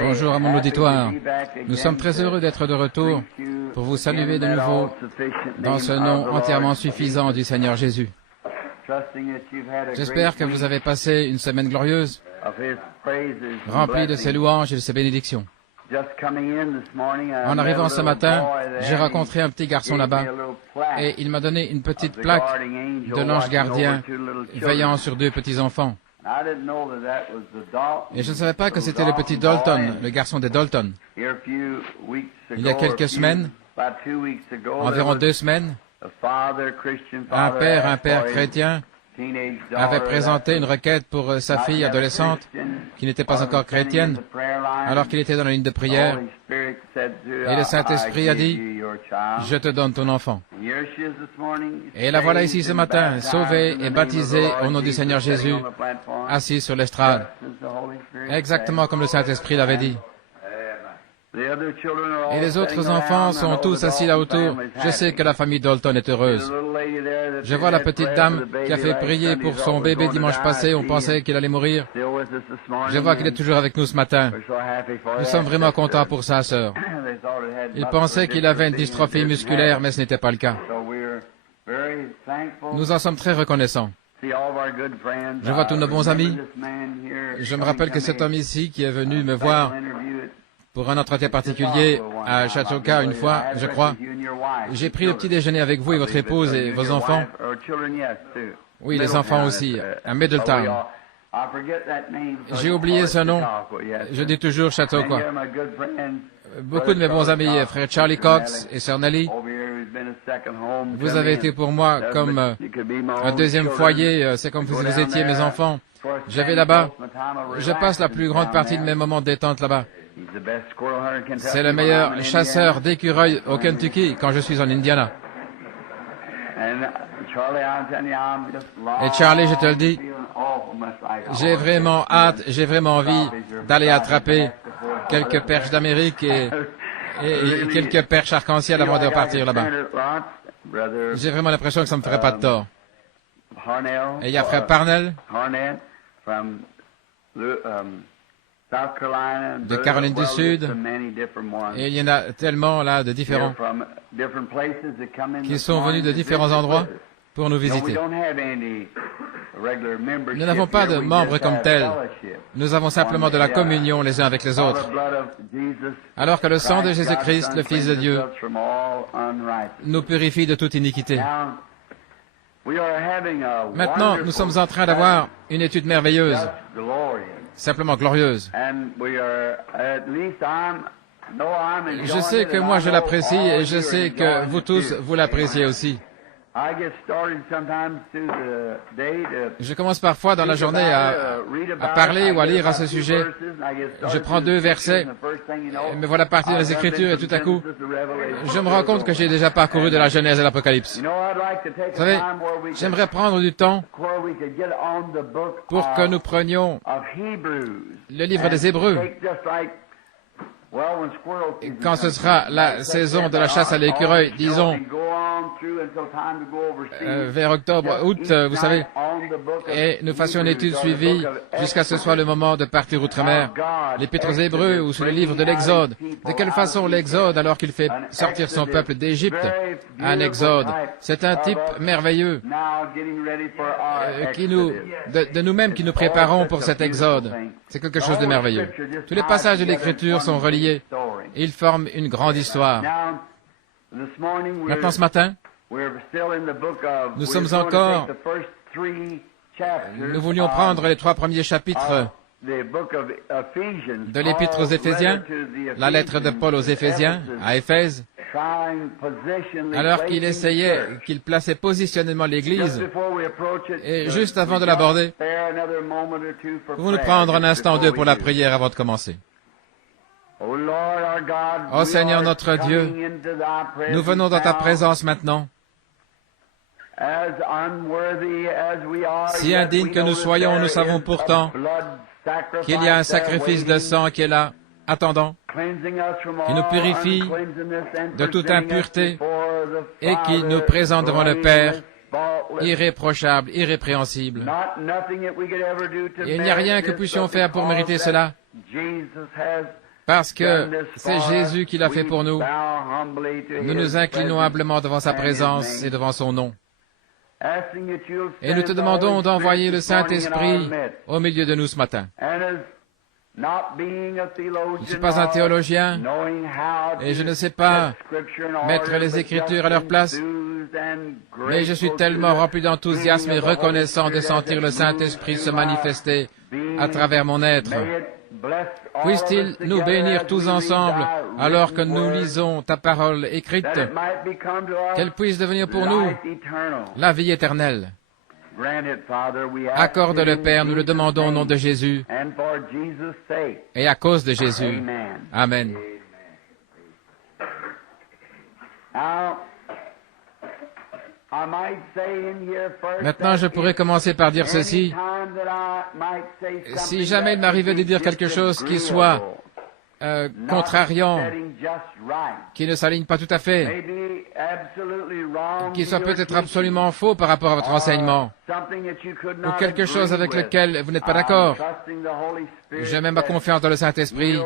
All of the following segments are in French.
Bonjour à mon auditoire. Nous sommes très heureux d'être de retour pour vous saluer de nouveau dans ce nom entièrement suffisant du Seigneur Jésus. J'espère que vous avez passé une semaine glorieuse, remplie de ses louanges et de ses bénédictions. En arrivant ce matin, j'ai rencontré un petit garçon là-bas et il m'a donné une petite plaque de l'ange gardien veillant sur deux petits-enfants. Et je ne savais pas que c'était le petit Dalton, le garçon des Dalton. Il y a quelques semaines, environ 2 semaines, un père chrétien avait présenté une requête pour sa fille adolescente qui n'était pas encore chrétienne, alors qu'il était dans la ligne de prière. Et le Saint-Esprit a dit, « Je te donne ton enfant. » Et la voilà ici ce matin, sauvée et baptisée au nom du Seigneur Jésus, assise sur l'estrade, exactement comme le Saint-Esprit l'avait dit. Et les autres enfants sont tous assis là autour. Je sais que la famille Dalton est heureuse. Je vois la petite dame qui a fait prier pour son bébé dimanche passé. On pensait qu'il allait mourir. Je vois qu'il est toujours avec nous ce matin. Nous sommes vraiment contents pour sa sœur. Il pensait qu'il avait une dystrophie musculaire, mais ce n'était pas le cas. Nous en sommes très reconnaissants. Je vois tous nos bons amis. Je me rappelle que cet homme ici qui est venu me voir pour un entretien particulier à Chautauqua une fois, je crois. J'ai pris le petit déjeuner avec vous et votre épouse et vos enfants. Oui, les enfants aussi, à Middletown. J'ai oublié ce nom. Je dis toujours Chautauqua. Beaucoup de mes bons amis, frère Charlie Cox et sœur Nelly, vous avez été pour moi comme un deuxième foyer. C'est comme si vous étiez mes enfants. Je vais là-bas. Je passe la plus grande partie de mes moments de détente là-bas. C'est le meilleur chasseur d'écureuils au Kentucky quand je suis en Indiana. Et Charlie, je te le dis, j'ai vraiment hâte, j'ai vraiment envie d'aller attraper quelques perches d'Amérique et quelques perches arc-en-ciel avant de repartir là-bas. J'ai vraiment l'impression que ça ne me ferait pas de tort. Et il y a frère Parnell de Caroline du Sud, et il y en a tellement là de différents qui sont venus de différents endroits pour nous visiter. Nous n'avons pas de membres comme tels, nous avons simplement de la communion les uns avec les autres. Alors que le sang de Jésus-Christ, le Fils de Dieu, nous purifie de toute iniquité. Maintenant, nous sommes en train d'avoir une étude merveilleuse, simplement glorieuse. Je sais que moi je l'apprécie et je sais que vous tous, vous l'appréciez aussi. Je commence parfois dans la journée à parler ou à lire à ce sujet. Je prends 2 versets, me voilà parti dans les Écritures et tout à coup, je me rends compte que j'ai déjà parcouru de la Genèse à l'Apocalypse. Vous savez, j'aimerais prendre du temps pour que nous prenions le livre des Hébreux. Quand ce sera la saison de la chasse à l'écureuil, disons, vers octobre, août, vous savez, et nous fassions une étude suivie jusqu'à ce soit le moment de partir outre-mer. L'Épître aux Hébreux ou sur le livre de l'Exode. De quelle façon l'Exode, alors qu'il fait sortir son peuple d'Égypte, un Exode, c'est un type merveilleux de nous-mêmes qui nous préparons pour cet Exode. C'est quelque chose de merveilleux. Tous les passages de l'Écriture sont reliés. Ils forment une grande histoire. Maintenant, ce matin, nous sommes encore... Nous voulions prendre les 3 premiers chapitres de l'Épître aux Éphésiens, la lettre de Paul aux Éphésiens, à Éphèse, alors qu'il essayait, qu'il plaçait positionnellement l'Église, et juste avant de l'aborder, pouvons-nous prendre un instant ou 2 pour la prière avant de commencer. Ô Seigneur notre Dieu, nous venons dans ta présence maintenant. Si indignes que nous soyons, nous savons pourtant qu'il y a un sacrifice de sang qui est là, attendant, qui nous purifie de toute impureté et qui nous présente devant le Père irréprochable, irrépréhensible. Et il n'y a rien que puissions faire pour mériter cela, parce que c'est Jésus qui l'a fait pour nous. Nous nous inclinons humblement devant sa présence et devant son nom. Et nous te demandons d'envoyer le Saint-Esprit au milieu de nous ce matin. Je ne suis pas un théologien et je ne sais pas mettre les Écritures à leur place, mais je suis tellement rempli d'enthousiasme et reconnaissant de sentir le Saint-Esprit se manifester à travers mon être. Puisse-t-il nous bénir tous ensemble alors que nous lisons ta parole écrite, qu'elle puisse devenir pour nous la vie éternelle. Accorde-le, Père, nous le demandons au nom de Jésus et à cause de Jésus. Amen. Maintenant, je pourrais commencer par dire ceci. Si jamais il m'arrivait de dire quelque chose qui soit contrariant, qui ne s'aligne pas tout à fait, qui soit peut-être absolument faux par rapport à votre enseignement, ou quelque chose avec lequel vous n'êtes pas d'accord, je mets ma confiance dans le Saint-Esprit,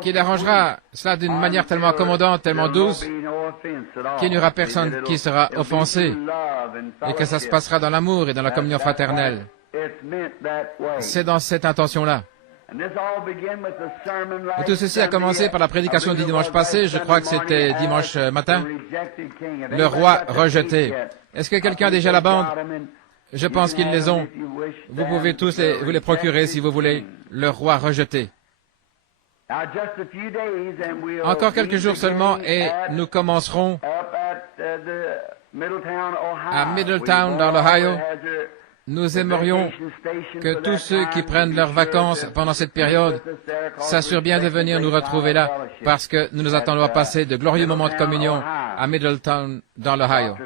qu'il arrangera cela d'une manière tellement accommodante, tellement douce, qu'il n'y aura personne qui sera offensé, et que ça se passera dans l'amour et dans la communion fraternelle. C'est dans cette intention-là. Et tout ceci a commencé par la prédication du dimanche passé, je crois que c'était dimanche matin, le roi rejeté. Est-ce que quelqu'un a déjà la bande? Je pense qu'ils les ont. Vous pouvez tous vous les procurer si vous voulez. Le roi rejeté. Encore quelques jours seulement et nous commencerons à Middletown dans l'Ohio. Nous aimerions que tous ceux qui prennent leurs vacances pendant cette période s'assurent bien de venir nous retrouver là, parce que nous nous attendons à passer de glorieux moments de communion à Middletown, dans l'Ohio.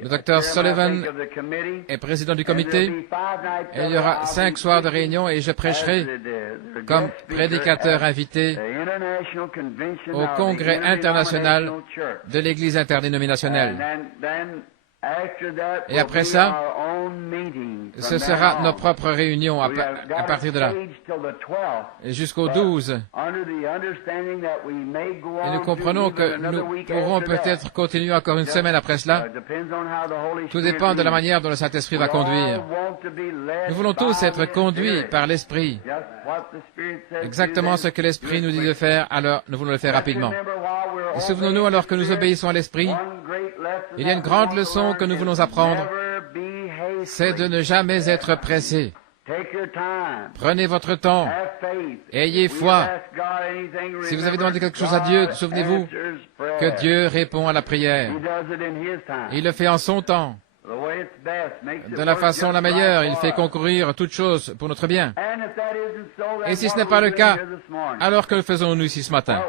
Le docteur Sullivan est président du comité, et il y aura 5 soirs de réunion, et je prêcherai comme prédicateur invité au Congrès international de l'Église interdénominationnelle. Et après ça, ce sera nos propres réunions à partir de là, et jusqu'au 12. Et nous comprenons que nous pourrons peut-être continuer encore une semaine après cela. Tout dépend de la manière dont le Saint-Esprit va conduire. Nous voulons tous être conduits par l'Esprit. Exactement ce que l'Esprit nous dit de faire, alors nous voulons le faire rapidement. Et souvenons-nous, alors que nous obéissons à l'Esprit, il y a une grande leçon que nous voulons apprendre, c'est de ne jamais être pressé. Prenez votre temps, ayez foi. Si vous avez demandé quelque chose à Dieu, souvenez-vous que Dieu répond à la prière. Il le fait en son temps, de la façon la meilleure. Il fait concourir toutes choses pour notre bien. Et si ce n'est pas le cas, alors que faisons-nous ici ce matin?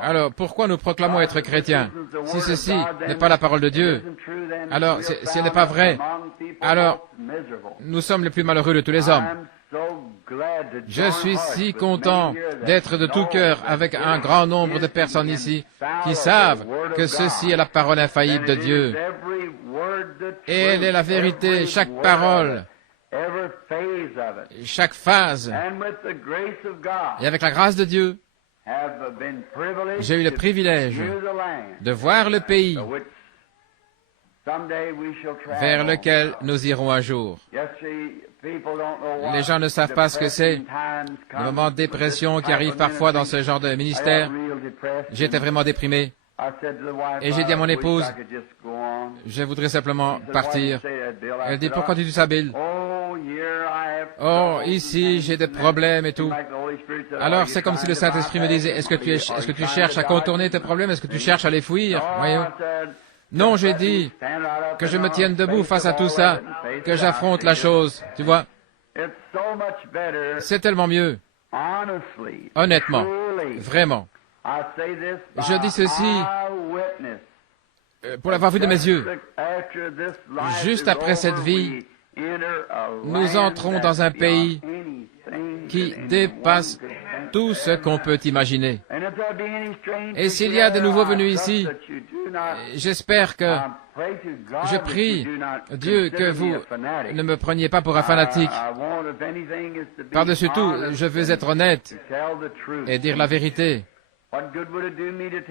Alors, pourquoi nous proclamons être chrétiens? Si ceci n'est pas la parole de Dieu, alors si elle n'est pas vrai, alors nous sommes les plus malheureux de tous les hommes. Je suis si content d'être de tout cœur avec un grand nombre de personnes ici qui savent que ceci est la parole infaillible de Dieu. Et elle est la vérité, chaque parole, chaque phase. Et avec la grâce de Dieu, j'ai eu le privilège de voir le pays vers lequel nous irons un jour. Les gens ne savent pas ce que c'est, le moment de dépression qui arrive parfois dans ce genre de ministère. J'étais vraiment déprimé. Et j'ai dit à mon épouse, je voudrais simplement partir. Elle dit, pourquoi tu dis ça, Bill? Oh, ici, j'ai des problèmes et tout. Alors, c'est comme si le Saint-Esprit me disait, est-ce que tu cherches à contourner tes problèmes? Est-ce que tu cherches à les fuir? Voyez-vous? Non, j'ai dit que je me tienne debout face à tout ça, que j'affronte la chose. Tu vois? C'est tellement mieux. Honnêtement. Vraiment. Je dis ceci pour l'avoir vu de mes yeux. Juste après cette vie, nous entrons dans un pays qui dépasse tout ce qu'on peut imaginer. Et s'il y a des nouveaux venus ici, j'espère que, je prie Dieu que vous ne me preniez pas pour un fanatique. Par-dessus tout, je veux être honnête et dire la vérité.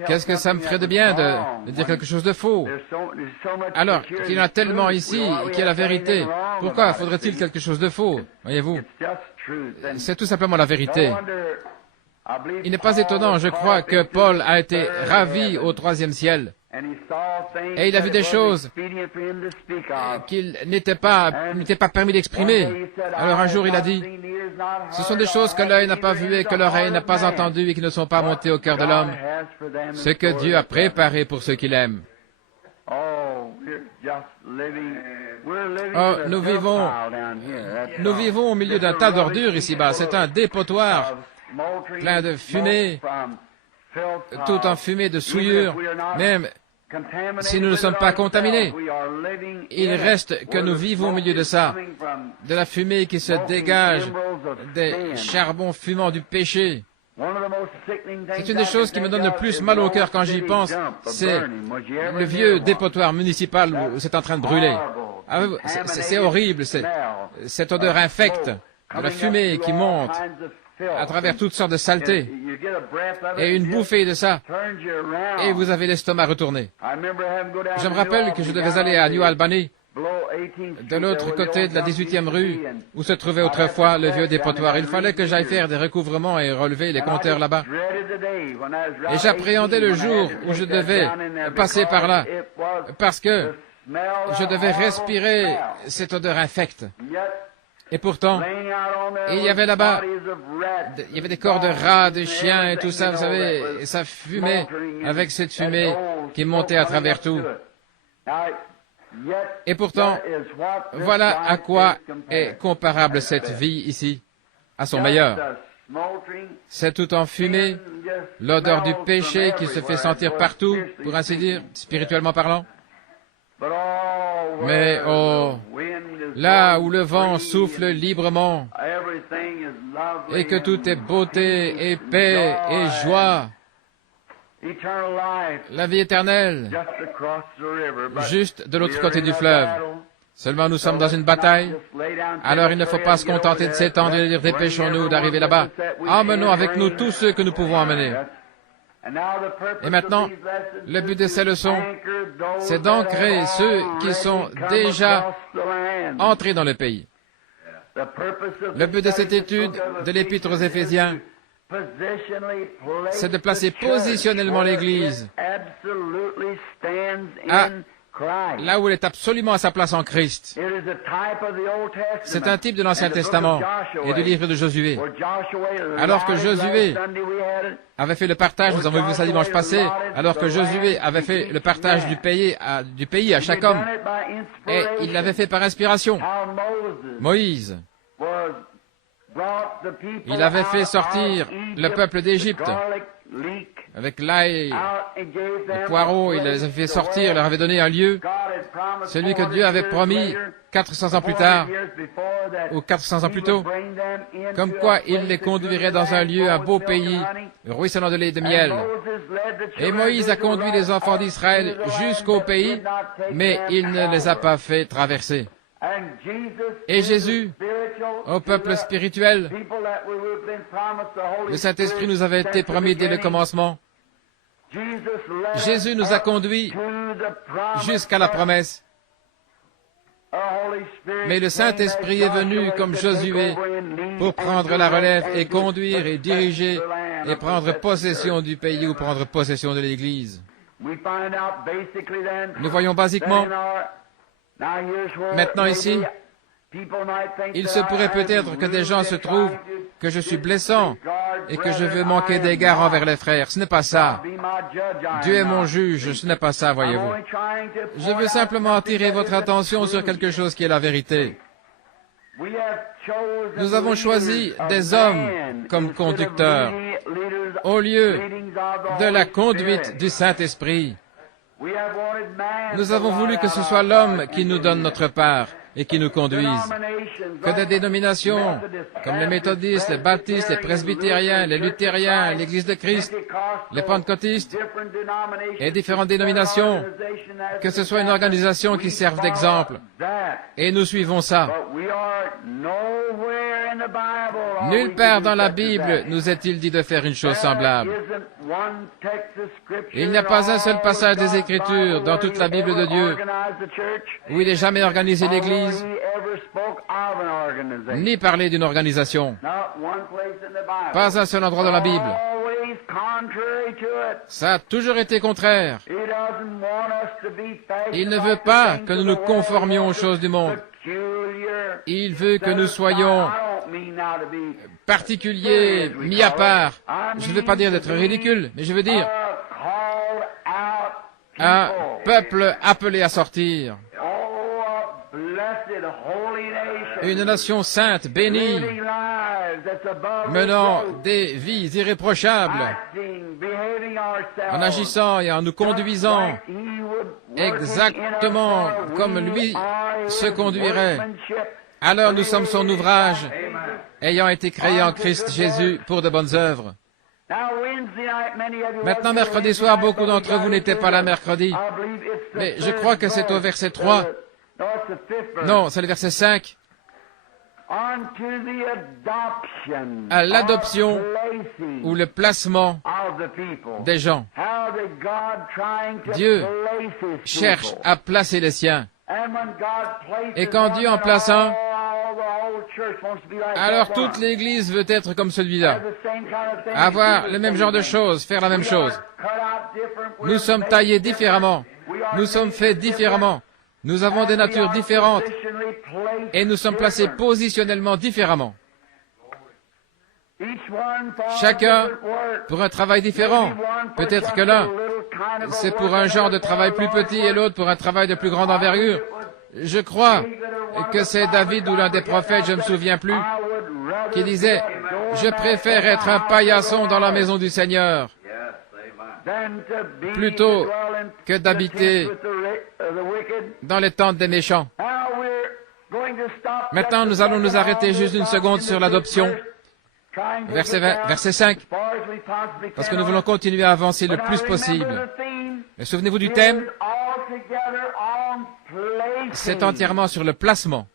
Qu'est-ce que ça me ferait de bien de dire quelque chose de faux? Alors qu'il y en a tellement ici qui est la vérité. Pourquoi faudrait-il quelque chose de faux? Voyez-vous, c'est tout simplement la vérité. Il n'est pas étonnant, je crois, que Paul a été ravi au troisième ciel. Et il a vu des choses qu'il n'était pas permis d'exprimer. Alors un jour il a dit, ce sont des choses que l'œil n'a pas vues et que l'oreille n'a pas entendues et qui ne sont pas montées au cœur de l'homme. Ce que Dieu a préparé pour ceux qu'il aime. Oh, nous vivons au milieu d'un tas d'ordures ici-bas. C'est un dépotoir plein de fumée, tout en fumée de souillure. Même si nous ne sommes pas contaminés, il reste que nous vivons au milieu de ça, de la fumée qui se dégage des charbons fumants du péché. C'est une des choses qui me donne le plus mal au cœur quand j'y pense, c'est le vieux dépotoir municipal où c'est en train de brûler. C'est horrible, cette odeur infecte de la fumée qui monte à travers toutes sortes de saletés. Et une bouffée de ça, et vous avez l'estomac retourné. Je me rappelle que je devais aller à New Albany, de l'autre côté de la 18e rue, où se trouvait autrefois le vieux dépotoir. Il fallait que j'aille faire des recouvrements et relever les compteurs là-bas. Et j'appréhendais le jour où je devais passer par là, parce que je devais respirer cette odeur infecte. Et pourtant, il y avait là-bas, il y avait des corps de rats, de chiens et tout ça, vous savez, et ça fumait avec cette fumée qui montait à travers tout. Et pourtant, voilà à quoi est comparable cette vie ici, à son meilleur. C'est tout en fumée, l'odeur du péché qui se fait sentir partout, pour ainsi dire, spirituellement parlant. Mais oh, là où le vent souffle librement, et que tout est beauté et paix et joie, la vie éternelle, juste de l'autre côté du fleuve. Seulement nous sommes dans une bataille, alors il ne faut pas se contenter de s'étendre et de dire dépêchons-nous d'arriver là-bas. Emmenons avec nous tous ceux que nous pouvons emmener. Et maintenant, le but de ces leçons, c'est d'ancrer ceux qui sont déjà entrés dans le pays. Le but de cette étude de l'Épître aux Éphésiens, c'est de placer positionnellement l'Église là où elle est absolument à sa place en Christ. C'est un type de l'Ancien Testament et du livre de Josué. Alors que Josué avait fait le partage, nous avons vu ça dimanche passé, alors que Josué avait fait le partage du pays à chaque homme, et il l'avait fait par inspiration. Moïse, il avait fait sortir le peuple d'Égypte avec l'ail, les poireaux, il les avait fait sortir, il leur avait donné un lieu, celui que Dieu avait promis 400 ans plus tard, ou 400 ans plus tôt, comme quoi il les conduirait dans un lieu, un beau pays, ruisselant de lait et de miel. Et Moïse a conduit les enfants d'Israël jusqu'au pays, mais il ne les a pas fait traverser. Et Jésus, au peuple spirituel, le Saint-Esprit nous avait été promis dès le commencement. Jésus nous a conduits jusqu'à la promesse. Mais le Saint-Esprit est venu comme Josué pour prendre la relève et conduire et diriger et prendre possession du pays ou prendre possession de l'Église. Nous voyons basiquement, maintenant ici, il se pourrait peut-être que des gens se trouvent que je suis blessant et que je veux manquer d'égard envers les frères. Ce n'est pas ça. Dieu est mon juge, ce n'est pas ça, voyez-vous. Je veux simplement attirer votre attention sur quelque chose qui est la vérité. Nous avons choisi des hommes comme conducteurs au lieu de la conduite du Saint-Esprit. Nous avons voulu que ce soit l'homme qui nous donne notre part et qui nous conduisent. Que des dénominations, comme les méthodistes, les baptistes, les presbytériens, les luthériens, l'Église de Christ, les pentecôtistes et différentes dénominations, que ce soit une organisation qui serve d'exemple. Et nous suivons ça. Nulle part dans la Bible nous est-il dit de faire une chose semblable. Il n'y a pas un seul passage des Écritures dans toute la Bible de Dieu où il n'ait jamais organisé l'Église, ni parlé d'une organisation. Pas un seul endroit dans la Bible. Ça a toujours été contraire. Il ne veut pas que nous nous conformions aux choses du monde. Il veut que nous soyons particuliers, mis à part. Je ne veux pas dire d'être ridicule, mais je veux dire un peuple appelé à sortir. Une nation sainte, bénie, menant des vies irréprochables, en agissant et en nous conduisant exactement comme lui se conduirait. Alors nous sommes son ouvrage, ayant été créés en Christ Jésus pour de bonnes œuvres. Maintenant, mercredi soir, beaucoup d'entre vous n'étaient pas là mercredi, mais je crois que c'est au verset 3. Non, c'est le verset 5. À l'adoption ou le placement des gens. Dieu cherche à placer les siens. Et quand Dieu en place un, alors toute l'Église veut être comme celui-là. Avoir le même genre de choses, faire la même chose. Nous sommes taillés différemment. Nous sommes faits différemment. Nous avons des natures différentes. Et nous sommes placés positionnellement différemment. Chacun pour un travail différent. Peut-être que l'un, c'est pour un genre de travail plus petit et l'autre pour un travail de plus grande envergure. Je crois que c'est David ou l'un des prophètes, je ne me souviens plus, qui disait « Je préfère être un paillasson dans la maison du Seigneur plutôt que d'habiter dans les tentes des méchants. » Maintenant, nous allons nous arrêter juste une seconde sur l'adoption. Verset 5, parce que nous voulons continuer à avancer le plus possible. Mais souvenez-vous du thème, c'est entièrement sur le placement.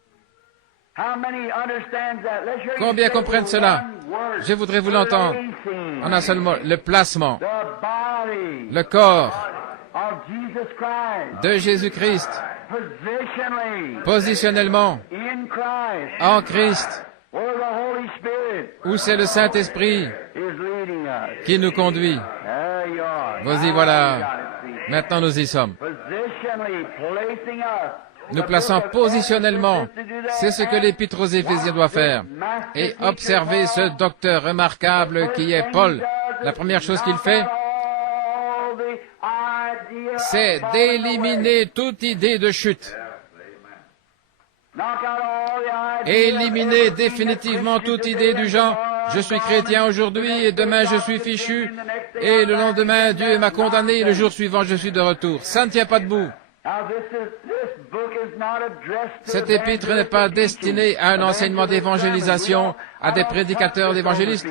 Combien comprennent cela? Je voudrais vous l'entendre en un seul mot, le placement, le corps de Jésus-Christ, positionnellement, en Christ, où c'est le Saint-Esprit qui nous conduit. Vas-y, voilà. Maintenant, nous y sommes. Nous plaçons positionnellement. C'est ce que l'Épître aux Éphésiens doit faire. Et observez ce docteur remarquable qui est Paul. La première chose qu'il fait, c'est d'éliminer toute idée de chute. Éliminer définitivement toute idée du genre « Je suis chrétien aujourd'hui et demain je suis fichu et le lendemain Dieu m'a condamné et le jour suivant je suis de retour. » Ça ne tient pas debout. Cet épître n'est pas destiné à un enseignement d'évangélisation, à des prédicateurs d'évangélistes.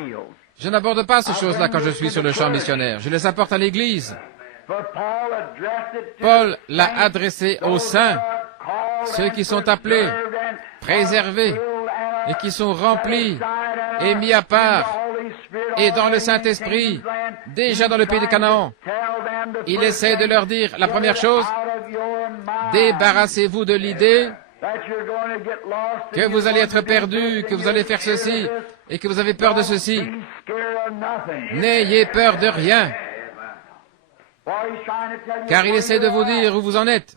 Je n'aborde pas ces choses-là quand je suis sur le champ missionnaire. Je les apporte à l'Église. Paul l'a adressé aux saints, ceux qui sont appelés, préservés, et qui sont remplis et mis à part, et dans le Saint-Esprit, déjà dans le pays de Canaan. Il essaie de leur dire la première chose, débarrassez-vous de l'idée que vous allez être perdus, que vous allez faire ceci, et que vous avez peur de ceci. N'ayez peur de rien. Car il essaie de vous dire où vous en êtes,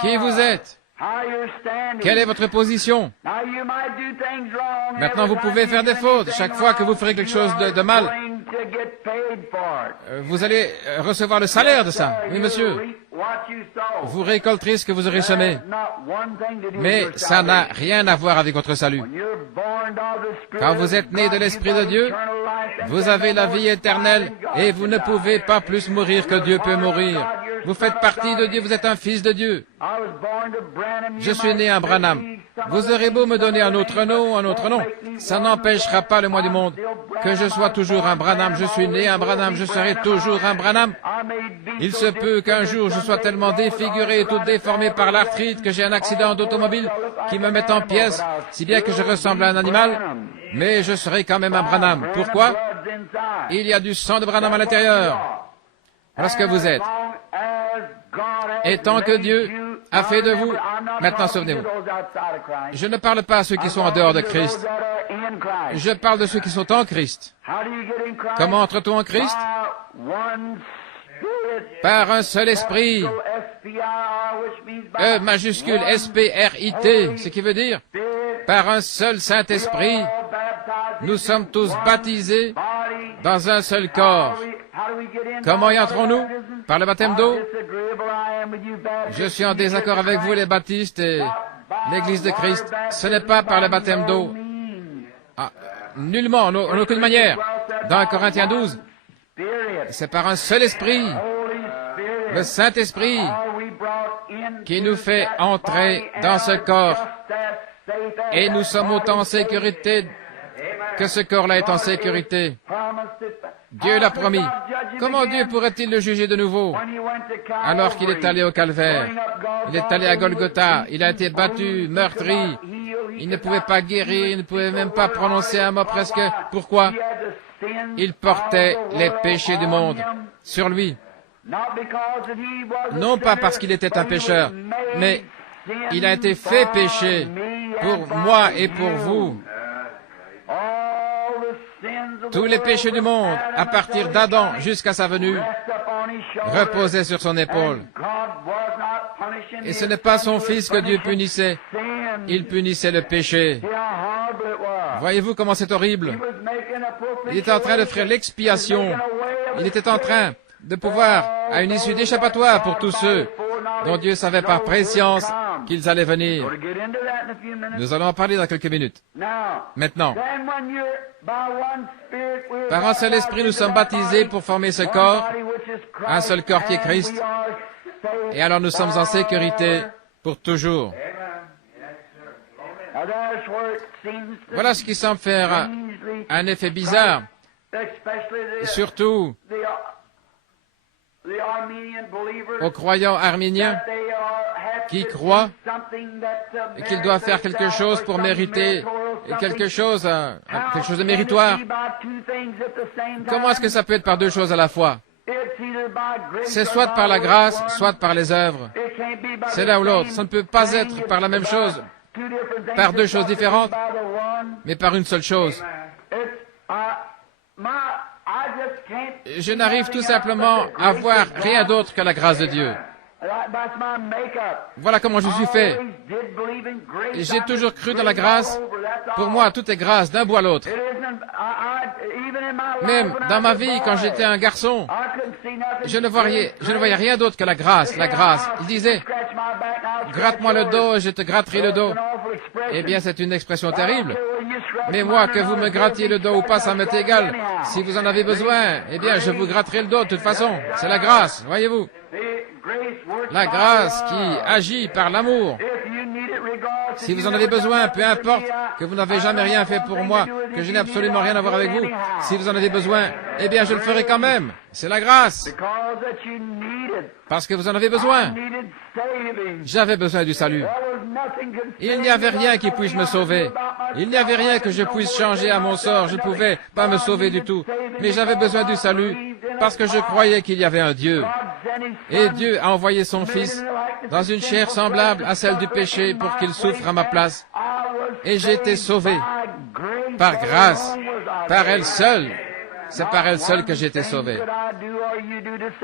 qui vous êtes, quelle est votre position. Maintenant, vous pouvez faire des fautes. Chaque fois que vous ferez quelque chose de mal, vous allez recevoir le salaire de ça. Oui, monsieur. Vous récolterez ce que vous aurez semé. Mais ça n'a rien à voir avec votre salut. Quand vous êtes né de l'Esprit de Dieu, vous avez la vie éternelle et vous ne pouvez pas plus mourir que Dieu peut mourir. Vous faites partie de Dieu, vous êtes un fils de Dieu. Je suis né un Branham. Vous aurez beau me donner un autre nom, ça n'empêchera pas le moi du monde que je sois toujours un Branham. Je suis né un Branham, je serai toujours un Branham. Il se peut qu'un jour je sois tellement défiguré et tout déformé par l'arthrite que j'ai un accident d'automobile qui me mette en pièces, si bien que je ressemble à un animal, mais je serai quand même un Branham. Pourquoi? Il y a du sang de Branham à l'intérieur. Voilà ce que vous êtes. Et tant que Dieu a fait de vous, maintenant souvenez-vous, je ne parle pas à ceux qui sont en dehors de Christ, je parle de ceux qui sont en Christ. Comment entre-t-on en Christ? Par un seul esprit, E majuscule S-P-R-I-T, ce qui veut dire, par un seul Saint-Esprit, nous sommes tous baptisés dans un seul corps. Comment y entrons-nous? Par le baptême d'eau? Je suis en désaccord avec vous, les baptistes et l'Église de Christ. Ce n'est pas par le baptême d'eau. Ah, nullement, en aucune manière. Dans Corinthiens 12, c'est par un seul esprit, le Saint-Esprit, qui nous fait entrer dans ce corps. Et nous sommes autant en sécurité que ce corps-là est en sécurité. Dieu l'a promis. Comment Dieu pourrait-il le juger de nouveau alors qu'il est allé au calvaire? Il est allé à Golgotha, il a été battu, meurtri, il ne pouvait pas guérir, il ne pouvait même pas prononcer un mot presque. Pourquoi? Il portait les péchés du monde sur lui. Non pas parce qu'il était un pécheur, mais il a été fait péché pour moi et pour vous. Tous les péchés du monde, à partir d'Adam jusqu'à sa venue, reposaient sur son épaule. Et ce n'est pas son fils que Dieu punissait, il punissait le péché. Voyez-vous comment c'est horrible? Il était en train de faire l'expiation. Il était en train de pouvoir à une issue d'échappatoire pour tous ceux dont Dieu savait par préscience qu'ils allaient venir. Nous allons en parler dans quelques minutes. Maintenant, par un seul esprit, nous sommes baptisés pour former ce corps, un seul corps qui est Christ, et alors nous sommes en sécurité pour toujours. Voilà ce qui semble faire un effet bizarre, surtout aux croyants arméniens qui croient qu'ils doivent faire quelque chose pour mériter quelque chose de méritoire. Comment est-ce que ça peut être par deux choses à la fois? C'est soit par la grâce, soit par les œuvres. C'est l'un ou l'autre. Ça ne peut pas être par la même chose, par deux choses différentes, mais par une seule chose. Je n'arrive tout simplement à voir rien d'autre que la grâce de Dieu. Voilà comment je suis fait. J'ai toujours cru dans la grâce. Pour moi, tout est grâce d'un bout à l'autre. Même dans ma vie, quand j'étais un garçon, je ne voyais rien d'autre que la grâce, la grâce. Il disait, gratte-moi le dos et je te gratterai le dos. Eh bien, c'est une expression terrible. Mais moi, que vous me grattiez le dos ou pas, ça m'est égal. Si vous en avez besoin, eh bien, je vous gratterai le dos de toute façon. C'est la grâce, voyez-vous. La grâce qui agit par l'amour. Si vous en avez besoin, peu importe que vous n'avez jamais rien fait pour moi, que je n'ai absolument rien à voir avec vous, si vous en avez besoin, eh bien je le ferai quand même. C'est la grâce. Parce que vous en avez besoin. J'avais besoin du salut. Il n'y avait rien qui puisse me sauver. Il n'y avait rien que je puisse changer à mon sort. Je ne pouvais pas me sauver du tout. Mais j'avais besoin du salut parce que je croyais qu'il y avait un Dieu. Et Dieu a envoyé son Fils dans une chair semblable à celle du péché pour qu'il souffre à ma place. Et j'ai été sauvé par grâce, par elle seule. C'est par elle seule que j'ai été sauvé.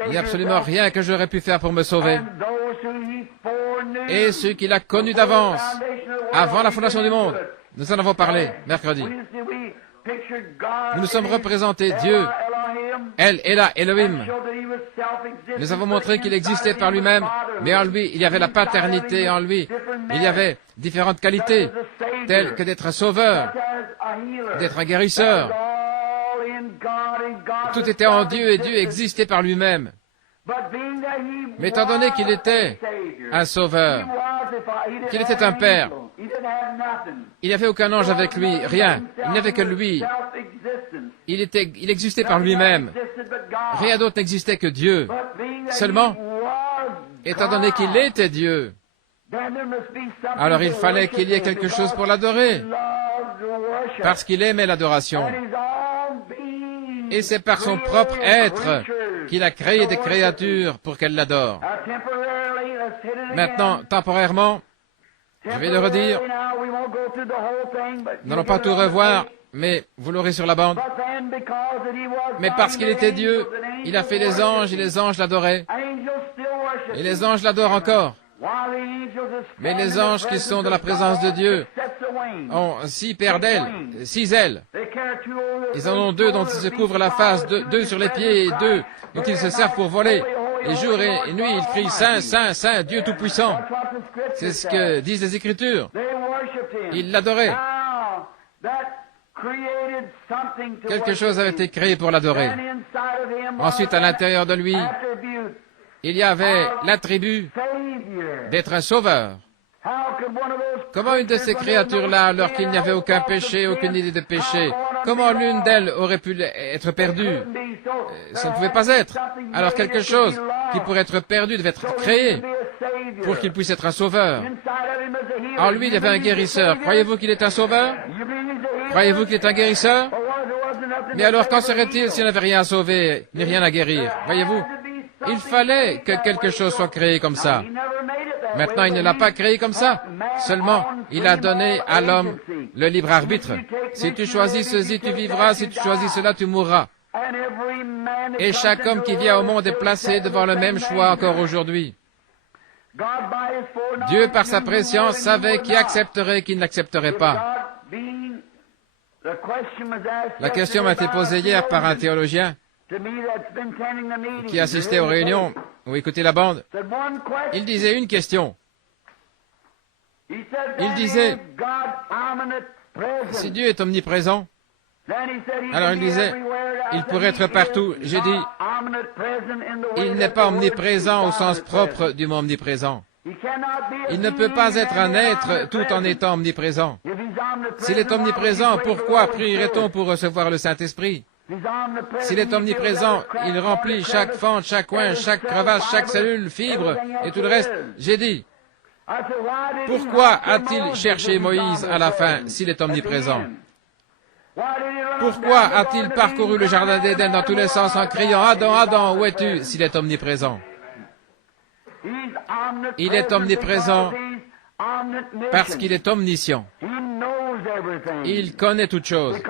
Il n'y a absolument rien que j'aurais pu faire pour me sauver. Et ceux qu'il a connus d'avance, avant la fondation du monde, nous en avons parlé mercredi. Nous nous sommes représentés Dieu, El Elah Elohim. Nous avons montré qu'il existait par lui-même, mais en lui, il y avait la paternité, en lui, il y avait différentes qualités, telles que d'être un sauveur, d'être un guérisseur. Tout était en Dieu et Dieu existait par lui-même. Mais étant donné qu'il était un sauveur, qu'il était un père, il n'y avait aucun ange avec lui, rien. Il n'y avait que lui. Il existait par lui-même. Rien d'autre n'existait que Dieu. Seulement, étant donné qu'il était Dieu, alors il fallait qu'il y ait quelque chose pour l'adorer, parce qu'il aimait l'adoration. Et c'est par son propre être qu'il a créé des créatures pour qu'elles l'adorent. Maintenant, temporairement, je vais le redire, nous n'allons pas tout revoir, mais vous l'aurez sur la bande. Mais parce qu'il était Dieu, il a fait les anges et les anges l'adoraient. Et les anges l'adorent encore. Mais les anges qui sont dans la présence de Dieu ont 6 paires d'ailes, 6 ailes. Ils en ont 2 dont ils se couvrent la face, 2 sur les pieds et 2 dont ils se servent pour voler. Et jour et nuit, ils crient « Saint, Saint, Saint, Dieu Tout-Puissant ». C'est ce que disent les Écritures. Ils l'adoraient. Quelque chose avait été créé pour l'adorer. Ensuite, à l'intérieur de lui, il y avait l'attribut d'être un sauveur. Comment une de ces créatures-là, alors qu'il n'y avait aucun péché, aucune idée de péché, comment l'une d'elles aurait pu être perdue? Ça ne pouvait pas être. Alors quelque chose qui pourrait être perdu devait être créé pour qu'il puisse être un sauveur. En lui, il y avait un guérisseur. Croyez-vous qu'il est un sauveur? Croyez-vous qu'il est un guérisseur? Mais alors, qu'en serait-il s'il n'avait rien à sauver, ni rien à guérir? Voyez-vous? Il fallait que quelque chose soit créé comme ça. Maintenant, il ne l'a pas créé comme ça. Seulement, il a donné à l'homme le libre arbitre. Si tu choisis ceci, tu vivras. Si tu choisis cela, tu mourras. Et chaque homme qui vient au monde est placé devant le même choix encore aujourd'hui. Dieu, par sa préscience, savait qui accepterait et qui n'accepterait pas. La question m'a été posée hier par un théologien qui assistait aux réunions ou écoutait la bande. Il disait une question. Il disait, si Dieu est omniprésent, alors il disait, il pourrait être partout. J'ai dit, il n'est pas omniprésent au sens propre du mot omniprésent. Il ne peut pas être un être tout en étant omniprésent. S'il est omniprésent, pourquoi prierait-on pour recevoir le Saint-Esprit? S'il est omniprésent, il remplit chaque fente, chaque coin, chaque crevasse, chaque cellule, fibre et tout le reste. J'ai dit, pourquoi a-t-il cherché Moïse à la fin s'il est omniprésent? Pourquoi a-t-il parcouru le jardin d'Éden dans tous les sens en criant « Adam, Adam, où es-tu » s'il est omniprésent? Il est omniprésent parce qu'il est omniscient. Il connaît toutes choses.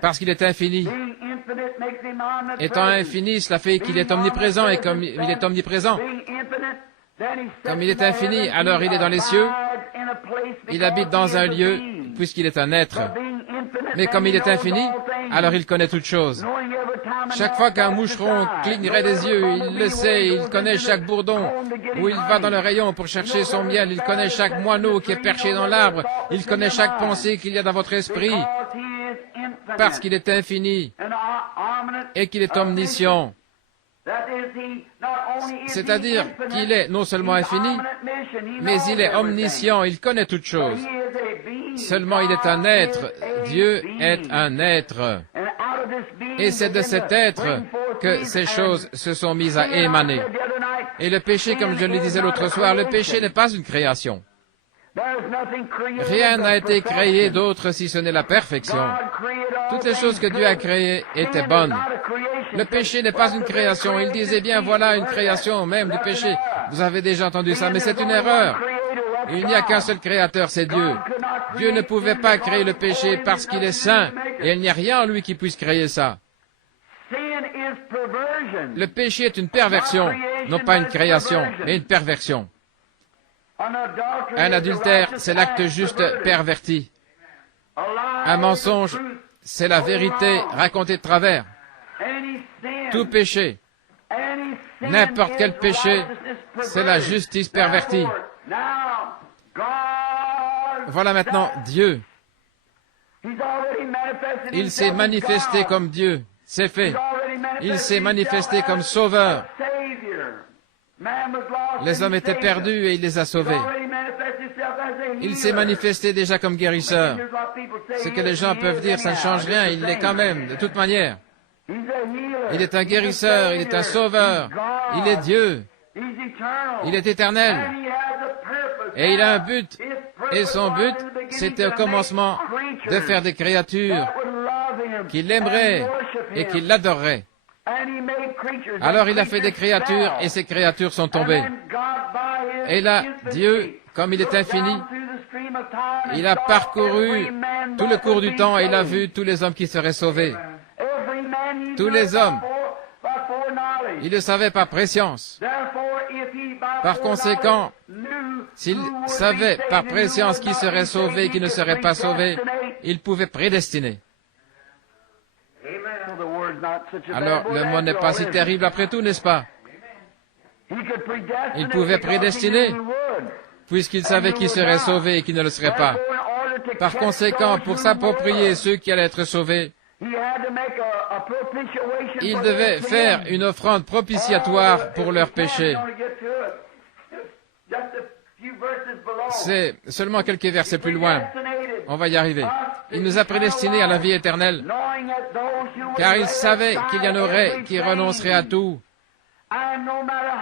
Parce qu'il est infini. Étant infini, cela fait qu'il est omniprésent, et comme il est omniprésent, comme il est infini, alors il est dans les cieux, il habite dans un lieu, puisqu'il est un être. Mais comme il est infini, alors il connaît toutes choses. Chaque fois qu'un moucheron clignerait des yeux, il le sait, il connaît chaque bourdon, où il va dans le rayon pour chercher son miel, il connaît chaque moineau qui est perché dans l'arbre, il connaît chaque pensée qu'il y a dans votre esprit, parce qu'il est infini et qu'il est omniscient. C'est-à-dire qu'il est non seulement infini, mais il est omniscient, il connaît toutes choses. Seulement il est un être, Dieu est un être. Et c'est de cet être que ces choses se sont mises à émaner. Et le péché, comme je le disais l'autre soir, le péché n'est pas une création. Rien n'a été créé d'autre si ce n'est la perfection. Toutes les choses que Dieu a créées étaient bonnes. Le péché n'est pas une création. Il disait bien, voilà une création même du péché. Vous avez déjà entendu ça, mais c'est une erreur. Il n'y a qu'un seul créateur, c'est Dieu. Dieu ne pouvait pas créer le péché parce qu'il est saint, et il n'y a rien en lui qui puisse créer ça. Le péché est une perversion, non pas une création, mais une perversion. Un adultère, c'est l'acte juste perverti. Un mensonge, c'est la vérité racontée de travers. Tout péché, n'importe quel péché, c'est la justice pervertie. Voilà maintenant Dieu. Il s'est manifesté comme Dieu, c'est fait. Il s'est manifesté comme sauveur. Les hommes étaient perdus et il les a sauvés. Il s'est manifesté déjà comme guérisseur. Ce que les gens peuvent dire, ça ne change rien, il l'est quand même, de toute manière. Il est un guérisseur, il est un sauveur, il est Dieu, il est éternel. Et il a un but. Et son but, c'était au commencement de faire des créatures qui l'aimeraient et qui l'adoreraient. Alors il a fait des créatures et ces créatures sont tombées. Et là, Dieu, comme il est infini, il a parcouru tout le cours du temps et il a vu tous les hommes qui seraient sauvés. Tous les hommes. Il le savait par préscience. Par conséquent, s'il savait par préscience qui serait sauvé et qui ne serait pas sauvé, il pouvait prédestiner. Alors, le mot n'est pas si terrible après tout, n'est-ce pas? Il pouvait prédestiner, puisqu'il savait qui serait sauvé et qui ne le serait pas. Par conséquent, pour s'approprier ceux qui allaient être sauvés, il devait faire une offrande propitiatoire pour leurs péchés. C'est seulement quelques versets plus loin. On va y arriver. Il nous a prédestinés à la vie éternelle, car il savait qu'il y en aurait qui renonceraient à tout.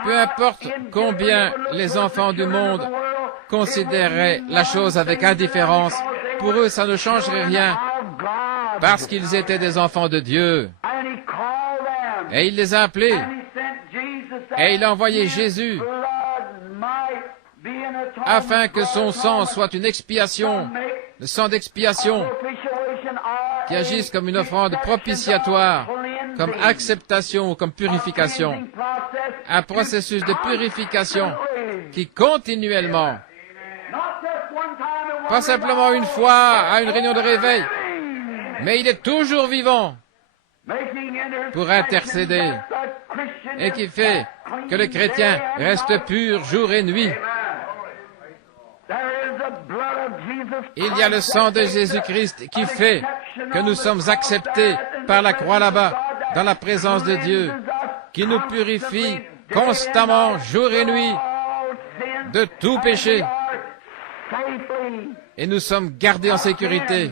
Peu importe combien les enfants du monde considéreraient la chose avec indifférence, pour eux ça ne changerait rien, parce qu'ils étaient des enfants de Dieu. Et il les a appelés, et il a envoyé Jésus, afin que son sang soit une expiation, le sang d'expiation, qui agisse comme une offrande propitiatoire, comme acceptation ou comme purification. Un processus de purification qui continuellement, pas simplement une fois à une réunion de réveil, mais il est toujours vivant pour intercéder et qui fait que le chrétien reste pur jour et nuit. Il y a le sang de Jésus-Christ qui fait que nous sommes acceptés par la croix là-bas, dans la présence de Dieu, qui nous purifie constamment, jour et nuit, de tout péché. Et nous sommes gardés en sécurité.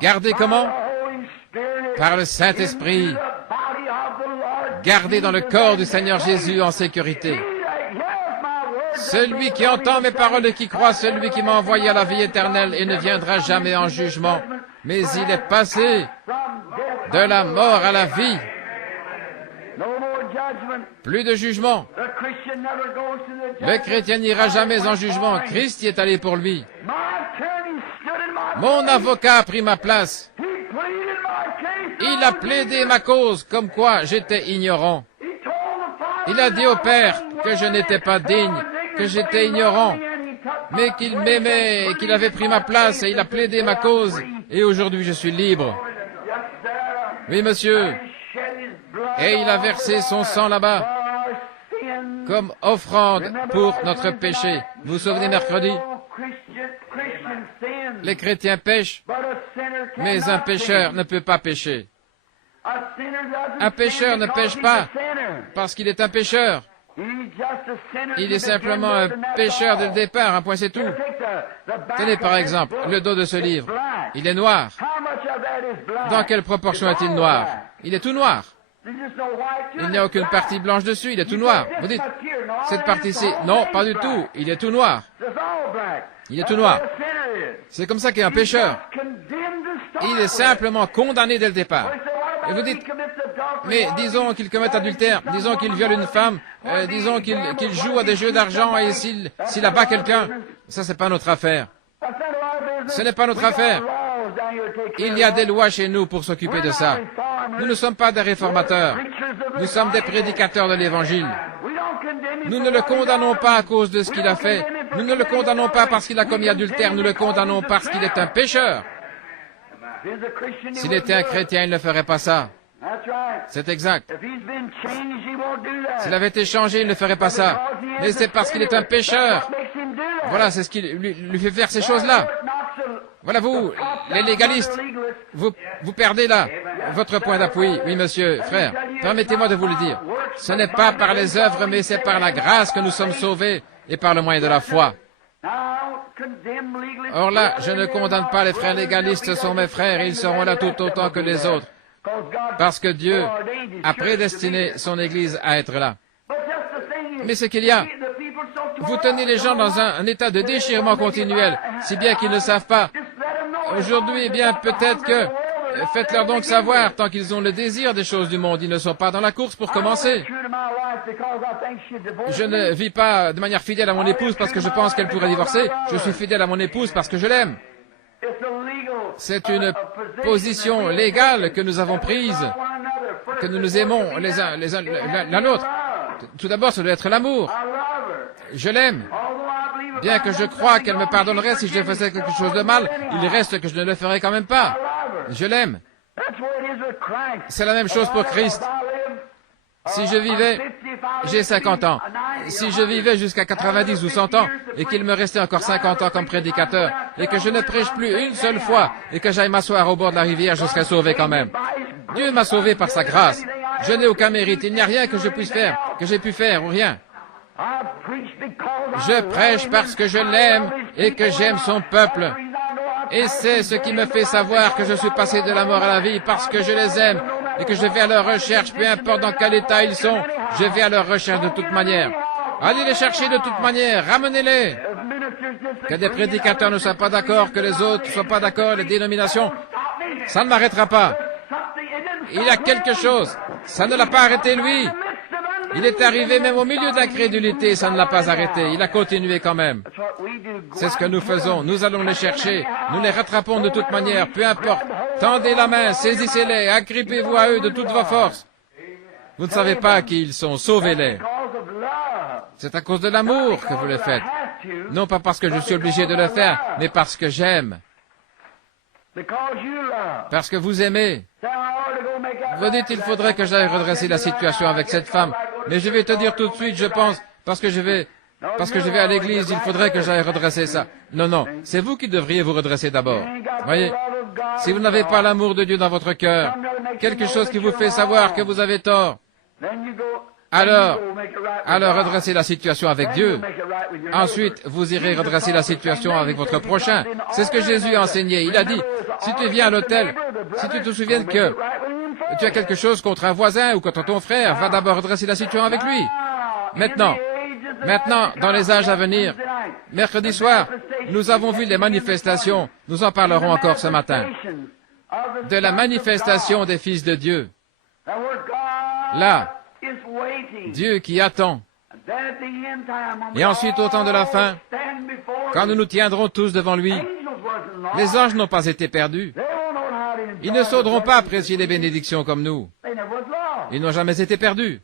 Gardés comment? Par le Saint-Esprit. Gardés dans le corps du Seigneur Jésus en sécurité. Celui qui entend mes paroles et qui croit, celui qui m'a envoyé à la vie éternelle et ne viendra jamais en jugement, mais il est passé de la mort à la vie. Plus de jugement. Le chrétien n'ira jamais en jugement. Christ y est allé pour lui. Mon avocat a pris ma place. Il a plaidé ma cause comme quoi j'étais ignorant. Il a dit au Père que je n'étais pas digne, que j'étais ignorant, mais qu'il m'aimait et qu'il avait pris ma place et il a plaidé ma cause et aujourd'hui je suis libre. Oui, monsieur. Et il a versé son sang là-bas comme offrande pour notre péché. Vous vous souvenez mercredi? Les chrétiens pêchent, mais un pécheur ne peut pas pécher. Un pécheur ne pêche pas parce qu'il est un pécheur. Il est simplement un pécheur dès le départ, un point c'est tout. Tenez par exemple le dos de ce livre. Il est noir. Dans quelle proportion est-il noir? Il est tout noir. Il n'y a aucune partie blanche dessus, il est tout noir. Vous dites, cette partie-ci, non, pas du tout, il est tout noir. Il est tout noir. C'est comme ça qu'il est un pécheur. Il est simplement condamné dès le départ. Et vous dites, mais disons qu'il commette adultère, disons qu'il viole une femme, disons qu'il joue à des jeux d'argent et s'il abat quelqu'un, ça c'est pas notre affaire. Ce n'est pas notre affaire. Il y a des lois chez nous pour s'occuper de ça. Nous ne sommes pas des réformateurs. Nous sommes des prédicateurs de l'Évangile. Nous ne le condamnons pas à cause de ce qu'il a fait. Nous ne le condamnons pas parce qu'il a commis adultère. Nous le condamnons parce qu'il est un pécheur. S'il était un chrétien, il ne ferait pas ça. C'est exact. S'il avait été changé, il ne ferait pas ça. Mais c'est parce qu'il est un pécheur. Voilà, c'est ce qui lui fait faire ces choses-là. Voilà, vous, les légalistes, vous perdez là votre point d'appui. Oui, monsieur, frère, permettez-moi de vous le dire. Ce n'est pas par les œuvres, mais c'est par la grâce que nous sommes sauvés et par le moyen de la foi. Or là, je ne condamne pas les frères légalistes, ce sont mes frères et ils seront là tout autant que les autres, parce que Dieu a prédestiné son Église à être là. Mais ce qu'il y a, vous tenez les gens dans un état de déchirement continuel, si bien qu'ils ne savent pas. Aujourd'hui, eh bien, peut-être que faites-leur donc savoir, tant qu'ils ont le désir des choses du monde, ils ne sont pas dans la course pour commencer. Je ne vis pas de manière fidèle à mon épouse parce que je pense qu'elle pourrait divorcer. Je suis fidèle à mon épouse parce que je l'aime. C'est une position légale que nous avons prise, que nous nous aimons l'un l'autre. Tout d'abord, ça doit être l'amour. Je l'aime. Bien que je crois qu'elle me pardonnerait si je faisais quelque chose de mal, il reste que je ne le ferai quand même pas. Je l'aime. C'est la même chose pour Christ. Si je vivais, j'ai 50 ans, si je vivais jusqu'à 90 ou 100 ans, et qu'il me restait encore 50 ans comme prédicateur, et que je ne prêche plus une seule fois, et que j'aille m'asseoir au bord de la rivière, je serais sauvé quand même. Dieu m'a sauvé par sa grâce. Je n'ai aucun mérite, il n'y a rien que je puisse faire, que j'ai pu faire ou rien. Je prêche parce que je l'aime et que j'aime son peuple. Et c'est ce qui me fait savoir que je suis passé de la mort à la vie, parce que je les aime et que je vais à leur recherche, peu importe dans quel état ils sont, je vais à leur recherche de toute manière. Allez les chercher de toute manière, ramenez-les. Que des prédicateurs ne soient pas d'accord, que les autres ne soient pas d'accord, les dénominations, ça ne m'arrêtera pas. Il y a quelque chose, ça ne l'a pas arrêté lui. Il est arrivé même au milieu de l'incrédulité, ça ne l'a pas arrêté, il a continué quand même. C'est ce que nous faisons, nous allons les chercher, nous les rattrapons de toute manière, peu importe. Tendez la main, saisissez-les, agrippez-vous à eux de toutes vos forces. Vous ne savez pas qui ils sont, sauvez-les. C'est à cause de l'amour que vous le faites. Non pas parce que je suis obligé de le faire, mais parce que j'aime. Parce que vous aimez. Vous dites, il faudrait que j'aille redresser la situation avec cette femme. Mais je vais te dire tout de suite, je pense, parce que je vais à l'église, il faudrait que j'aille redresser ça. Non, non, c'est vous qui devriez vous redresser d'abord. Voyez, si vous n'avez pas l'amour de Dieu dans votre cœur, quelque chose qui vous fait savoir que vous avez tort, alors redressez la situation avec Dieu. Ensuite, vous irez redresser la situation avec votre prochain. C'est ce que Jésus a enseigné. Il a dit, si tu viens à l'hôtel, si tu te souviens que tu as quelque chose contre un voisin ou contre ton frère, va d'abord redresser la situation avec lui. Maintenant, dans les âges à venir, mercredi soir, nous avons vu les manifestations, nous en parlerons encore ce matin, de la manifestation des fils de Dieu. Là, Dieu qui attend. Et ensuite, au temps de la fin, quand nous nous tiendrons tous devant lui, les anges n'ont pas été perdus. Ils ne sauront pas apprécier les bénédictions comme nous. Ils n'ont jamais été perdus.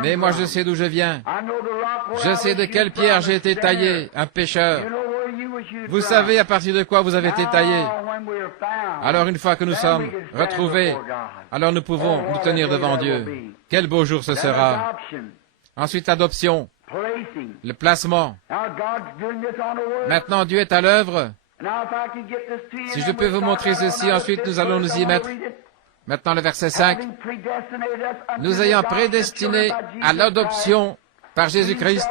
Mais moi, je sais d'où je viens. Je sais de quelle pierre j'ai été taillé, un pécheur. Vous savez à partir de quoi vous avez été taillé. Alors, une fois que nous sommes retrouvés, alors nous pouvons nous tenir devant Dieu. Quel beau jour ce sera. Ensuite, l'adoption, le placement. Maintenant, Dieu est à l'œuvre. Si je peux vous montrer ceci, ensuite nous allons nous y mettre. Maintenant, le verset 5. Nous ayant prédestinés à l'adoption par Jésus-Christ,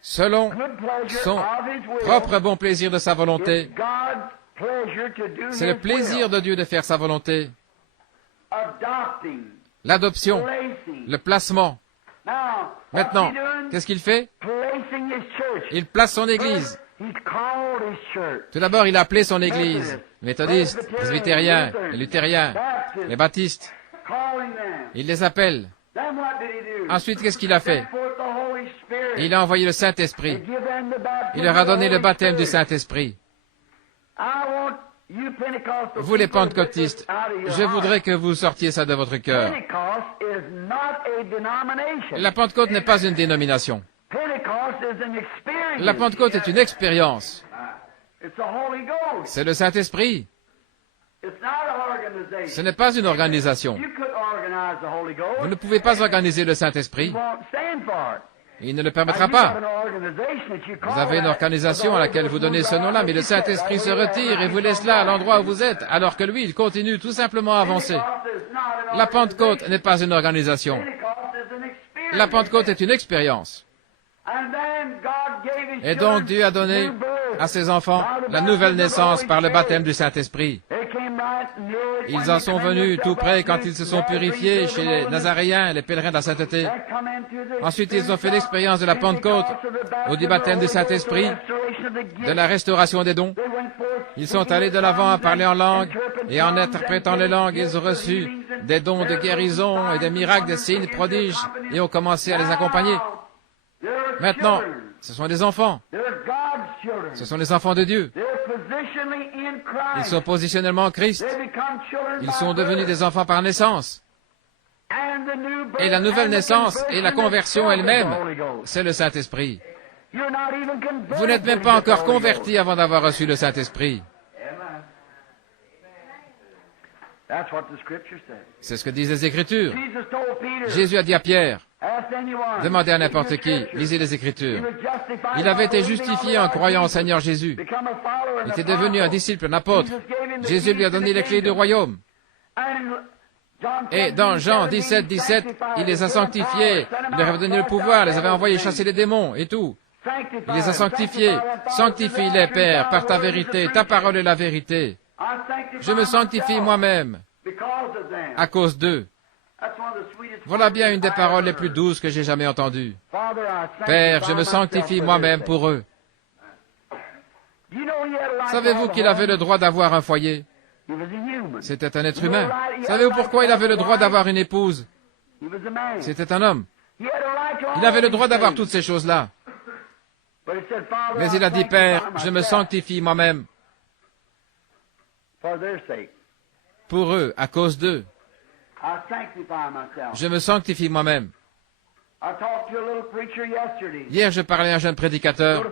selon son propre bon plaisir de sa volonté. C'est le plaisir de Dieu de faire sa volonté. L'adoption, le placement. Maintenant, qu'est-ce qu'il fait? Il place son Église. Tout d'abord, il a appelé son Église, méthodistes, presbytériens, les luthériens, les baptistes. Il les appelle. Ensuite, qu'est-ce qu'il a fait? Il a envoyé le Saint-Esprit. Il leur a donné le baptême du Saint-Esprit. Vous les pentecôtistes, je voudrais que vous sortiez ça de votre cœur. La Pentecôte n'est pas une dénomination. La Pentecôte est une expérience. C'est le Saint-Esprit. Ce n'est pas une organisation. Vous ne pouvez pas organiser le Saint-Esprit. Il ne le permettra pas. Vous avez une organisation à laquelle vous donnez ce nom-là, mais le Saint-Esprit se retire et vous laisse là, à l'endroit où vous êtes, alors que lui, il continue tout simplement à avancer. La Pentecôte n'est pas une organisation. La Pentecôte est une expérience. Et donc Dieu a donné à ses enfants la nouvelle naissance par le baptême du Saint-Esprit. Ils en sont venus tout près quand ils se sont purifiés chez les Nazaréens, les pèlerins de la sainteté. Ensuite, ils ont fait l'expérience de la Pentecôte, ou du baptême du Saint-Esprit, de la restauration des dons. Ils sont allés de l'avant à parler en langue, et en interprétant les langues, ils ont reçu des dons de guérison et des miracles, des signes, des prodiges, et ont commencé à les accompagner. Maintenant, ce sont des enfants. Ce sont les enfants de Dieu. Ils sont positionnellement en Christ. Ils sont devenus des enfants par naissance. Et la nouvelle naissance et la conversion elle-même, c'est le Saint-Esprit. Vous n'êtes même pas encore convertis avant d'avoir reçu le Saint-Esprit. C'est ce que disent les Écritures. Jésus a dit à Pierre, demandez à n'importe qui, lisez les Écritures. Il avait été justifié en croyant au Seigneur Jésus. Il était devenu un disciple, un apôtre. Jésus lui a donné les clés du royaume. Et dans Jean 17, 17, il les a sanctifiés, il leur avait donné le pouvoir, les avait envoyés chasser les démons et tout. Il les a sanctifiés. Sanctifie-les, Père, par ta vérité. Ta parole est la vérité. Je me sanctifie moi-même à cause d'eux. Voilà bien une des paroles les plus douces que j'ai jamais entendues. Père, je me sanctifie moi-même pour eux. Savez-vous qu'il avait le droit d'avoir un foyer? C'était un être humain. Savez-vous pourquoi il avait le droit d'avoir une épouse? C'était un homme. Il avait le droit d'avoir toutes ces choses-là. Mais il a dit, Père, je me sanctifie moi-même pour eux, à cause d'eux. Je me sanctifie moi-même. Hier, je parlais à un jeune prédicateur.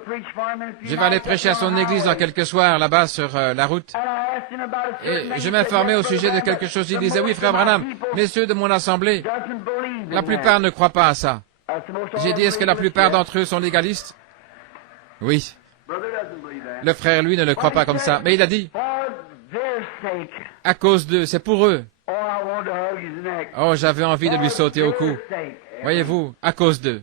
Je vais aller prêcher à son église dans quelques soirs, là-bas, sur la route. Et je m'informais au sujet de quelque chose. Il disait, oui, frère Branham, messieurs de mon assemblée, la plupart ne croient pas à ça. J'ai dit, est-ce que la plupart d'entre eux sont légalistes? Oui. Le frère, lui, ne le croit pas comme ça. Mais il a dit, à cause d'eux, c'est pour eux. Oh, j'avais envie de lui sauter au cou. Voyez-vous, à cause d'eux.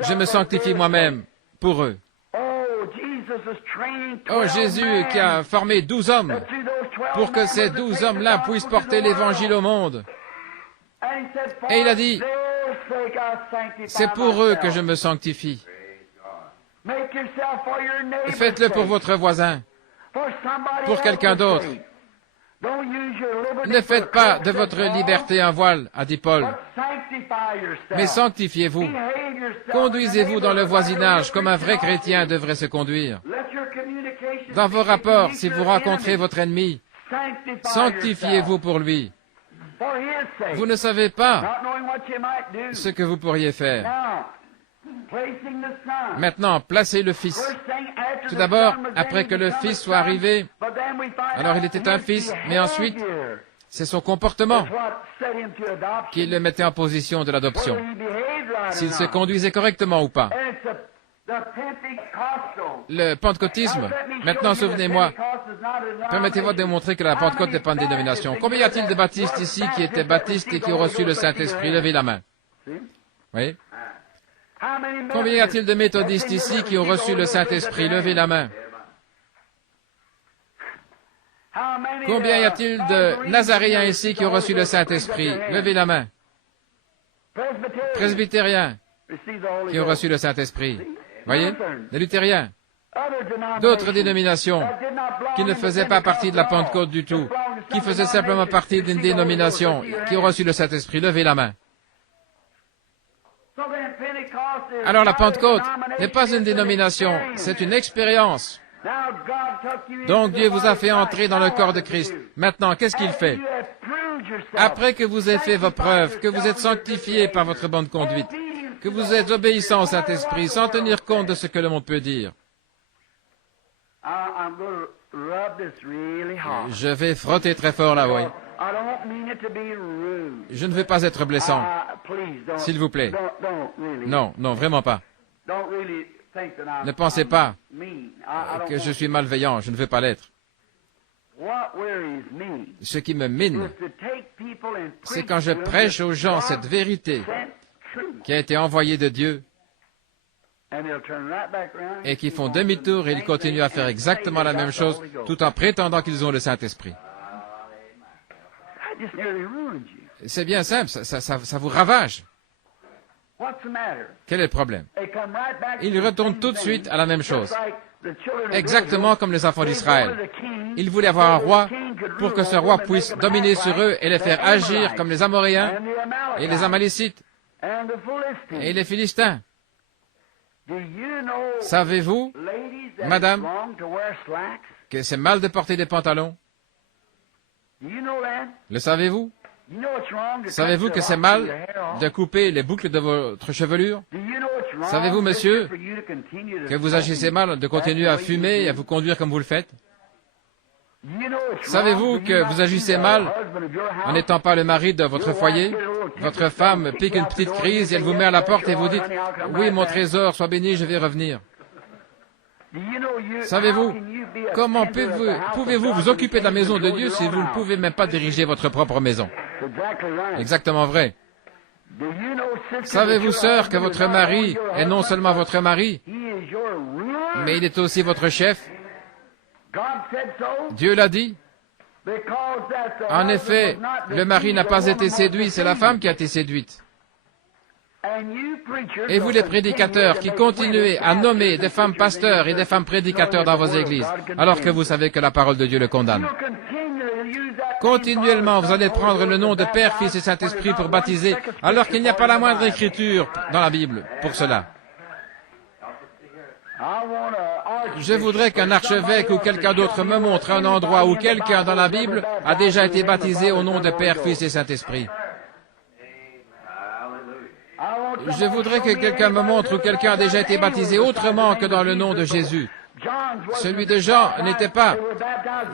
Je me sanctifie moi-même pour eux. Oh, Jésus qui a formé 12 hommes pour que ces 12 hommes-là puissent porter l'Évangile au monde. Et il a dit, c'est pour eux que je me sanctifie. Faites-le pour votre voisin, pour quelqu'un d'autre. Ne faites pas de votre liberté un voile, a dit Paul, mais sanctifiez-vous. Conduisez-vous dans le voisinage comme un vrai chrétien devrait se conduire. Dans vos rapports, si vous rencontrez votre ennemi, sanctifiez-vous pour lui. Vous ne savez pas ce que vous pourriez faire. Maintenant, placez le Fils. Tout d'abord, après que le Fils soit arrivé, alors il était un Fils, mais ensuite, c'est son comportement qui le mettait en position de l'adoption. S'il se conduisait correctement ou pas. Le pentecôtisme, maintenant souvenez-moi, permettez-moi de démontrer que la Pentecôte n'est pas une dénomination. Combien y a-t-il de baptistes ici qui étaient baptistes et qui ont reçu le Saint-Esprit? Levez la main. Oui. Combien y a-t-il de méthodistes ici qui ont reçu le Saint-Esprit? Levez la main. Combien y a-t-il de Nazaréens ici qui ont reçu le Saint-Esprit? Levez la main. Presbytériens qui ont reçu le Saint-Esprit. Voyez? Les luthériens. D'autres dénominations qui ne faisaient pas partie de la Pentecôte du tout, qui faisaient simplement partie d'une dénomination, qui ont reçu le Saint-Esprit. Levez la main. Alors la Pentecôte n'est pas une dénomination, c'est une expérience. Donc Dieu vous a fait entrer dans le corps de Christ. Maintenant, qu'est-ce qu'il fait? Après que vous ayez fait vos preuves, que vous êtes sanctifiés par votre bonne conduite, que vous êtes obéissants au Saint-Esprit, sans tenir compte de ce que le monde peut dire. Je vais frotter très fort là, oui. Je ne veux pas être blessant. S'il vous plaît, Non, non, vraiment pas. Ne pensez pas que je suis malveillant, je ne veux pas l'être. Ce qui me mine, c'est quand je prêche aux gens cette vérité qui a été envoyée de Dieu et qui font demi-tour et ils continuent à faire exactement la même chose tout en prétendant qu'ils ont le Saint-Esprit. C'est bien simple, ça vous ravage. Quel est le problème? Ils retournent tout de suite à la même chose. Exactement comme les enfants d'Israël. Ils voulaient avoir un roi pour que ce roi puisse dominer sur eux et les faire agir comme les Amoréens et les Amalécites et les Philistins. Savez-vous, madame, que c'est mal de porter des pantalons? Le savez-vous? Savez-vous que c'est mal de couper les boucles de votre chevelure? Savez-vous, monsieur, que vous agissez mal de continuer à fumer et à vous conduire comme vous le faites? Savez-vous que vous agissez mal en n'étant pas le mari de votre foyer? Votre femme pique une petite crise et elle vous met à la porte et vous dites « Oui, mon trésor, sois béni, je vais revenir ». Savez-vous, comment pouvez-vous vous occuper de la maison de Dieu si vous ne pouvez même pas diriger votre propre maison? Exactement vrai. Savez-vous, sœur, que votre mari est non seulement votre mari, mais il est aussi votre chef? Dieu l'a dit. En effet, le mari n'a pas été séduit, c'est la femme qui a été séduite. Et vous les prédicateurs qui continuez à nommer des femmes pasteurs et des femmes prédicateurs dans vos églises, alors que vous savez que la parole de Dieu le condamne. Continuellement, vous allez prendre le nom de Père, Fils et Saint-Esprit pour baptiser, alors qu'il n'y a pas la moindre écriture dans la Bible pour cela. Je voudrais qu'un archevêque ou quelqu'un d'autre me montre un endroit où quelqu'un dans la Bible a déjà été baptisé au nom de Père, Fils et Saint-Esprit. Je voudrais que quelqu'un me montre où quelqu'un a déjà été baptisé autrement que dans le nom de Jésus. Celui de Jean n'était pas.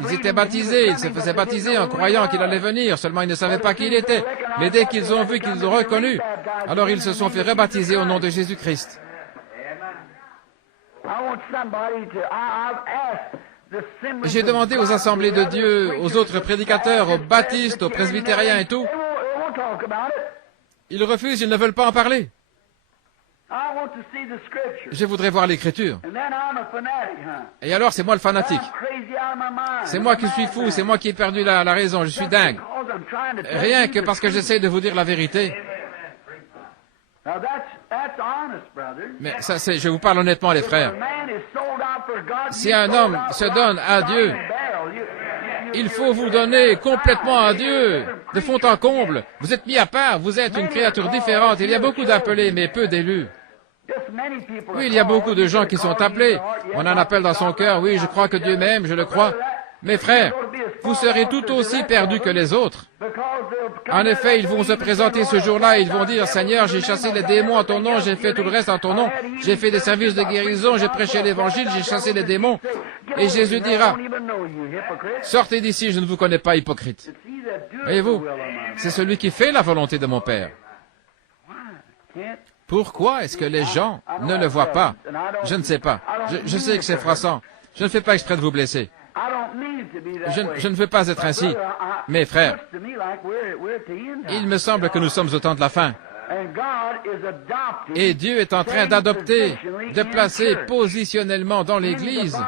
Ils étaient baptisés, ils se faisaient baptiser en croyant qu'il allait venir, seulement ils ne savaient pas qui il était. Mais dès qu'ils ont vu, qu'ils ont reconnu, alors ils se sont fait rebaptiser au nom de Jésus-Christ. J'ai demandé aux assemblées de Dieu, aux autres prédicateurs, aux baptistes, aux presbytériens et tout. Ils refusent, ils ne veulent pas en parler. Je voudrais voir l'Écriture. Et alors, c'est moi le fanatique. C'est moi qui suis fou, c'est moi qui ai perdu la raison, je suis dingue. Rien que parce que j'essaie de vous dire la vérité. Mais ça, je vous parle honnêtement, les frères. Si un homme se donne à Dieu, il faut vous donner complètement à Dieu, de fond en comble. Vous êtes mis à part, vous êtes une créature différente. Il y a beaucoup d'appelés, mais peu d'élus. Oui, il y a beaucoup de gens qui sont appelés. On en appelle dans son cœur, oui, je crois que Dieu m'aime, je le crois. Mes frères, vous serez tout aussi perdus que les autres. En effet, ils vont se présenter ce jour-là et ils vont dire, Seigneur, j'ai chassé les démons en ton nom, j'ai fait tout le reste en ton nom, j'ai fait des services de guérison, j'ai prêché l'évangile, j'ai chassé les démons. Et Jésus dira, sortez d'ici, je ne vous connais pas, hypocrite. Voyez-vous, c'est celui qui fait la volonté de mon Père. Pourquoi est-ce que les gens ne le voient pas? Je ne sais pas. Je sais que c'est froissant. Je ne fais pas exprès de vous blesser. Je ne veux pas être ainsi. Mes frères, il me semble que nous sommes au temps de la fin. Et Dieu est en train d'adopter, de placer positionnellement dans l'Église,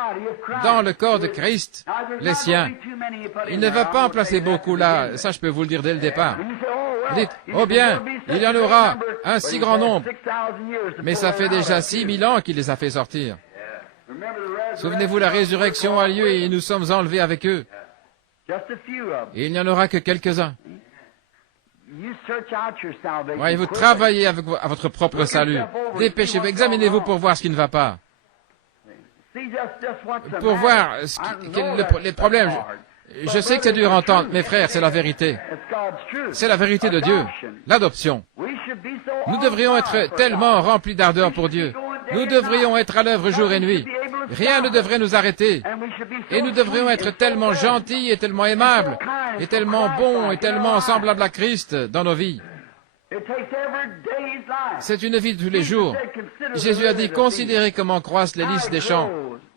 dans le corps de Christ, les siens. Il ne va pas en placer beaucoup là, ça je peux vous le dire dès le départ. Vous dites, oh bien, il y en aura un si grand nombre. Mais ça fait déjà 6000 ans qu'il les a fait sortir. Souvenez-vous, la résurrection a lieu et nous sommes enlevés avec eux. Et il n'y en aura que quelques-uns. Voyez-vous, travaillez à votre propre salut. Dépêchez-vous, examinez-vous pour voir ce qui ne va pas. Pour voir les problèmes. Je sais que c'est dur à entendre, mes frères, c'est la vérité. C'est la vérité de Dieu, l'adoption. Nous devrions être tellement remplis d'ardeur pour Dieu. Nous devrions être à l'œuvre jour et nuit. Rien ne devrait nous arrêter. Et nous devrions être tellement gentils et tellement aimables, et tellement bons et tellement semblables à Christ dans nos vies. C'est une vie de tous les jours. Jésus a dit, considérez comment croissent les lys des champs.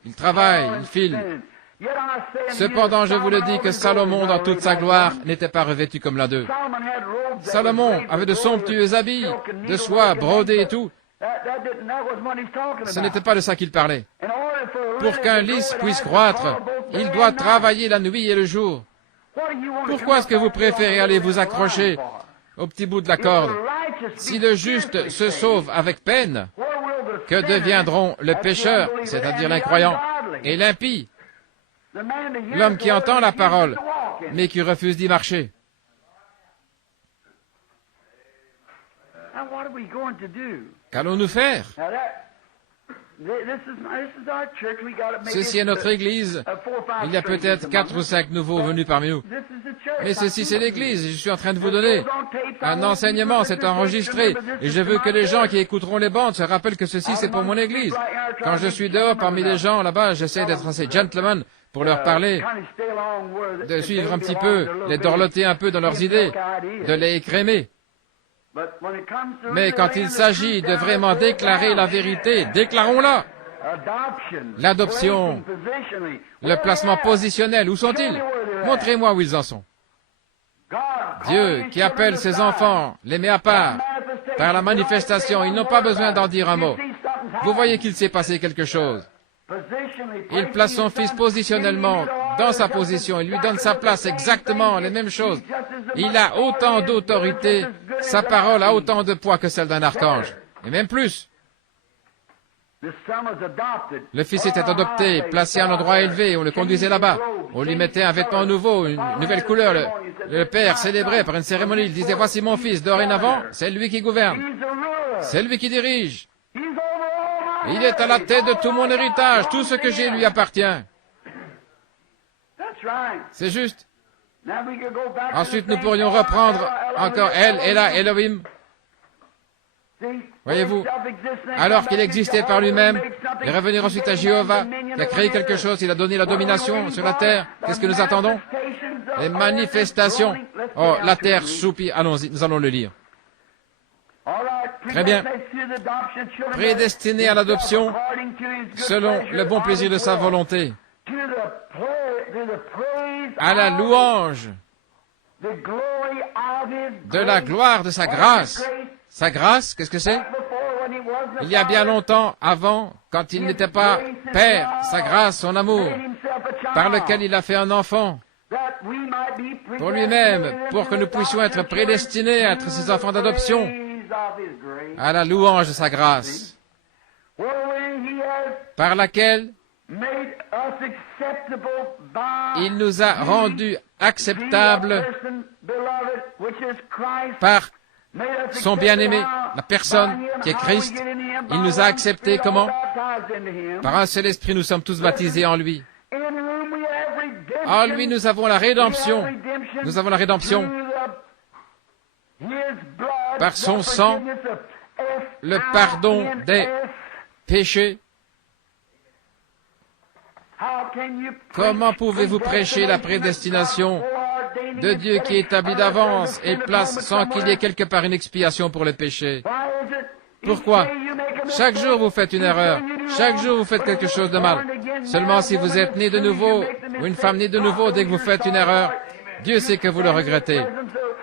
Ils travaillent, ils filent. Cependant, je vous le dis que Salomon, dans toute sa gloire, n'était pas revêtu comme l'un d'eux. Salomon avait de somptueux habits, de soie, brodés et tout. Ce n'était pas de ça qu'il parlait. Pour qu'un lys puisse croître, il doit travailler la nuit et le jour. Pourquoi est-ce que vous préférez aller vous accrocher au petit bout de la corde? Si le juste se sauve avec peine, que deviendront le pécheur, c'est-à-dire l'incroyant, et l'impie, l'homme qui entend la parole, mais qui refuse d'y marcher? Qu'allons-nous faire? Ceci est notre Église. Il y a peut-être 4 ou 5 nouveaux venus parmi nous. Mais ceci, c'est l'Église. Je suis en train de vous donner un enseignement. C'est enregistré. Et je veux que les gens qui écouteront les bandes se rappellent que ceci, c'est pour mon Église. Quand je suis dehors parmi les gens là-bas, j'essaie d'être assez gentleman pour leur parler, de suivre un petit peu, les dorloter un peu dans leurs idées, de les écrémer. Mais quand il s'agit de vraiment déclarer la vérité, déclarons-la. L'adoption, le placement positionnel, où sont-ils? Montrez-moi où ils en sont. Dieu, qui appelle ses enfants, les met à part. Par la manifestation, ils n'ont pas besoin d'en dire un mot. Vous voyez qu'il s'est passé quelque chose. Il place son fils positionnellement dans sa position. Il lui donne sa place, exactement les mêmes choses. Il a autant d'autorité, sa parole a autant de poids que celle d'un archange. Et même plus. Le fils était adopté, placé à un endroit élevé, on le conduisait là-bas. On lui mettait un vêtement nouveau, une nouvelle couleur. Le père célébrait par une cérémonie. Il disait, voici mon fils, dorénavant, c'est lui qui gouverne. C'est lui qui dirige. Il est à la tête de tout mon héritage. Tout ce que j'ai lui appartient. C'est juste. Ensuite, nous pourrions reprendre encore El, Ela, Elohim. Voyez-vous, alors qu'il existait par lui-même, et revenir ensuite à Jéhovah, qui a créé quelque chose, il a donné la domination sur la terre. Qu'est-ce que nous attendons? Les manifestations. Oh, la terre soupire. Allons-y, nous allons le lire. Très bien. Prédestiné à l'adoption selon le bon plaisir de sa volonté, à la louange de la gloire de sa grâce. Sa grâce, qu'est-ce que c'est? Il y a bien longtemps, avant, quand il n'était pas père, sa grâce, son amour, par lequel il a fait un enfant, pour lui-même, pour que nous puissions être prédestinés à être ses enfants d'adoption, à la louange de sa grâce, par laquelle il nous a rendus acceptables par son bien-aimé, la personne qui est Christ. Il nous a acceptés comment? Par un seul esprit, nous sommes tous baptisés en lui. En lui, nous avons la rédemption. Nous avons la rédemption par son sang, le pardon des péchés. Comment pouvez-vous prêcher la prédestination de Dieu qui établit d'avance et place sans qu'il y ait quelque part une expiation pour le péché? Pourquoi? Chaque jour vous faites une erreur. Chaque jour vous faites quelque chose de mal. Seulement si vous êtes né de nouveau, ou une femme née de nouveau, dès que vous faites une erreur, Dieu sait que vous le regrettez.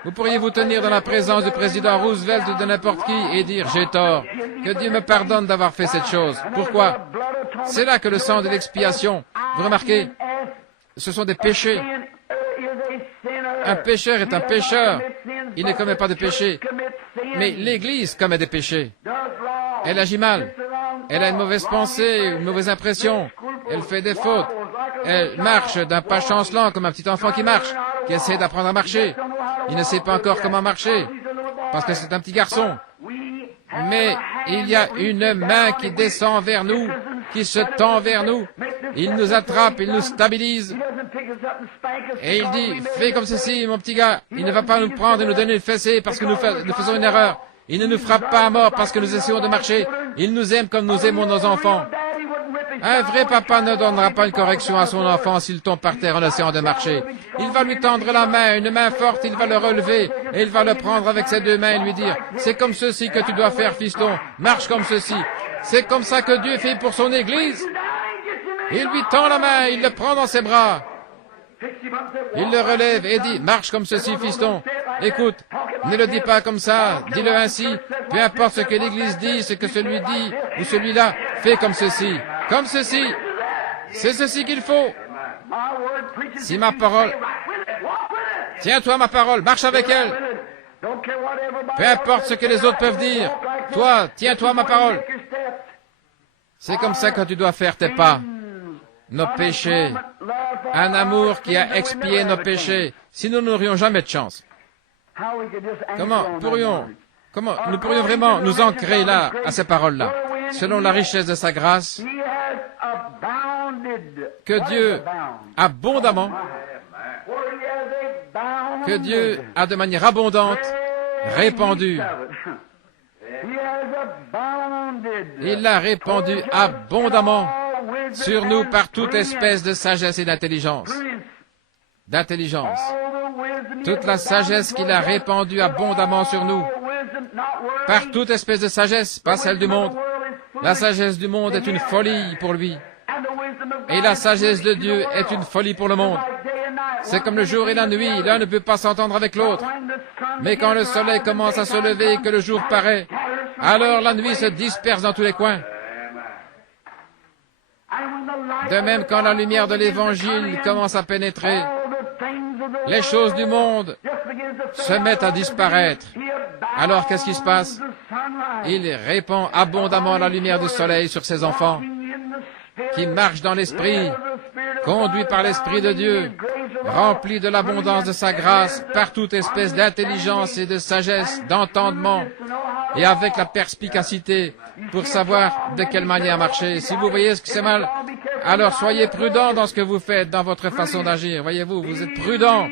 Vous pourriez vous tenir dans la présence du président Roosevelt ou de n'importe qui et dire « J'ai tort, que Dieu me pardonne d'avoir fait cette chose. » Pourquoi? C'est là que le sang de l'expiation, vous remarquez, ce sont des péchés. Un pécheur est un pécheur. Il ne commet pas de péché. Mais l'Église commet des péchés. Elle agit mal. Elle a une mauvaise pensée, une mauvaise impression. Elle fait des fautes. Elle marche d'un pas chancelant comme un petit enfant qui marche, qui essaie d'apprendre à marcher. Il ne sait pas encore comment marcher, parce que c'est un petit garçon. Mais il y a une main qui descend vers nous, qui se tend vers nous. Il nous attrape, il nous stabilise. Et il dit, fais comme ceci, mon petit gars. Il ne va pas nous prendre et nous donner le fessé parce que nous faisons une erreur. Il ne nous frappe pas à mort parce que nous essayons de marcher. Il nous aime comme nous aimons nos enfants. Un vrai papa ne donnera pas une correction à son enfant s'il tombe par terre en essayant de marcher. Il va lui tendre la main, une main forte, il va le relever, et il va le prendre avec ses deux mains et lui dire, c'est comme ceci que tu dois faire, fiston, marche comme ceci. C'est comme ça que Dieu fait pour son Église. Il lui tend la main, il le prend dans ses bras. Il le relève et dit, marche comme ceci, fiston. Écoute, ne le dis pas comme ça, dis-le ainsi. Peu importe ce que l'Église dit, ce que celui dit, ou celui-là, fais comme ceci. Comme ceci. C'est ceci qu'il faut. Si ma parole... Tiens-toi ma parole, marche avec elle. Peu importe ce que les autres peuvent dire. Toi, tiens-toi ma parole. C'est comme ça que tu dois faire tes pas. Nos péchés. Un amour qui a expié nos péchés. Sinon, nous n'aurions jamais de chance. Comment nous pourrions vraiment nous ancrer là, à ces paroles-là, selon la richesse de sa grâce, que Dieu abondamment, que Dieu a de manière abondante répandu. Il l'a répandu abondamment sur nous par toute espèce de sagesse et d'intelligence. Toute la sagesse qu'il a répandue abondamment sur nous, par toute espèce de sagesse, pas celle du monde. La sagesse du monde est une folie pour lui. Et la sagesse de Dieu est une folie pour le monde. C'est comme le jour et la nuit, l'un ne peut pas s'entendre avec l'autre. Mais quand le soleil commence à se lever et que le jour paraît, alors la nuit se disperse dans tous les coins. De même, quand la lumière de l'Évangile commence à pénétrer, les choses du monde se mettent à disparaître. Alors, qu'est-ce qui se passe? Il répand abondamment la lumière du soleil sur ses enfants, qui marchent dans l'Esprit, conduits par l'Esprit de Dieu, remplis de l'abondance de sa grâce, par toute espèce d'intelligence et de sagesse, d'entendement, et avec la perspicacité pour savoir de quelle manière marcher. Si vous voyez ce que c'est mal, alors soyez prudents dans ce que vous faites, dans votre façon d'agir. Voyez-vous, vous êtes prudents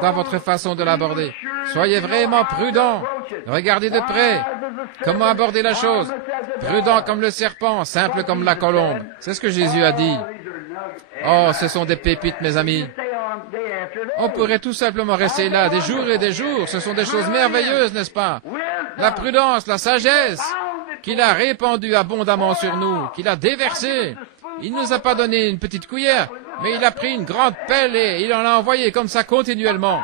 dans votre façon de l'aborder. Soyez vraiment prudents. Regardez de près comment aborder la chose. Prudent comme le serpent, simple comme la colombe. C'est ce que Jésus a dit. Oh, ce sont des pépites, mes amis. On pourrait tout simplement rester là des jours et des jours. Ce sont des choses merveilleuses, n'est-ce pas? La prudence, la sagesse qu'il a répandue abondamment sur nous, qu'il a déversée. Il ne nous a pas donné une petite cuillère, mais il a pris une grande pelle et il en a envoyé comme ça continuellement.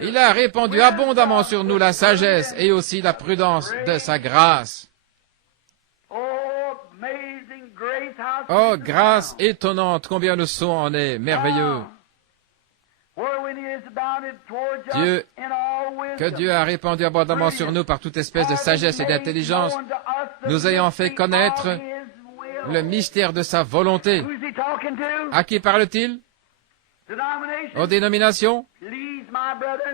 Il a répandu abondamment sur nous la sagesse et aussi la prudence de sa grâce. Oh, grâce étonnante, combien le son en est merveilleux. Que Dieu a répandu abondamment sur nous par toute espèce de sagesse et d'intelligence, nous ayant fait connaître le mystère de sa volonté. À qui parle-t-il? Aux dénominations?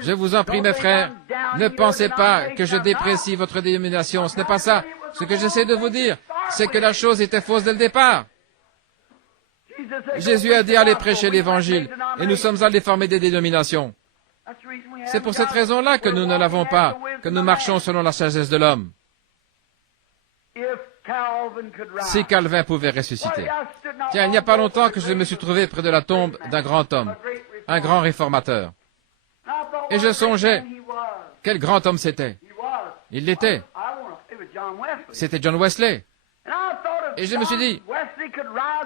Je vous en prie, mes frères, ne pensez pas que je déprécie votre dénomination. Ce n'est pas ça. Ce que j'essaie de vous dire, c'est que la chose était fausse dès le départ. Jésus a dit allez prêcher l'Évangile, et nous sommes allés former des dénominations. C'est pour cette raison-là que nous ne l'avons pas, que nous marchons selon la sagesse de l'homme. Si Calvin pouvait ressusciter. Tiens, il n'y a pas longtemps que je me suis trouvé près de la tombe d'un grand homme, un grand réformateur. Et je songeais, quel grand homme c'était. Il l'était. C'était John Wesley. Et je me suis dit,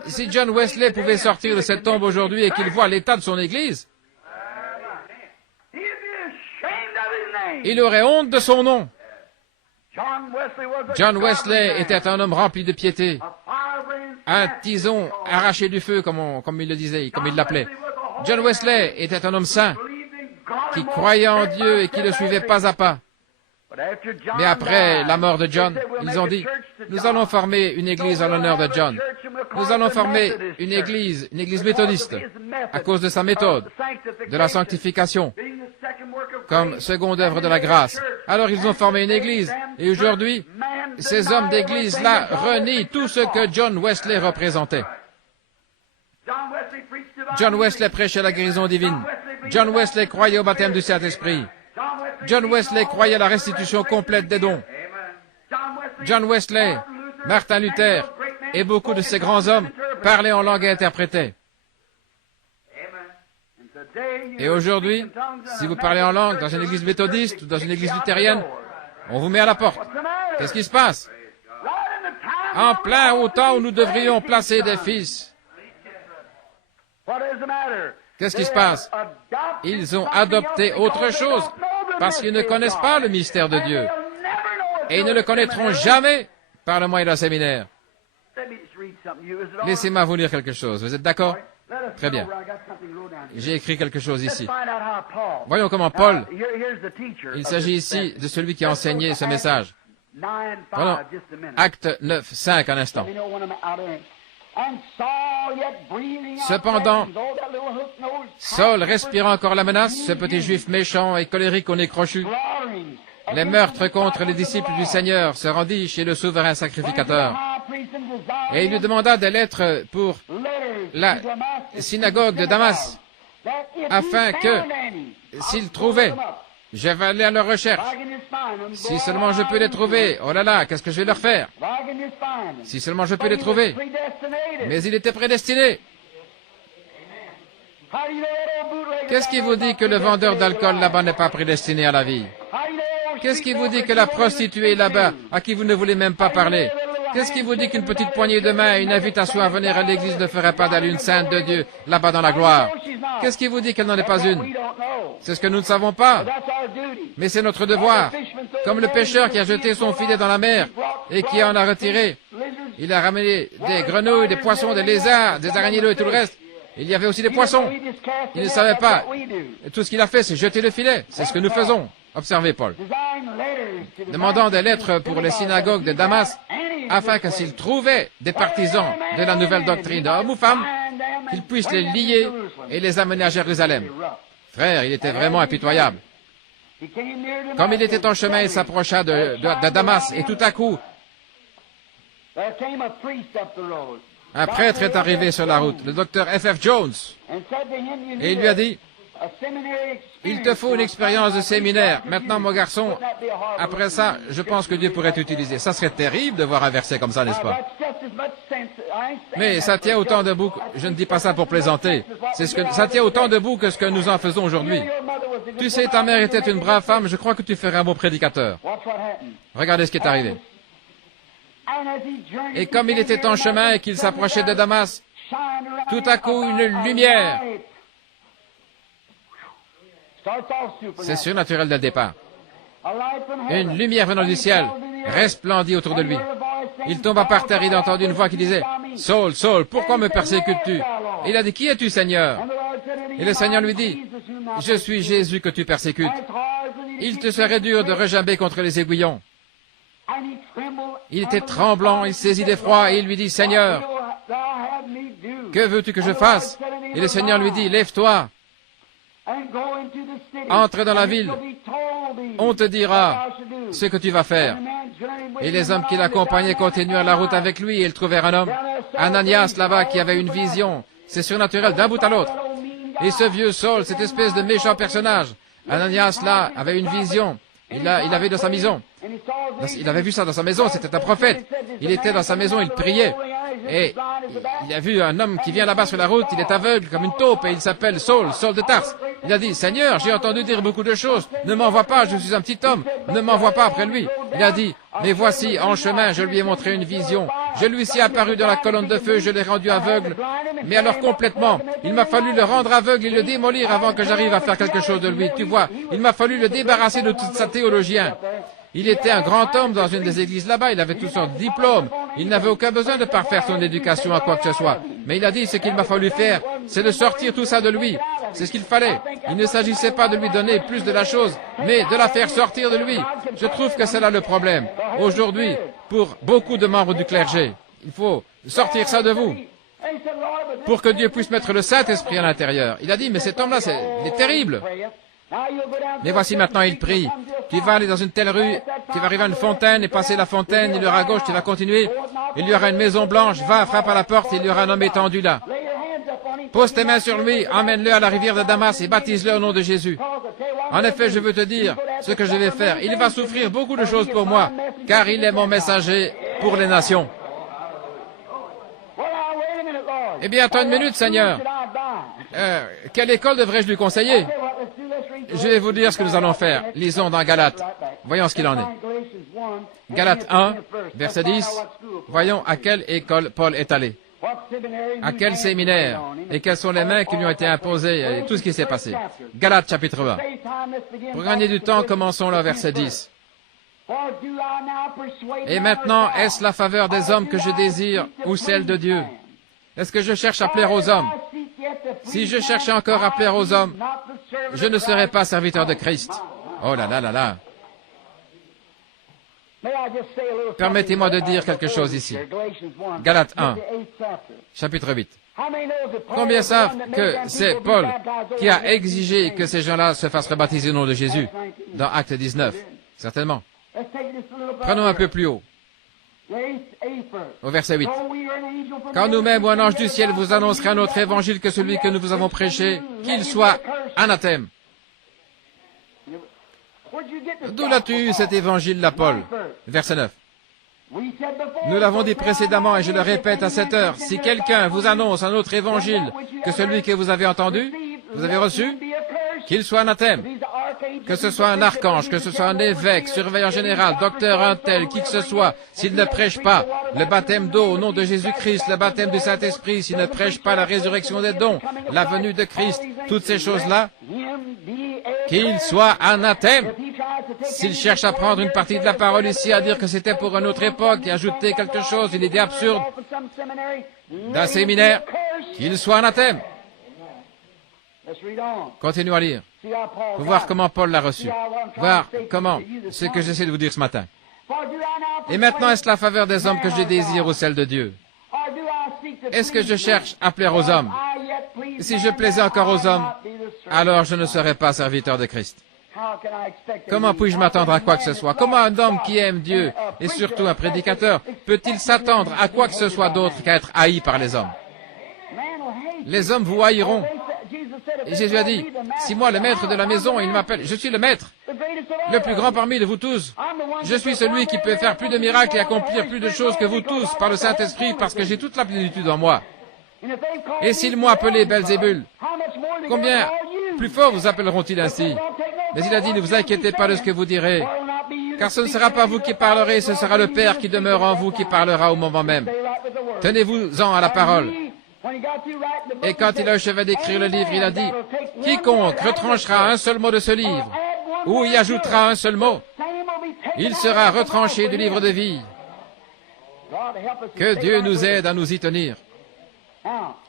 si John Wesley pouvait sortir de cette tombe aujourd'hui et qu'il voit l'état de son Église, il aurait honte de son nom. John Wesley était un homme rempli de piété, un tison arraché du feu, comme il le disait, comme il l'appelait. John Wesley était un homme saint, qui croyait en Dieu et qui le suivait pas à pas. Mais après la mort de John, ils ont dit, nous allons former une église en l'honneur de John. Nous allons former une église méthodiste, à cause de sa méthode, de la sanctification, comme seconde œuvre de la grâce. Alors ils ont formé une église, et aujourd'hui, ces hommes d'église-là renient tout ce que John Wesley représentait. John Wesley prêchait la guérison divine. John Wesley croyait au baptême du Saint-Esprit. John Wesley croyait à la restitution complète des dons. John Wesley, Martin Luther et beaucoup de ces grands hommes parlaient en langue et interprétaient. Et aujourd'hui, si vous parlez en langue dans une église méthodiste ou dans une église luthérienne, on vous met à la porte. Qu'est-ce qui se passe? En plein au temps où nous devrions placer des fils. Qu'est-ce qui se passe? Ils ont adopté autre chose parce qu'ils ne connaissent pas le mystère de Dieu. Et ils ne le connaîtront jamais par le moyen d'un séminaire. Laissez-moi vous lire quelque chose. Vous êtes d'accord? Très bien. J'ai écrit quelque chose ici. Voyons comment Paul, il s'agit ici de celui qui a enseigné ce message. Prenons Acte 9, 5 un instant. Cependant, Saul respirant encore la menace, ce petit juif méchant et colérique au nez crochu, les meurtres contre les disciples du Seigneur, se rendit chez le souverain sacrificateur. Et il lui demanda des lettres pour la synagogue de Damas, afin que, s'il trouvait, je vais aller à leur recherche. Si seulement je peux les trouver, oh là là, qu'est-ce que je vais leur faire? Si seulement je peux les trouver. Mais il était prédestiné. Qu'est-ce qui vous dit que le vendeur d'alcool là-bas n'est pas prédestiné à la vie? Qu'est-ce qui vous dit que la prostituée là-bas, à qui vous ne voulez même pas parler, qu'est-ce qui vous dit qu'une petite poignée de main et une invitation à venir à l'église ne ferait pas d'elle une sainte de Dieu, là-bas dans la gloire? Qu'est-ce qui vous dit qu'elle n'en est pas une? C'est ce que nous ne savons pas. Mais c'est notre devoir. Comme le pêcheur qui a jeté son filet dans la mer et qui en a retiré. Il a ramené des grenouilles, des poissons, des lézards, des araignées et tout le reste. Il y avait aussi des poissons. Il ne savait pas. Et tout ce qu'il a fait, c'est jeter le filet. C'est ce que nous faisons. Observez, Paul. Demandant des lettres pour les synagogues de Damas, afin que s'il trouvait des partisans de la nouvelle doctrine d'hommes ou femmes, qu'il puisse les lier et les amener à Jérusalem. Frère, il était vraiment impitoyable. Comme il était en chemin, il s'approcha de Damas, et tout à coup, un prêtre est arrivé sur la route, le docteur F.F. Jones, et il lui a dit, il te faut une expérience de séminaire. Maintenant, mon garçon, après ça, je pense que Dieu pourrait t'utiliser. Ça serait terrible de voir un verset comme ça, n'est-ce pas? Mais ça tient autant debout, je ne dis pas ça pour plaisanter, ça tient autant debout que ce que nous en faisons aujourd'hui. Tu sais, ta mère était une brave femme, je crois que tu ferais un bon prédicateur. Regardez ce qui est arrivé. Et comme il était en chemin et qu'il s'approchait de Damas, tout à coup, une lumière. C'est surnaturel dès le départ. Une lumière venant du ciel resplendit autour de lui. Il tomba par terre, il entendit une voix qui disait, « Saul, Saul, pourquoi me persécutes-tu » Il a dit, « Qui es-tu, Seigneur » Et le Seigneur lui dit, « Je suis Jésus que tu persécutes. Il te serait dur de regimber contre les aiguillons. » Il était tremblant, il saisit d'effroi et il lui dit, « Seigneur, que veux-tu que je fasse » Et le Seigneur lui dit, « Lève-toi. Entre dans la ville, on te dira ce que tu vas faire. » Et les hommes qui l'accompagnaient continuèrent la route avec lui et ils trouvèrent un homme, Ananias là-bas, qui avait une vision. C'est surnaturel d'un bout à l'autre. Et ce vieux Saul, cette espèce de méchant personnage, Ananias là, avait une vision. Il avait dans sa maison. Il avait vu ça dans sa maison, c'était un prophète. Il était dans sa maison, il priait. Et il a vu un homme qui vient là-bas sur la route, il est aveugle comme une taupe et il s'appelle Saul, Saul de Tarse. Il a dit, Seigneur, j'ai entendu dire beaucoup de choses, ne m'envoie pas, je suis un petit homme, ne m'envoie pas après lui. Il a dit, mais voici, en chemin, je lui ai montré une vision. Je lui suis apparu dans la colonne de feu, je l'ai rendu aveugle. Mais alors complètement, il m'a fallu le rendre aveugle et le démolir avant que j'arrive à faire quelque chose de lui. Tu vois, il m'a fallu le débarrasser de toute sa théologien. Il était un grand homme dans une des églises là-bas, il avait toutes sortes de diplômes. Il n'avait aucun besoin de parfaire son éducation à quoi que ce soit. Mais il a dit, ce qu'il m'a fallu faire, c'est de sortir tout ça de lui. C'est ce qu'il fallait. Il ne s'agissait pas de lui donner plus de la chose, mais de la faire sortir de lui. Je trouve que c'est là le problème. Aujourd'hui, pour beaucoup de membres du clergé, il faut sortir ça de vous. Pour que Dieu puisse mettre le Saint-Esprit à l'intérieur. Il a dit, mais cet homme-là, il est terrible. Mais voici maintenant, il prie. Tu vas aller dans une telle rue, tu vas arriver à une fontaine et passer la fontaine, il y aura à gauche, tu vas continuer. Il y aura une maison blanche, va, frappe à la porte, il y aura un homme étendu là. Pose tes mains sur lui, emmène-le à la rivière de Damas et baptise-le au nom de Jésus. En effet, je veux te dire ce que je vais faire. Il va souffrir beaucoup de choses pour moi, car il est mon messager pour les nations. Eh bien, attends une minute, Seigneur. Quelle école devrais-je lui conseiller? Je vais vous dire ce que nous allons faire. Lisons dans Galates. Voyons ce qu'il en est. Galates 1, verset 10. Voyons à quelle école Paul est allé. À quel séminaire? Et quelles sont les mains qui lui ont été imposées et tout ce qui s'est passé. Galates chapitre 1. Pour gagner du temps, commençons le verset 10. Et maintenant, est-ce la faveur des hommes que je désire ou celle de Dieu? Est-ce que je cherche à plaire aux hommes? Si je cherchais encore à plaire aux hommes, je ne serais pas serviteur de Christ. Oh là là là là. Permettez-moi de dire quelque chose ici. Galates 1, chapitre 8. Combien savent que c'est Paul qui a exigé que ces gens-là se fassent rebaptiser au nom de Jésus dans Acte 19? Certainement. Prenons un peu plus haut. Au verset 8. Quand nous-mêmes ou un ange du ciel vous annoncerait un autre évangile que celui que nous vous avons prêché, qu'il soit anathème. D'où l'as-tu eu cet évangile-là, Paul? Verset 9. Nous l'avons dit précédemment et je le répète à cette heure. Si quelqu'un vous annonce un autre évangile que celui que vous avez entendu, vous avez reçu, qu'il soit anathème. Que ce soit un archange, que ce soit un évêque, surveillant général, docteur, un tel, qui que ce soit, s'il ne prêche pas le baptême d'eau au nom de Jésus-Christ, le baptême du Saint-Esprit, s'il ne prêche pas la résurrection des dons, la venue de Christ, toutes ces choses-là, qu'il soit anathème. S'il cherche à prendre une partie de la parole ici, à dire que c'était pour une autre époque et ajouter quelque chose, une idée absurde d'un séminaire, qu'il soit anathème. Continuons à lire. Pour voir comment Paul l'a reçu. Voir comment, ce que j'essaie de vous dire ce matin. Et maintenant, est-ce la faveur des hommes que je désire ou celle de Dieu? Est-ce que je cherche à plaire aux hommes? Si je plaisais encore aux hommes, alors je ne serais pas serviteur de Christ. Comment puis-je m'attendre à quoi que ce soit? Comment un homme qui aime Dieu, et surtout un prédicateur, peut-il s'attendre à quoi que ce soit d'autre qu'à être haï par les hommes? Les hommes vous haïront. Et Jésus a dit, si moi, le maître de la maison, il m'appelle, je suis le maître, le plus grand parmi vous tous. Je suis celui qui peut faire plus de miracles et accomplir plus de choses que vous tous par le Saint-Esprit parce que j'ai toute la plénitude en moi. Et s'ils m'ont appelé Belzébul, combien plus fort vous appelleront-ils ainsi? Mais il a dit, ne vous inquiétez pas de ce que vous direz, car ce ne sera pas vous qui parlerez, ce sera le Père qui demeure en vous qui parlera au moment même. Tenez-vous-en à la parole. Et quand il a achevé d'écrire le livre, il a dit, quiconque retranchera un seul mot de ce livre, ou y ajoutera un seul mot, il sera retranché du livre de vie. Que Dieu nous aide à nous y tenir.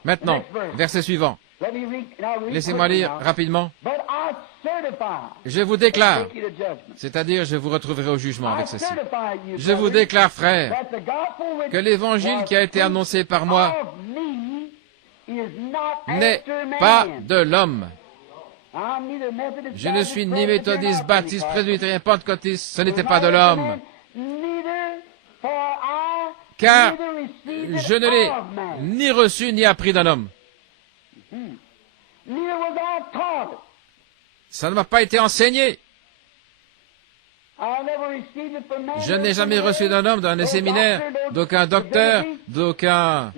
Maintenant, verset suivant. Laissez-moi lire rapidement. Je vous déclare, c'est-à-dire je vous retrouverai au jugement avec ceci. Je vous déclare, frères, que l'évangile qui a été annoncé par moi n'est pas de l'homme. Je ne suis ni méthodiste, baptiste, presbytérien, pentecôtiste, ce n'était pas de l'homme. Car je ne l'ai ni reçu ni appris d'un homme. Ça ne m'a pas été enseigné. Je n'ai jamais reçu d'un homme, d'un séminaire, d'aucun docteur, d'aucun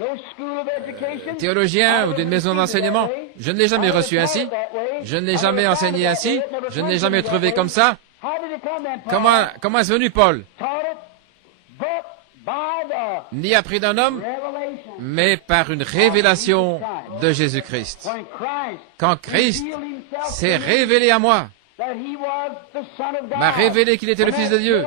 théologien ou d'une maison d'enseignement. Je ne l'ai jamais reçu ainsi. Je ne l'ai jamais enseigné ainsi. Je ne l'ai jamais trouvé comme ça. Comment est-ce venu Paul? Ni appris d'un homme, mais par une révélation de Jésus-Christ. Quand Christ s'est révélé à moi, m'a révélé qu'il était le Fils de Dieu.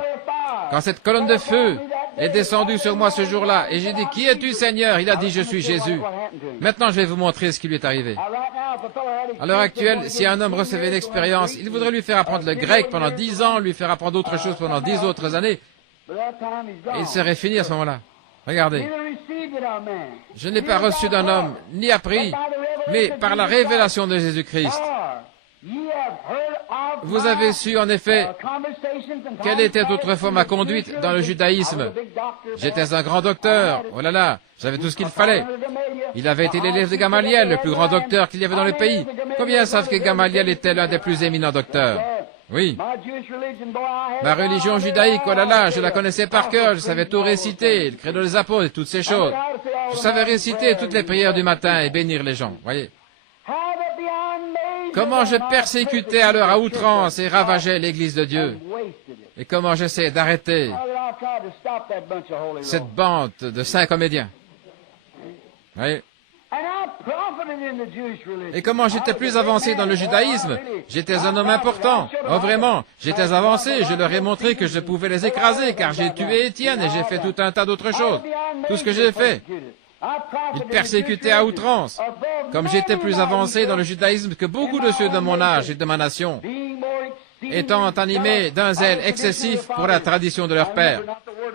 Quand cette colonne de feu est descendue sur moi ce jour-là, et j'ai dit, qui es-tu, Seigneur? Il a dit, je suis Jésus. Maintenant, je vais vous montrer ce qui lui est arrivé. À l'heure actuelle, si un homme recevait une expérience, il voudrait lui faire apprendre le grec pendant 10 ans, lui faire apprendre autre chose pendant 10 autres années, et il serait fini à ce moment-là. Regardez. Je n'ai pas reçu d'un homme, ni appris, mais par la révélation de Jésus-Christ. Vous avez su, en effet, quelle était autrefois ma conduite dans le judaïsme. J'étais un grand docteur. Oh là là, j'avais tout ce qu'il fallait. Il avait été l'élève de Gamaliel, le plus grand docteur qu'il y avait dans le pays. Combien savent que Gamaliel était l'un des plus éminents docteurs? Oui. Ma religion judaïque, oh là là, je la connaissais par cœur, je savais tout réciter, le credo des apôtres et toutes ces choses. Je savais réciter toutes les prières du matin et bénir les gens, voyez. Comment je persécutais alors à outrance et ravageais l'Église de Dieu. Et comment j'essayais d'arrêter cette bande de saints comédiens. Voyez. Et comment j'étais plus avancé dans le judaïsme, j'étais un homme important. Oh vraiment, j'étais avancé, je leur ai montré que je pouvais les écraser, car j'ai tué Étienne et j'ai fait tout un tas d'autres choses. Tout ce que j'ai fait. Ils persécutaient à outrance. Comme j'étais plus avancé dans le judaïsme que beaucoup de ceux de mon âge et de ma nation, étant animés d'un zèle excessif pour la tradition de leur père.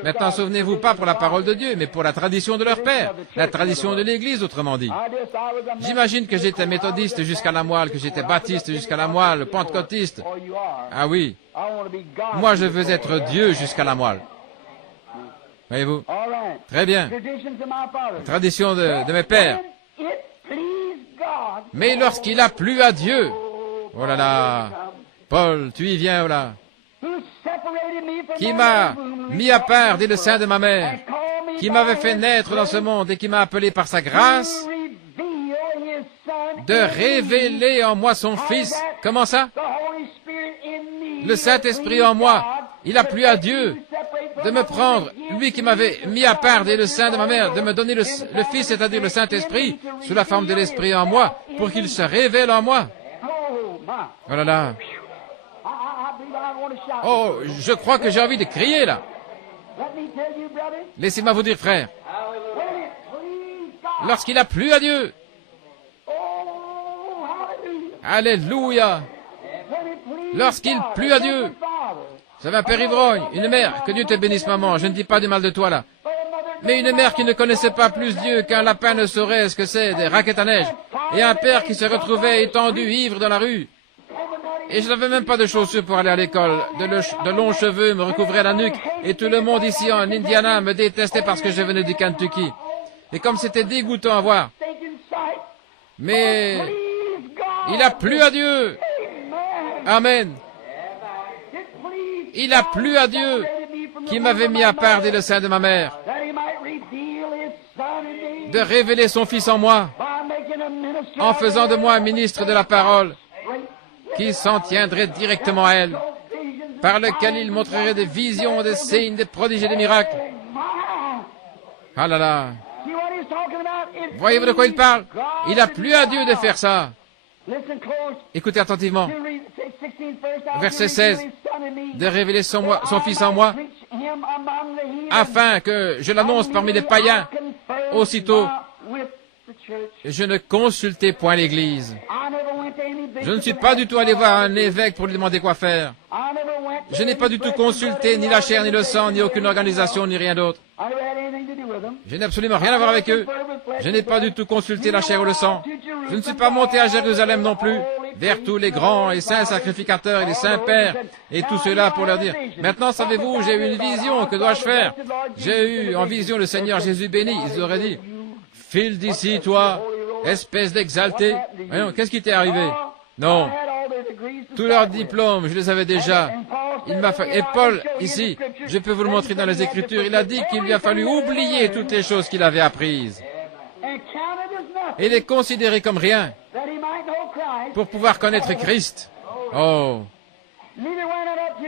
Maintenant, souvenez-vous pas pour la parole de Dieu, mais pour la tradition de leur père, la tradition de l'Église, autrement dit. J'imagine que j'étais méthodiste jusqu'à la moelle, que j'étais baptiste jusqu'à la moelle, pentecôtiste. Ah oui, moi je veux être Dieu jusqu'à la moelle. Voyez-vous? Très bien. La tradition de mes pères. Mais lorsqu'il a plu à Dieu, oh là là, Paul, tu y viens, oh là, qui m'a mis à part dès le sein de ma mère, qui m'avait fait naître dans ce monde et qui m'a appelé par sa grâce, de révéler en moi son Fils. Comment ça? Le Saint-Esprit en moi. Il a plu à Dieu de me prendre, lui qui m'avait mis à part dès le sein de ma mère, de me donner le Fils, c'est-à-dire le Saint-Esprit, sous la forme de l'Esprit en moi, pour qu'il se révèle en moi. Oh là là. Oh, je crois que j'ai envie de crier là. Laissez-moi vous dire, frère, lorsqu'il a plu à Dieu, alléluia, lorsqu'il plut à Dieu, j'avais un père ivrogne, une mère, que Dieu te bénisse maman, je ne dis pas du mal de toi là, mais une mère qui ne connaissait pas plus Dieu qu'un lapin ne saurait ce que c'est des raquettes à neige, et un père qui se retrouvait étendu, ivre dans la rue, et je n'avais même pas de chaussures pour aller à l'école, de longs cheveux me recouvraient la nuque, et tout le monde ici en Indiana me détestait parce que je venais du Kentucky. Et comme c'était dégoûtant à voir. Mais il a plu à Dieu. Amen. Il a plu à Dieu qui m'avait mis à part dès le sein de ma mère, de révéler son Fils en moi, en faisant de moi un ministre de la parole, qui s'en tiendrait directement à elle, par lequel il montrerait des visions, des signes, des prodiges et des miracles. Ah là là. Voyez-vous de quoi il parle? Il a plu à Dieu de faire ça. Écoutez attentivement. Verset 16. De révéler son Fils en moi, afin que je l'annonce parmi les païens. Aussitôt, je ne consultais point l'Église. Je ne suis pas du tout allé voir un évêque pour lui demander quoi faire. Je n'ai pas du tout consulté ni la chair, ni le sang, ni aucune organisation, ni rien d'autre. Je n'ai absolument rien à voir avec eux. Je n'ai pas du tout consulté la chair ou le sang. Je ne suis pas monté à Jérusalem non plus, vers tous les grands et saints sacrificateurs et les saints pères et tout cela pour leur dire, maintenant savez-vous, j'ai eu une vision, que dois-je faire? J'ai eu en vision le Seigneur Jésus béni. Ils auraient dit, file d'ici, toi, espèce d'exalté. Voyons, qu'est-ce qui t'est arrivé? Non. Tous leurs diplômes, je les avais déjà. Et Paul, ici, je peux vous le montrer dans les Écritures, il a dit qu'il lui a fallu oublier toutes les choses qu'il avait apprises et les considérer comme rien pour pouvoir connaître Christ. Oh.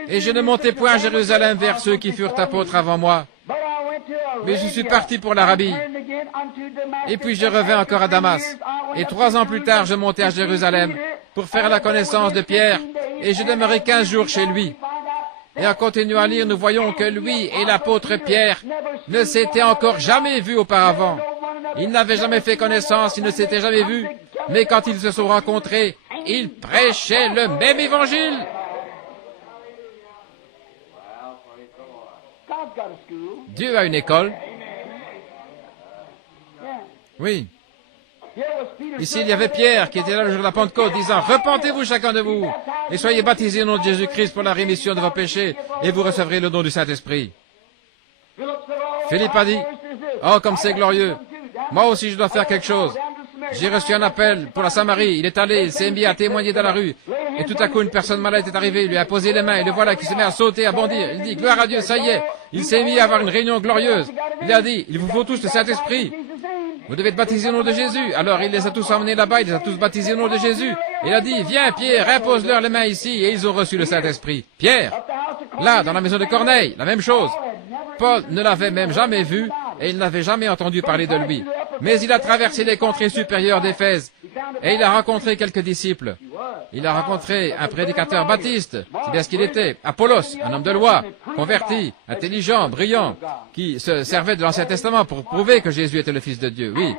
Et je ne montais point à Jérusalem vers ceux qui furent apôtres avant moi, mais je suis parti pour l'Arabie. Et puis je revins encore à Damas. Et 3 ans plus tard, je montai à Jérusalem pour faire la connaissance de Pierre, et je demeurai 15 jours chez lui. Et en continuant à lire, nous voyons que lui et l'apôtre Pierre ne s'étaient encore jamais vus auparavant. Ils n'avaient jamais fait connaissance, ils ne s'étaient jamais vus, mais quand ils se sont rencontrés, ils prêchaient le même évangile. Dieu a une école. Oui. Ici, il y avait Pierre qui était là le jour de la Pentecôte, disant, repentez-vous chacun de vous, et soyez baptisés au nom de Jésus-Christ pour la rémission de vos péchés, et vous recevrez le don du Saint-Esprit. Philippe a dit, oh, comme c'est glorieux. Moi aussi, je dois faire quelque chose. J'ai reçu un appel pour la Samarie. Il est allé, il s'est mis à témoigner dans la rue. Et tout à coup, une personne malade est arrivée, il lui a posé les mains, et le voilà qui se met à sauter, à bondir. Il dit, gloire à Dieu, ça y est. Il s'est mis à avoir une réunion glorieuse. Il a dit, il vous faut tous le Saint-Esprit. Vous devez être baptisés au nom de Jésus. Alors il les a tous emmenés là-bas, il les a tous baptisés au nom de Jésus. Il a dit, viens Pierre, impose-leur les mains ici, et ils ont reçu le Saint-Esprit. Pierre, là, dans la maison de Corneille, la même chose. Paul ne l'avait même jamais vu, et il n'avait jamais entendu parler de lui. Mais il a traversé les contrées supérieures d'Éphèse, et il a rencontré quelques disciples. Il a rencontré un prédicateur baptiste, c'est bien ce qu'il était, Apollos, un homme de loi, converti, intelligent, brillant, qui se servait de l'Ancien Testament pour prouver que Jésus était le Fils de Dieu, oui.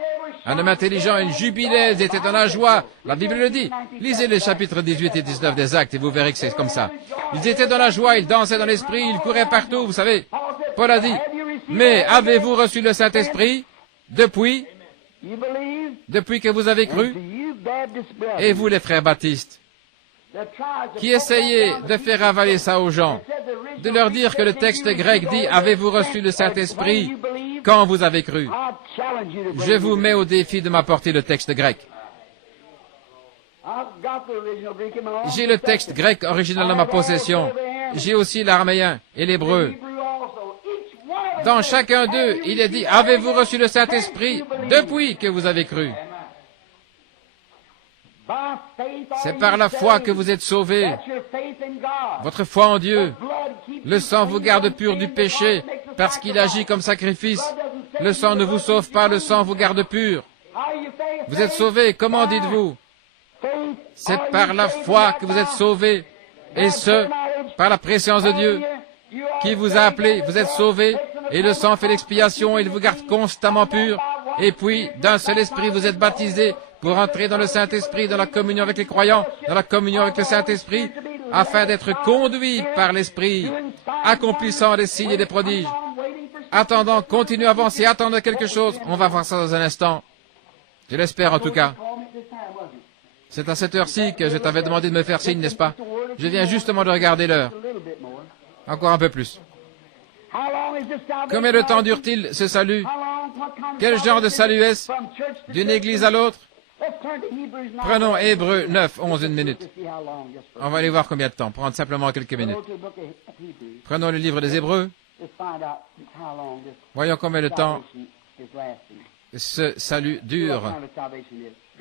Un homme intelligent, il jubilait, ils étaient dans la joie. La Bible le dit. Lisez les chapitres 18 et 19 des Actes et vous verrez que c'est comme ça. Ils étaient dans la joie, ils dansaient dans l'esprit, ils couraient partout, vous savez. Paul a dit, mais avez-vous reçu le Saint-Esprit depuis que vous avez cru? Et vous, les frères baptistes, qui essayez de faire avaler ça aux gens, de leur dire que le texte grec dit, avez-vous reçu le Saint-Esprit quand vous avez cru? Je vous mets au défi de m'apporter le texte grec. J'ai le texte grec original dans ma possession. J'ai aussi l'araméen et l'hébreu. Dans chacun d'eux, il est dit, avez-vous reçu le Saint-Esprit depuis que vous avez cru? C'est par la foi que vous êtes sauvés. Votre foi en Dieu. Le sang vous garde pur du péché parce qu'il agit comme sacrifice. Le sang ne vous sauve pas, le sang vous garde pur. Vous êtes sauvés, comment dites-vous? C'est par la foi que vous êtes sauvés, et ce, par la préscience de Dieu, qui vous a appelé, vous êtes sauvés, et le sang fait l'expiation, il vous garde constamment pur, et puis, d'un seul esprit, vous êtes baptisés pour entrer dans le Saint-Esprit, dans la communion avec les croyants, dans la communion avec le Saint-Esprit, afin d'être conduits par l'Esprit, accomplissant les signes et les prodiges. Attendant, continuez à avancer, attendez quelque chose. On va voir ça dans un instant. Je l'espère en tout cas. C'est à cette heure-ci que je t'avais demandé de me faire signe, n'est-ce pas? Je viens justement de regarder l'heure. Encore un peu plus. Combien de temps dure-t-il ce salut? Quel genre de salut est-ce? D'une église à l'autre? Prenons Hébreux 9, 11, une minute. On va aller voir combien de temps, prendre simplement quelques minutes. Prenons le livre des Hébreux. Voyons combien de temps ce salut dure.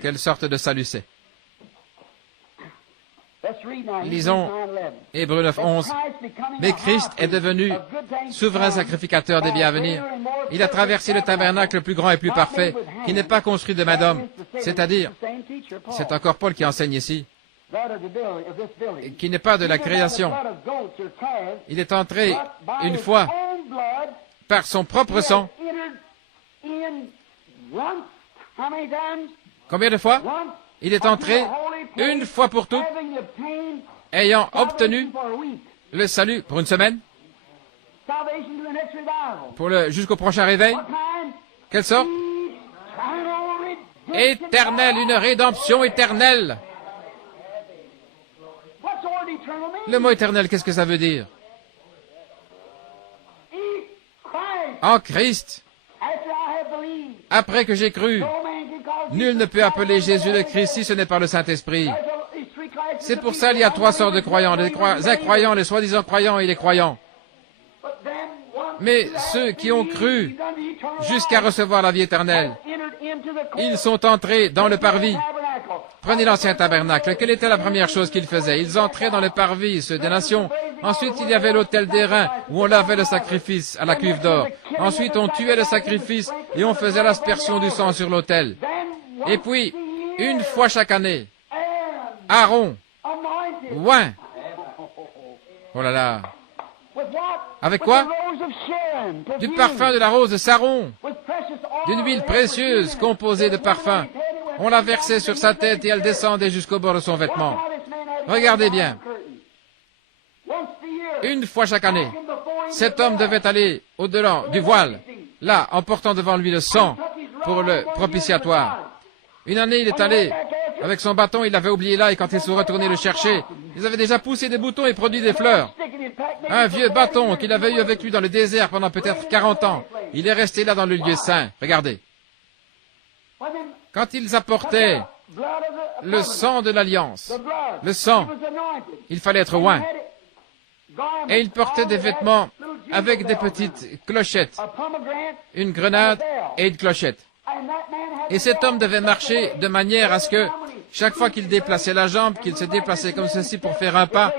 Quelle sorte de salut c'est? Lisons Hébreux 9, 11. Mais Christ est devenu souverain sacrificateur des biens à venir. Il a traversé le tabernacle plus grand et plus parfait, qui n'est pas construit de main d'homme. C'est-à-dire, c'est encore Paul qui enseigne ici, qui n'est pas de la création. Il est entré une fois par son propre sang. Combien de fois? Il est entré une fois pour toutes, ayant obtenu le salut pour une semaine, jusqu'au prochain réveil. Quelle sorte? Éternel, une rédemption éternelle. Le mot éternel, qu'est-ce que ça veut dire? En Christ, après que j'ai cru, nul ne peut appeler Jésus le Christ si ce n'est par le Saint-Esprit. C'est pour ça qu'il y a trois sortes de croyants, les incroyants, les soi-disant croyants et les croyants. Mais ceux qui ont cru jusqu'à recevoir la vie éternelle, ils sont entrés dans le parvis. Prenez l'ancien tabernacle. Quelle était la première chose qu'ils faisaient? Ils entraient dans le parvis, ceux des nations. Ensuite, il y avait l'autel d'airain, où on lavait le sacrifice à la cuve d'or. Ensuite, on tuait le sacrifice et on faisait l'aspersion du sang sur l'autel. Et puis, une fois chaque année, Aaron, oint. Oh là là. Avec quoi? Du parfum de la rose de Saron, d'une huile précieuse composée de parfum. On la versait sur sa tête et elle descendait jusqu'au bord de son vêtement. Regardez bien. Une fois chaque année, cet homme devait aller au-delà du voile, là, en portant devant lui le sang pour le propitiatoire. Une année, il est allé avec son bâton, il l'avait oublié là, et quand ils sont retournés le chercher, ils avaient déjà poussé des boutons et produit des fleurs. Un vieux bâton qu'il avait eu avec lui dans le désert pendant peut-être 40 ans. Il est resté là dans le lieu saint. Regardez. Quand ils apportaient Le sang de l'alliance. Le sang. Il fallait être oint. Et il portait des vêtements avec des petites clochettes. Une grenade et une clochette. Et cet homme devait marcher de manière à ce que, chaque fois qu'il déplaçait la jambe, qu'il se déplaçait comme ceci pour faire un pas,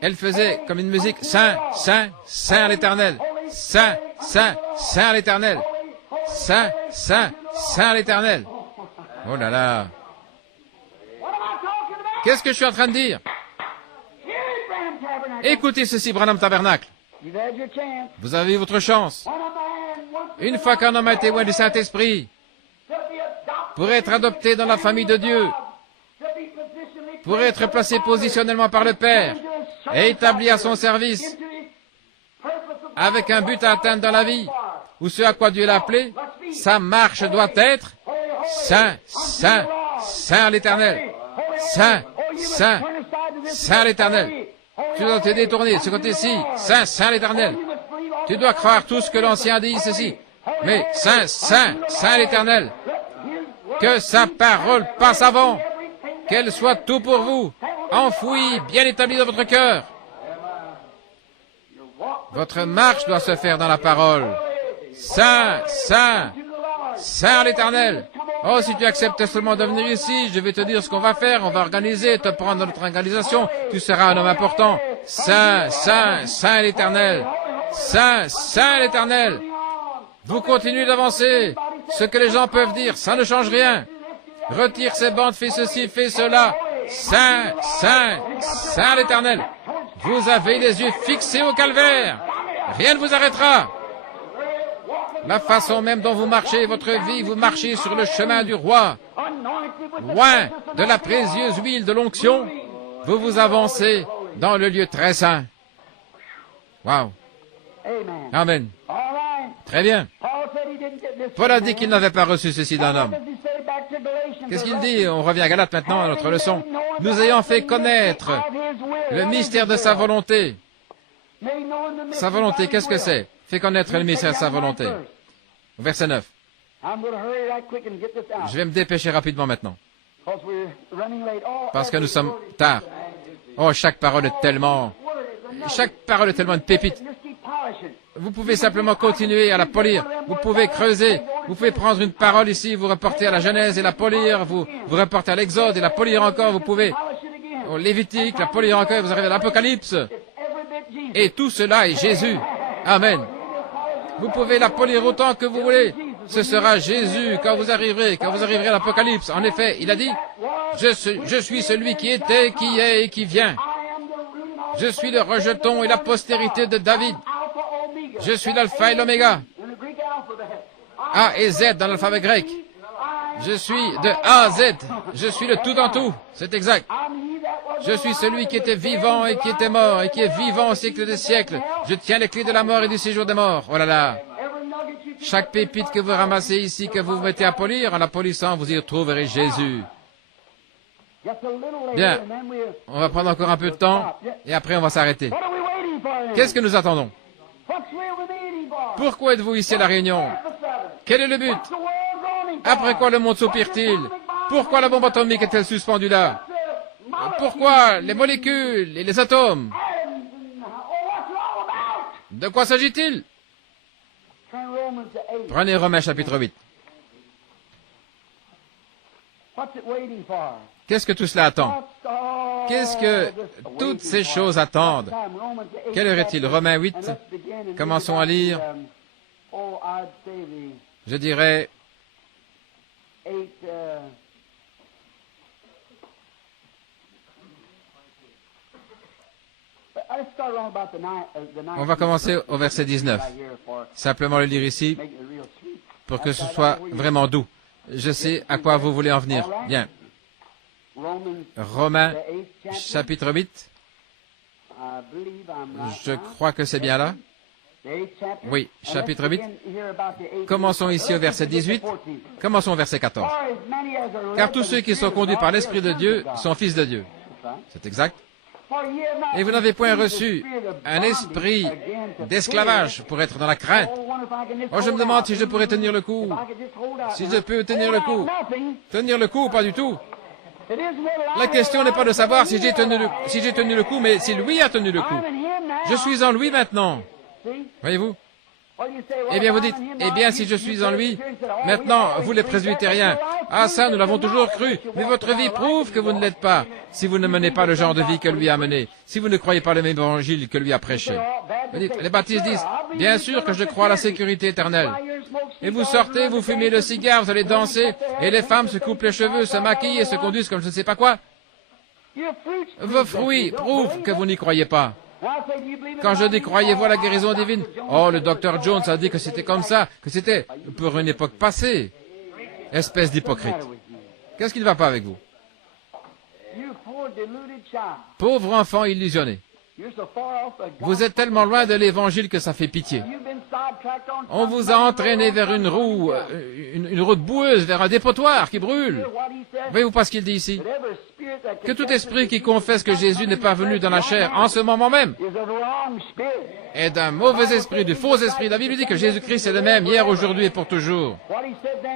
elle faisait comme une musique, Saint, Saint, Saint l'Éternel. Saint, Saint, Saint l'Éternel. Saint, Saint, Saint l'Éternel. Oh là là. Qu'est-ce que je suis en train de dire? Écoutez ceci, Branham Tabernacle. Vous avez eu votre chance. Une fois qu'un homme a été loin du Saint-Esprit, pour être adopté dans la famille de Dieu, pour être placé positionnellement par le Père et établi à son service, avec un but à atteindre dans la vie, ou ce à quoi Dieu l'a appelé, sa marche doit être Saint, Saint, Saint l'Éternel. Saint, Saint, Saint l'Éternel. Tu dois te détourner de ce côté-ci. Saint, Saint l'Éternel. Tu dois croire tout ce que l'Ancien dit ceci. Mais Saint, Saint, Saint l'Éternel. Que sa parole passe avant. Qu'elle soit tout pour vous. Enfouie, bien établie dans votre cœur. Votre marche doit se faire dans la parole. Saint, Saint, Saint l'Éternel. Oh, si tu acceptes seulement de venir ici, je vais te dire ce qu'on va faire. On va organiser, te prendre dans notre organisation. Tu seras un homme important. Saint, Saint, Saint l'Éternel. Saint, Saint l'Éternel. Vous continuez d'avancer. Ce que les gens peuvent dire, ça ne change rien. Retire ces bandes, fais ceci, fais cela. Saint, Saint, Saint l'Éternel. Vous avez les yeux fixés au calvaire. Rien ne vous arrêtera. La façon même dont vous marchez votre vie, vous marchez sur le chemin du roi. Loin de la précieuse huile de l'onction, vous vous avancez dans le lieu très saint. Wow. Amen. Très bien. Paul a dit qu'il n'avait pas reçu ceci d'un homme. Qu'est-ce qu'il dit? On revient à Galates maintenant, à notre leçon. Nous ayant fait connaître le mystère de sa volonté. Sa volonté, qu'est-ce que c'est? Fait connaître le mystère de sa volonté. Verset 9. Je vais me dépêcher rapidement maintenant. Parce que nous sommes tard. Oh, chaque parole est tellement une pépite. Vous pouvez simplement continuer à la polir. Vous pouvez creuser. Vous pouvez prendre une parole ici, vous reporter à la Genèse et la polir. Vous reporter à l'Exode et la polir encore. Vous pouvez au Lévitique, la polir encore. Vous arrivez à l'Apocalypse. Et tout cela est Jésus. Amen. Vous pouvez la polir autant que vous voulez. Ce sera Jésus quand vous arriverez à l'Apocalypse. En effet, il a dit, je suis celui qui était, qui est et qui vient. Je suis le rejeton et la postérité de David. Je suis l'alpha et l'oméga. A et Z dans l'alphabet grec. Je suis de A à Z. Je suis le tout en tout. C'est exact. Je suis celui qui était vivant et qui était mort et qui est vivant au siècle des siècles. Je tiens les clés de la mort et du séjour des morts. Oh là là. Chaque pépite que vous ramassez ici, que vous mettez à polir, en la polissant, vous y retrouverez Jésus. Bien. On va prendre encore un peu de temps et après on va s'arrêter. Qu'est-ce que nous attendons? Pourquoi êtes-vous ici à la réunion? Quel est le but? Après quoi le monde soupire-t-il? Pourquoi la bombe atomique est-elle suspendue là? Pourquoi les molécules et les atomes? De quoi s'agit-il? Prenez Romains chapitre 8. Qu'est-ce que tout cela attend? Qu'est-ce que toutes ces choses attendent? Quelle heure est-il? Romains 8. Commençons à lire. Je dirais... On va commencer au verset 19. Simplement le lire ici pour que ce soit vraiment doux. Je sais à quoi vous voulez en venir. Bien. Romains, chapitre 8. Je crois que c'est bien là. Oui, chapitre 8. Commençons ici au verset 18. Commençons au verset 14. Car tous ceux qui sont conduits par l'Esprit de Dieu sont fils de Dieu. C'est exact. Et vous n'avez point reçu un esprit d'esclavage pour être dans la crainte. Oh, je me demande si je pourrais tenir le coup. Si je peux tenir le coup. Tenir le coup, pas du tout. La question n'est pas de savoir si j'ai tenu le coup, mais si lui a tenu le coup. Je suis en lui maintenant. Voyez-vous? Eh bien, vous dites, eh bien, si je suis en lui, maintenant, vous les presbytériens, ah ça, nous l'avons toujours cru, mais votre vie prouve que vous ne l'êtes pas, si vous ne menez pas le genre de vie que lui a mené, si vous ne croyez pas le même évangile que lui a prêché. Vous dites, les baptistes disent, bien sûr que je crois à la sécurité éternelle. Et vous sortez, vous fumez le cigare, vous allez danser, et les femmes se coupent les cheveux, se maquillent et se conduisent comme je ne sais pas quoi. Vos fruits prouvent que vous n'y croyez pas. Quand je dis croyez-vous à la guérison divine, oh, le docteur Jones a dit que c'était comme ça, que c'était pour une époque passée. Espèce d'hypocrite. Qu'est-ce qui ne va pas avec vous? Pauvre enfant illusionné. Vous êtes tellement loin de l'évangile que ça fait pitié. On vous a entraîné vers une route boueuse, vers un dépotoir qui brûle. Voyez-vous pas ce qu'il dit ici? Que tout esprit qui confesse que Jésus n'est pas venu dans la chair en ce moment même est d'un mauvais esprit, du faux esprit. La Bible dit que Jésus-Christ est le même hier, aujourd'hui et pour toujours.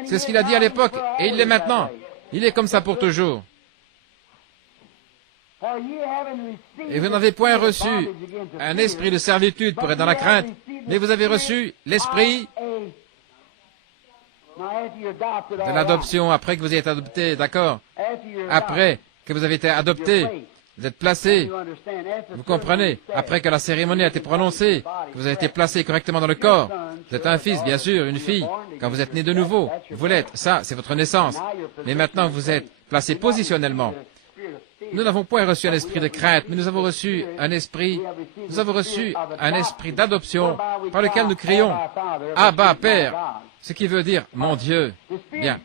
C'est ce qu'il a dit à l'époque et il l'est maintenant. Il est comme ça pour toujours. Et vous n'avez point reçu un esprit de servitude pour être dans la crainte, mais vous avez reçu l'esprit de l'adoption après que vous ayez été adopté, d'accord? Après que vous avez été adopté, vous êtes placé, vous comprenez, après que la cérémonie a été prononcée, que vous avez été placé correctement dans le corps, vous êtes un fils, bien sûr, une fille, quand vous êtes né de nouveau, vous l'êtes, ça, c'est votre naissance. Mais maintenant, vous êtes placé positionnellement. Nous n'avons point reçu un esprit de crainte, mais nous avons reçu un esprit d'adoption par lequel nous crions Abba, Père, ce qui veut dire mon Dieu. Bien.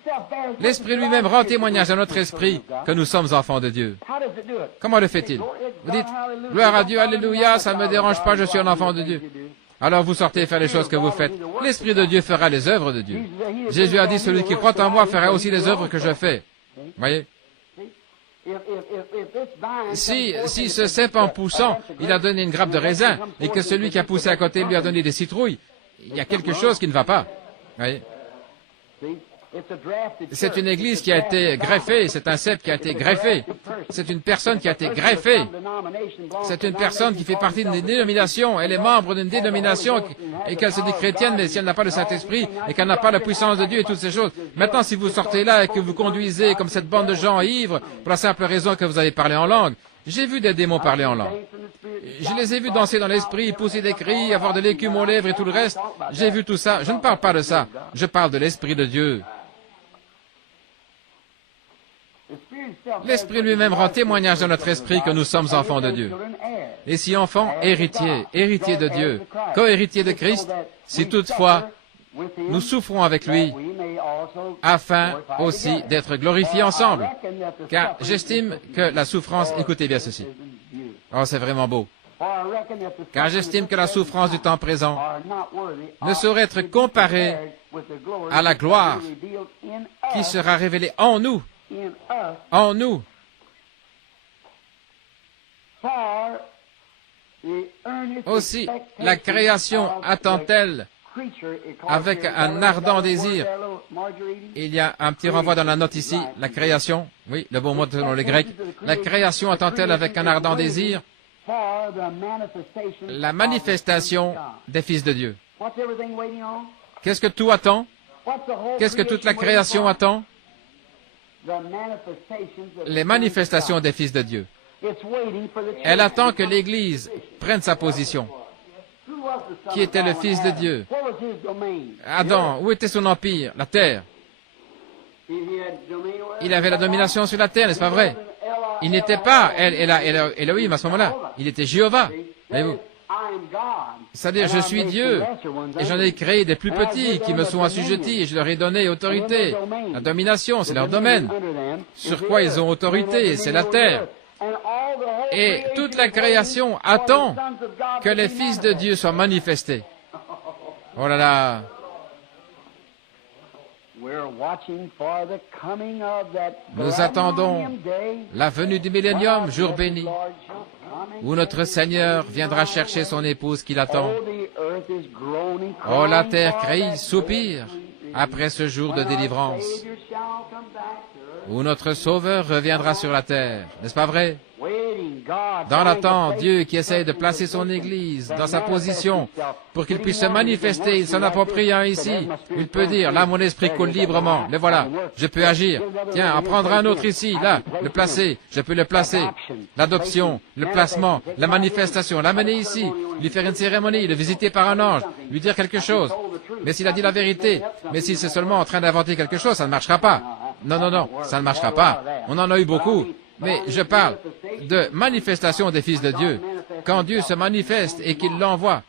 L'esprit lui-même rend témoignage à notre esprit que nous sommes enfants de Dieu. Comment le fait-il? Vous dites gloire à Dieu, alléluia, ça ne me dérange pas, je suis un enfant de Dieu. Alors vous sortez faire les choses que vous faites. L'esprit de Dieu fera les œuvres de Dieu. Jésus a dit celui qui croit en moi fera aussi les œuvres que je fais. Voyez? Si ce cep en poussant, il a donné une grappe de raisin, et que celui qui a poussé à côté lui a donné des citrouilles, il y a quelque chose qui ne va pas. Voyez? C'est une église qui a été greffée, c'est un cep qui a été greffé, c'est une personne qui a été greffée, c'est une personne qui fait partie d'une dénomination, elle est membre d'une dénomination et qu'elle se dit chrétienne, mais si elle n'a pas le Saint-Esprit et qu'elle n'a pas la puissance de Dieu et toutes ces choses. Maintenant, si vous sortez là et que vous conduisez comme cette bande de gens ivres pour la simple raison que vous avez parlé en langue, j'ai vu des démons parler en langue. Je les ai vus danser dans l'esprit, pousser des cris, avoir de l'écume aux lèvres et tout le reste. J'ai vu tout ça. Je ne parle pas de ça. Je parle de l'Esprit de Dieu. L'Esprit lui-même rend témoignage à notre esprit que nous sommes enfants de Dieu. Et si enfants, héritiers, héritiers de Dieu, co-héritiers de Christ, si toutefois nous souffrons avec lui, afin aussi d'être glorifiés ensemble. Car j'estime que la souffrance, écoutez bien ceci. Oh, c'est vraiment beau. Car j'estime que la souffrance du temps présent ne saurait être comparée à la gloire qui sera révélée en nous. En nous. Aussi, la création attend-elle avec un ardent désir. Il y a un petit renvoi dans la note ici, la création, oui, le bon mot selon les Grecs. La création attend-elle avec un ardent désir la manifestation des fils de Dieu. Qu'est-ce que tout attend? Qu'est-ce que toute la création attend? Les manifestations des fils de Dieu. Elle attend que l'Église prenne sa position. Qui était le Fils de Dieu? Adam, où était son empire? La terre. Il avait la domination sur la terre, n'est-ce pas vrai? Il n'était pas Elohim à ce moment-là. Il était Jéhovah. Voyez-vous? C'est-à-dire, je suis Dieu, et j'en ai créé des plus petits qui me sont assujettis, et je leur ai donné autorité. La domination, c'est leur domaine. Sur quoi ils ont autorité? C'est la terre. Et toute la création attend que les fils de Dieu soient manifestés. Oh là là! Nous attendons la venue du millénium, jour béni, où notre Seigneur viendra chercher son épouse qui l'attend. Oh, la terre crie, soupire, après ce jour de délivrance, où notre Sauveur reviendra sur la terre. N'est-ce pas vrai? Dans l'attente, Dieu qui essaye de placer son Église dans sa position pour qu'il puisse se manifester, il s'en approprie un ici. Il peut dire, là mon esprit coule librement, le voilà, je peux agir. Tiens, en prendre un autre ici, là, le placer, je peux le placer. L'adoption, le placement, la manifestation, l'amener ici, lui faire une cérémonie, le visiter par un ange, lui dire quelque chose. Mais s'il a dit la vérité, mais s'il c'est seulement en train d'inventer quelque chose, ça ne marchera pas. Non, non, non, ça ne marchera pas. On en a eu beaucoup. Mais je parle de manifestation des fils de Dieu. Quand Dieu se manifeste et qu'il l'envoie,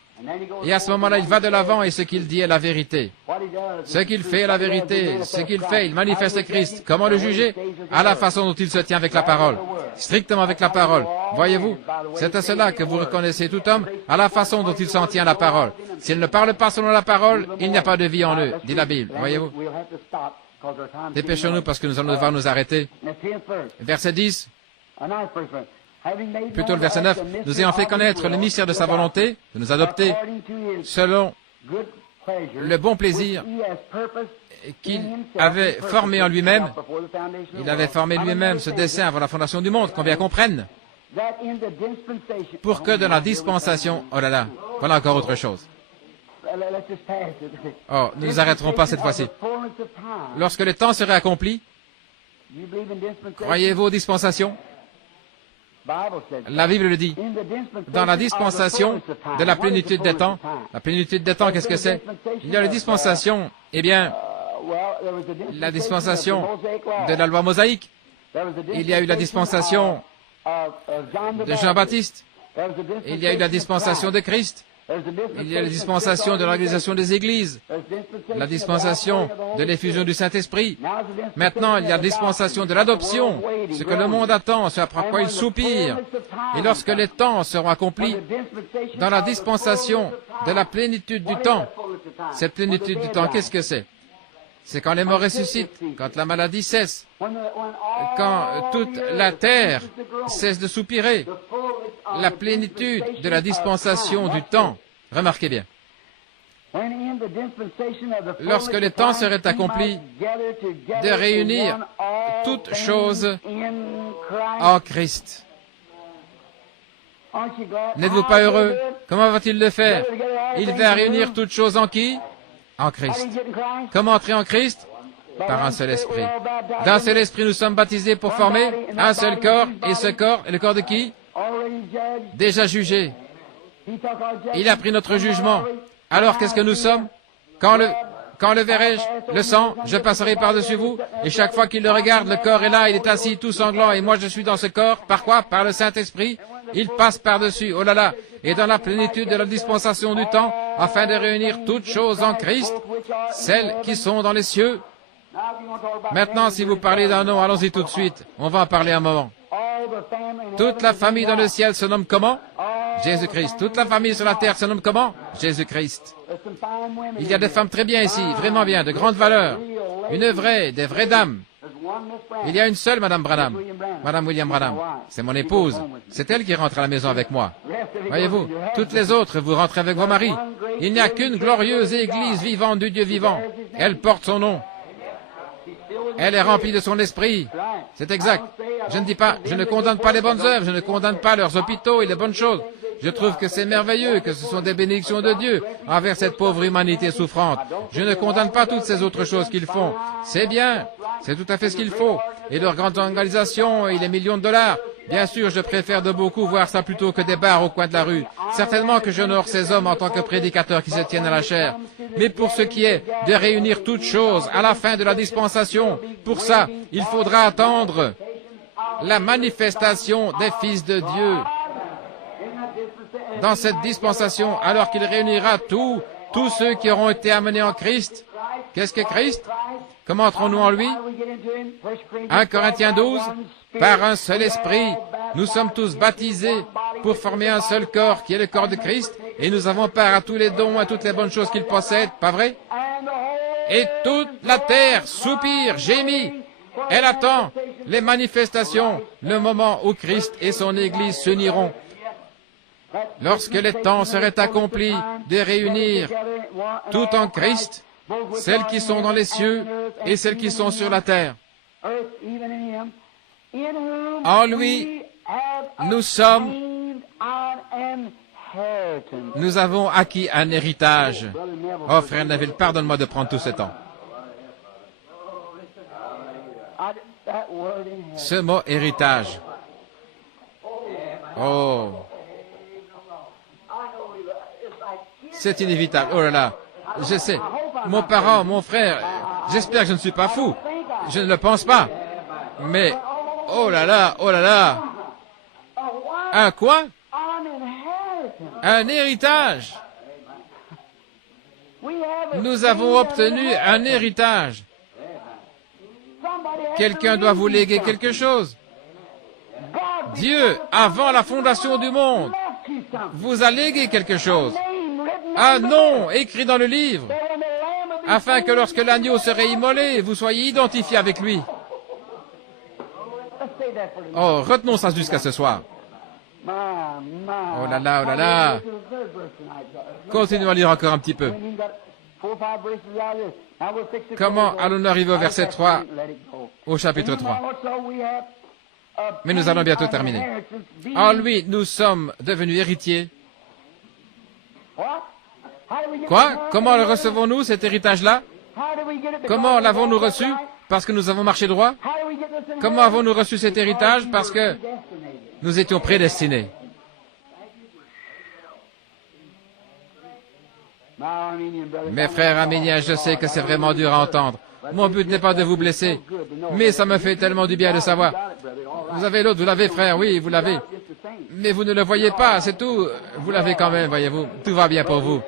et à ce moment-là, il va de l'avant et ce qu'il dit est la vérité. Ce qu'il fait est la vérité. Ce qu'il fait, il manifeste Christ. Comment le juger? À la façon dont il se tient avec la parole. Strictement avec la parole. Voyez-vous, c'est à cela que vous reconnaissez tout homme, à la façon dont il s'en tient à la parole. S'il ne parle pas selon la parole, il n'y a pas de vie en eux, dit la Bible. Voyez-vous? Dépêchons-nous parce que nous allons devoir nous arrêter. Verset 10, plutôt le verset 9. Nous ayant fait connaître le mystère de sa volonté, de nous adopter selon le bon plaisir qu'il avait formé en lui-même. Il avait formé lui-même ce dessein avant la fondation du monde, qu'on bien comprenne. Pour que de la dispensation, oh là là, voilà encore autre chose. Oh, nous nous arrêterons pas cette fois-ci. Lorsque le temps serait accompli, croyez-vous aux dispensations? La Bible le dit. Dans la dispensation de la plénitude des temps, la plénitude des temps, qu'est-ce que c'est? Il y a la dispensation, eh bien, la dispensation de la loi mosaïque. Il y a eu la dispensation de Jean-Baptiste. Il y a eu la dispensation de Christ. Il y a la dispensation de l'organisation des églises, la dispensation de l'effusion du Saint-Esprit. Maintenant, il y a la dispensation de l'adoption, ce que le monde attend, ce après quoi il soupire. Et lorsque les temps seront accomplis, dans la dispensation de la plénitude du temps, cette plénitude du temps, qu'est-ce que c'est? C'est quand les morts ressuscitent, quand la maladie cesse, quand toute la terre cesse de soupirer, la plénitude de la dispensation du temps. Remarquez bien. Lorsque le temps serait accompli de réunir toutes choses en Christ. N'êtes-vous pas heureux? Comment va-t-il le faire? Il va réunir toutes choses en qui? En Christ. Comment entrer en Christ? Par un seul esprit. D'un seul esprit, nous sommes baptisés pour former un seul corps. Et ce corps est le corps de qui? Déjà jugé. Il a pris notre jugement. Alors qu'est-ce que nous sommes? Quand le verrai-je? Le sang, je passerai par-dessus vous. Et chaque fois qu'il le regarde, le corps est là, il est assis tout sanglant. Et moi je suis dans ce corps. Par quoi? Par le Saint-Esprit. Il passe par-dessus. Oh là là. Et dans la plénitude de la dispensation du temps, afin de réunir toutes choses en Christ, celles qui sont dans les cieux. Maintenant, si vous parlez d'un nom, allons-y tout de suite. On va en parler un moment. Toute la famille dans le ciel se nomme comment? Jésus-Christ. Toute la famille sur la terre se nomme comment? Jésus-Christ. Il y a des femmes très bien ici, vraiment bien, de grande valeur. Une vraie, des vraies dames. Il y a une seule Madame Branham, Madame William Branham. C'est mon épouse. C'est elle qui rentre à la maison avec moi. Voyez-vous, toutes les autres, vous rentrez avec vos maris. Il n'y a qu'une glorieuse église vivante du Dieu vivant. Elle porte son nom. Elle est remplie de son esprit. C'est exact. Je ne dis pas, je ne condamne pas les bonnes œuvres, je ne condamne pas leurs hôpitaux et les bonnes choses. Je trouve que c'est merveilleux, que ce sont des bénédictions de Dieu envers cette pauvre humanité souffrante. Je ne condamne pas toutes ces autres choses qu'ils font. C'est bien, c'est tout à fait ce qu'il faut. Et leur grande organisation et les millions de dollars. Bien sûr, je préfère de beaucoup voir ça plutôt que des bars au coin de la rue. Certainement que j'honore ces hommes en tant que prédicateurs qui se tiennent à la chair. Mais pour ce qui est de réunir toutes choses à la fin de la dispensation, pour ça, il faudra attendre la manifestation des fils de Dieu. Dans cette dispensation, alors qu'il réunira tous ceux qui auront été amenés en Christ. Qu'est-ce que Christ? Comment entrons-nous en lui? 1 Corinthiens 12, par un seul esprit, nous sommes tous baptisés pour former un seul corps qui est le corps de Christ, et nous avons part à tous les dons, à toutes les bonnes choses qu'il possède, pas vrai? Et toute la terre soupire, gémit. Elle attend les manifestations, le moment où Christ et son Église s'uniront. Lorsque les temps seraient accomplis de réunir tout en Christ, celles qui sont dans les cieux et celles qui sont sur la terre. En lui, nous avons acquis un héritage. Oh, frère Neville, pardonne-moi de prendre tout ce temps. Ce mot héritage. Oh. C'est inévitable. Oh là là. Je sais. Mon parent, mon frère, j'espère que je ne suis pas fou. Je ne le pense pas. Mais, oh là là, oh là là. Un quoi? Un héritage. Nous avons obtenu un héritage. Quelqu'un doit vous léguer quelque chose. Dieu, avant la fondation du monde, vous a légué quelque chose. Un nom écrit dans le livre, afin que lorsque l'agneau serait immolé, vous soyez identifié avec lui. Oh, retenons ça jusqu'à ce soir. Oh là là, oh là là. Continuons à lire encore un petit peu. Comment allons-nous arriver au verset 3, au chapitre 3? Mais nous allons bientôt terminer. En lui, nous sommes devenus héritiers. Quoi? Comment le recevons-nous, cet héritage-là? Comment l'avons-nous reçu? Parce que nous avons marché droit? Comment avons-nous reçu cet héritage? Parce que nous étions prédestinés. Mes frères arméniens, je sais que c'est vraiment dur à entendre. Mon but n'est pas de vous blesser, mais ça me fait tellement du bien de savoir. Vous avez l'autre, vous l'avez, frère, oui, vous l'avez. Mais vous ne le voyez pas, c'est tout. Vous l'avez quand même, voyez-vous. Tout va bien pour vous.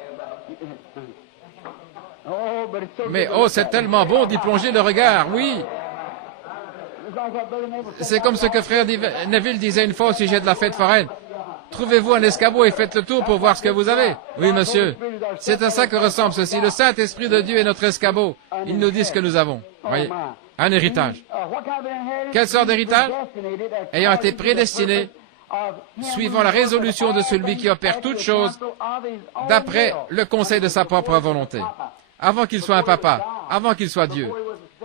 Mais oh, c'est tellement bon d'y plonger le regard, oui. C'est comme ce que frère Neville disait une fois au sujet de la fête foraine. Trouvez-vous un escabeau et faites le tour pour voir ce que vous avez. Oui, monsieur. C'est à ça que ressemble ceci. Le Saint-Esprit de Dieu est notre escabeau. Il nous dit ce que nous avons. Voyez, un héritage. Quelle sorte d'héritage? Ayant été prédestiné, suivant la résolution de celui qui opère toutes choses, d'après le conseil de sa propre volonté. Avant qu'il soit un papa, avant qu'il soit Dieu,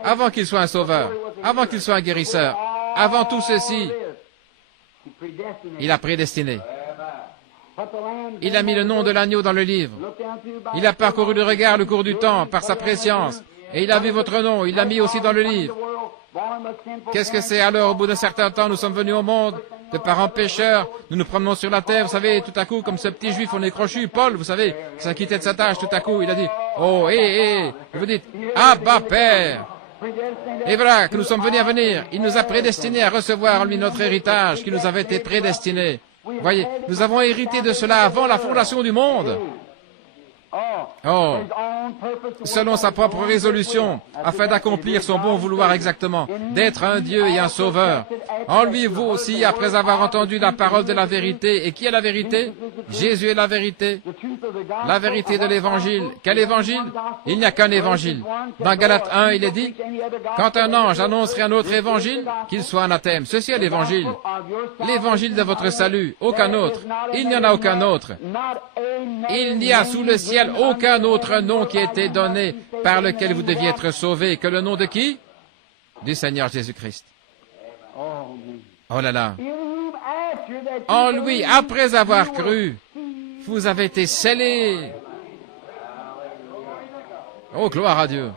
avant qu'il soit un sauveur, avant qu'il soit un guérisseur, avant tout ceci, il a prédestiné. Il a mis le nom de l'agneau dans le livre. Il a parcouru le regard le cours du temps par sa préscience. Et il a vu votre nom, il l'a mis aussi dans le livre. Qu'est-ce que c'est alors? Au bout d'un certain temps, nous sommes venus au monde, de parents pécheurs, nous nous promenons sur la terre, vous savez, tout à coup, comme ce petit juif, on est crochu, Paul, vous savez, s'est quitté de sa tâche, tout à coup, il a dit, oh, et vous dites, Abba, Père. Et voilà que nous sommes venus à venir. Il nous a prédestinés à recevoir en lui notre héritage qui nous avait été prédestiné. Voyez, nous avons hérité de cela avant la fondation du monde. Oh, selon sa propre résolution, afin d'accomplir son bon vouloir exactement, d'être un Dieu et un Sauveur. En lui, vous aussi, après avoir entendu la parole de la vérité. Et qui est la vérité? Jésus est la vérité. La vérité de l'Évangile. Quel Évangile? Il n'y a qu'un Évangile. Dans Galates 1, il est dit, quand un ange annoncerait un autre Évangile, qu'il soit anathème. Ceci est l'Évangile. L'Évangile de votre salut. Aucun autre. Il n'y en a aucun autre. Il n'y a sous le ciel aucun autre nom qui a été donné par lequel vous deviez être sauvés que le nom de qui? Du Seigneur Jésus-Christ. Oh là là. En lui, après avoir cru, vous avez été scellés. Oh, gloire à Dieu.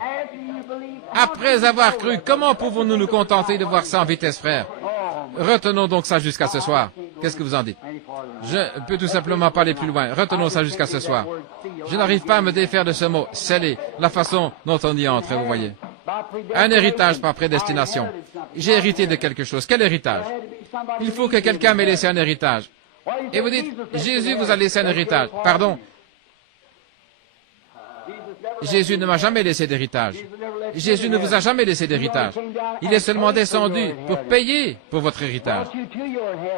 Après avoir cru, comment pouvons-nous nous contenter de voir ça en vitesse, frère? Retenons donc ça jusqu'à ce soir. Qu'est-ce que vous en dites? Je ne peux tout simplement pas aller plus loin. Retenons ça jusqu'à ce soir. Je n'arrive pas à me défaire de ce mot, scellé, la façon dont on y entre, vous voyez. Un héritage par prédestination. J'ai hérité de quelque chose. Quel héritage? Il faut que quelqu'un m'ait laissé un héritage. Et vous dites, Jésus vous a laissé un héritage. Pardon. Jésus ne m'a jamais laissé d'héritage. Jésus ne vous a jamais laissé d'héritage. Il est seulement descendu pour payer pour votre héritage.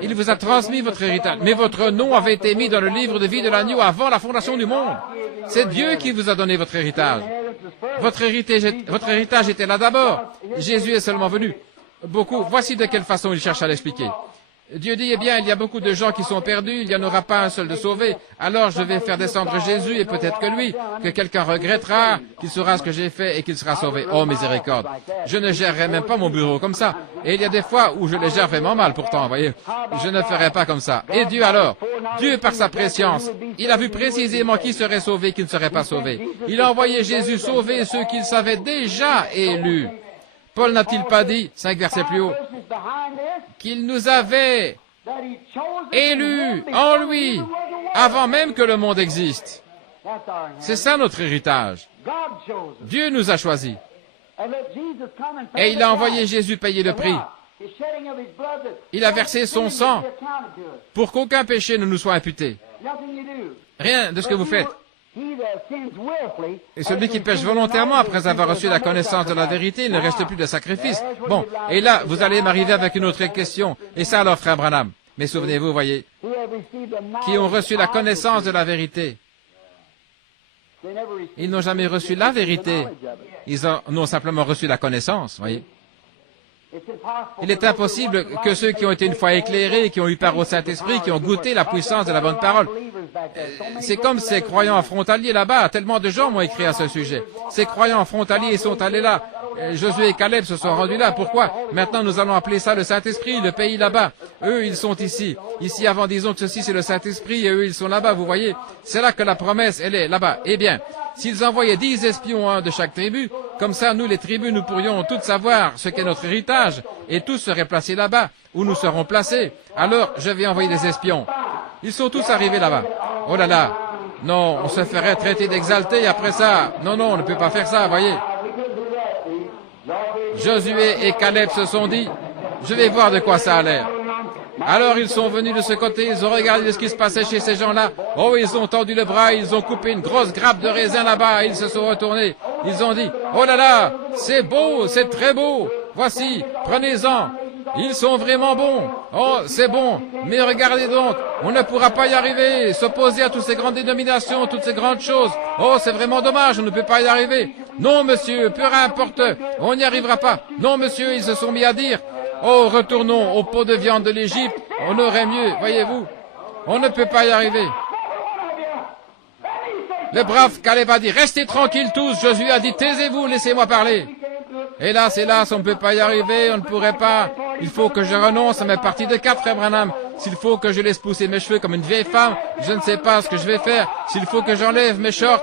Il vous a transmis votre héritage. Mais votre nom avait été mis dans le livre de vie de l'agneau avant la fondation du monde. C'est Dieu qui vous a donné votre héritage. Votre héritage était là d'abord. Jésus est seulement venu. Beaucoup, voici de quelle façon il cherche à l'expliquer. Dieu dit, eh bien, il y a beaucoup de gens qui sont perdus, il n'y en aura pas un seul de sauvé. Alors je vais faire descendre Jésus et peut-être que lui, que quelqu'un regrettera, qu'il saura ce que j'ai fait et qu'il sera sauvé. Oh, miséricorde. Je ne gérerai même pas mon bureau comme ça. Et il y a des fois où je les gère vraiment mal pourtant, voyez. Je ne ferai pas comme ça. Et Dieu alors, Dieu par sa préscience, il a vu précisément qui serait sauvé, qui ne serait pas sauvé. Il a envoyé Jésus sauver ceux qu'il savait déjà élus. Paul n'a-t-il pas dit, 5 versets plus haut, qu'il nous avait élus en lui avant même que le monde existe? C'est ça notre héritage. Dieu nous a choisis. Et il a envoyé Jésus payer le prix. Il a versé son sang pour qu'aucun péché ne nous soit imputé. Rien de ce que vous faites. Et celui qui pêche volontairement après avoir reçu la connaissance de la vérité, il ne reste plus de sacrifice. Bon, et là, vous allez m'arriver avec une autre question. Et ça alors, frère Branham. Mais souvenez-vous, voyez, qui ont reçu la connaissance de la vérité. Ils n'ont jamais reçu la vérité. Ils en ont simplement reçu la connaissance, voyez. Il est impossible que ceux qui ont été une fois éclairés, qui ont eu part au Saint-Esprit, qui ont goûté la puissance de la bonne parole. C'est comme ces croyants frontaliers là-bas. Tellement de gens m'ont écrit à ce sujet. Ces croyants frontaliers sont allés là. Josué et Caleb se sont rendus là. Pourquoi? Maintenant, nous allons appeler ça le Saint-Esprit, le pays là-bas. Eux, ils sont ici. Ici, avant, disons que ceci, c'est le Saint-Esprit, et eux, ils sont là-bas, vous voyez. C'est là que la promesse, elle est là-bas. Eh bien, s'ils envoyaient 10 espions, un de chaque tribu, comme ça, nous, les tribus, nous pourrions toutes savoir ce qu'est notre héritage, et tous seraient placés là-bas, où nous serons placés. Alors, je vais envoyer des espions. Ils sont tous arrivés là-bas. Oh là là. Non, on se ferait traiter d'exalté après ça. Non, non, on ne peut pas faire ça, voyez. Josué et Caleb se sont dit, je vais voir de quoi ça a l'air. Alors ils sont venus de ce côté, ils ont regardé ce qui se passait chez ces gens-là. Oh, ils ont tendu le bras, ils ont coupé une grosse grappe de raisin là-bas, ils se sont retournés. Ils ont dit, oh là là, c'est beau, c'est très beau. Voici, prenez-en. Ils sont vraiment bons. Oh, c'est bon. Mais regardez donc, on ne pourra pas y arriver. S'opposer à toutes ces grandes dénominations, toutes ces grandes choses. Oh, c'est vraiment dommage, on ne peut pas y arriver. Non, monsieur, peu importe, on n'y arrivera pas. Non, monsieur, ils se sont mis à dire, oh, retournons au pot de viande de l'Égypte, on aurait mieux, voyez-vous. On ne peut pas y arriver. Le brave Caleb a dit, restez tranquilles tous. Josué a dit, taisez-vous, laissez-moi parler. Hélas, hélas, on ne peut pas y arriver, on ne pourrait pas. Il faut que je renonce à mes parties de 4, frère Branham. S'il faut que je laisse pousser mes cheveux comme une vieille femme, je ne sais pas ce que je vais faire. S'il faut que j'enlève mes shorts,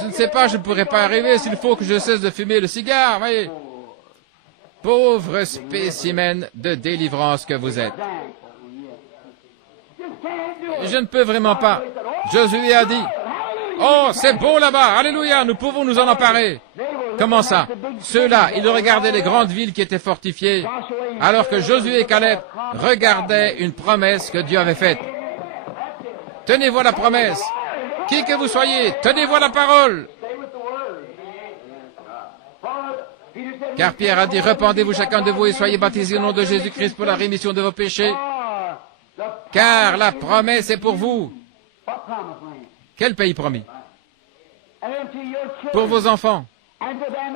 je ne sais pas, je ne pourrais pas arriver. S'il faut que je cesse de fumer le cigare, voyez. Pauvre spécimen de délivrance que vous êtes. Je ne peux vraiment pas. Josué a dit, oh, c'est beau là-bas, alléluia, nous pouvons nous en emparer. Comment ça? Ceux-là, ils regardaient les grandes villes qui étaient fortifiées, alors que Josué et Caleb regardaient une promesse que Dieu avait faite. Tenez-vous à la promesse. Qui que vous soyez, tenez-vous à la parole. Car Pierre a dit, repentez-vous chacun de vous et soyez baptisés au nom de Jésus-Christ pour la rémission de vos péchés. Car la promesse est pour vous. Quel pays promis? Pour vos enfants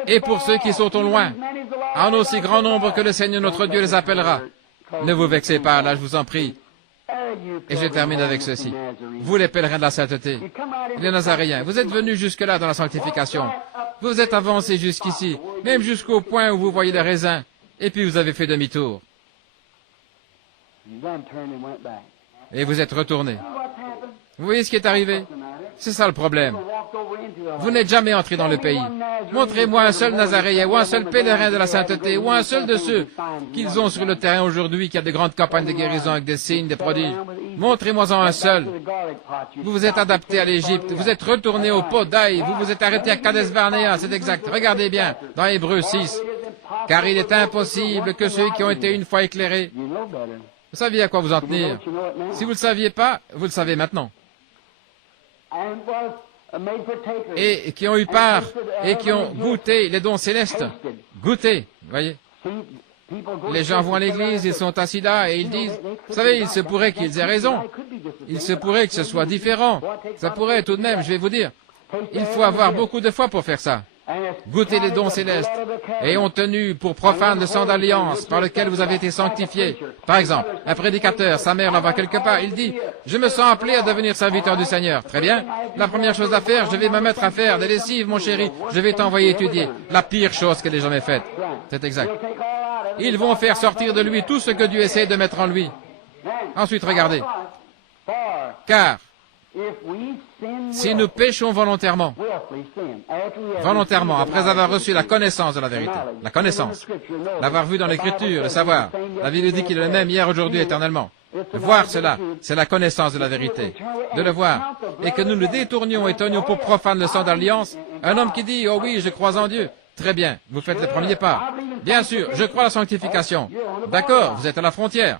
et pour ceux qui sont au loin, en aussi grand nombre que le Seigneur notre Dieu les appellera. Ne vous vexez pas, là je vous en prie. Et je termine avec ceci. Vous les pèlerins de la sainteté, les Nazaréens, vous êtes venus jusque-là dans la sanctification. Vous êtes avancés jusqu'ici, même jusqu'au point où vous voyez les raisins, et puis vous avez fait demi-tour. Et vous êtes retournés. Vous voyez ce qui est arrivé? C'est ça le problème. Vous n'êtes jamais entré dans le pays. Montrez-moi un seul Nazaréen ou un seul pèlerin de la sainteté ou un seul de ceux qu'ils ont sur le terrain aujourd'hui qui a de grandes campagnes de guérison avec des signes, des prodiges. Montrez-moi-en un seul. Vous vous êtes adapté à l'Égypte. Vous êtes retourné au pot d'Aï. Vous vous êtes arrêté à Kadesh Barnéa. C'est exact. Regardez bien dans Hébreux 6. Car il est impossible que ceux qui ont été une fois éclairés. Vous saviez à quoi vous en tenir. Si vous ne le saviez pas, vous le savez maintenant. Et qui ont eu part et qui ont goûté les dons célestes. Goûté, voyez. Les gens vont à l'église, ils sont assis là et ils disent, vous savez, il se pourrait qu'ils aient raison. Il se pourrait que ce soit différent. Ça pourrait tout de même, je vais vous dire. Il faut avoir beaucoup de foi pour faire ça. goûté les dons célestes et ont tenu pour profane le sang d'alliance par lequel vous avez été sanctifiés. Par exemple, un prédicateur, sa mère la voit quelque part, il dit « Je me sens appelé à devenir serviteur du Seigneur. » Très bien. La première chose à faire, je vais me mettre à faire des lessives, mon chéri. Je vais t'envoyer étudier. La pire chose qu'elle ait jamais faite. C'est exact. Ils vont faire sortir de lui tout ce que Dieu essaie de mettre en lui. Ensuite, regardez. Car si nous péchons volontairement, après avoir reçu la connaissance de la vérité, la connaissance, l'avoir vu dans l'Écriture, le savoir, la Bible dit qu'il est le même hier, aujourd'hui, éternellement. Voir cela, c'est la connaissance de la vérité, de le voir, et que nous nous détournions et tenions pour profane le sang d'alliance, un homme qui dit « Oh oui, je crois en Dieu », très bien, vous faites le premier pas. Bien sûr, je crois à la sanctification. D'accord, vous êtes à la frontière.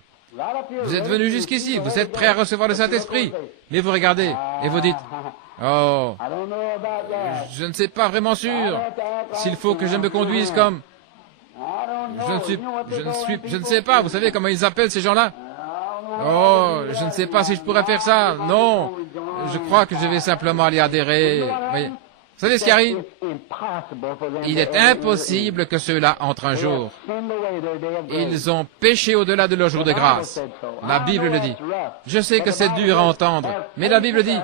Vous êtes venu jusqu'ici, vous êtes prêt à recevoir le Saint-Esprit. Mais vous regardez et vous dites, « Oh, je ne sais pas vraiment sûr s'il faut que je me conduise comme... Je ne sais pas, vous savez comment ils appellent ces gens-là? Oh, je ne sais pas si je pourrais faire ça. Non, je crois que je vais simplement aller adhérer. » Voyez. Vous savez ce qui arrive? Il est impossible que ceux-là entrent un jour. Ils ont péché au-delà de leur jour de grâce. La Bible le dit. Je sais que c'est dur à entendre, mais la Bible dit,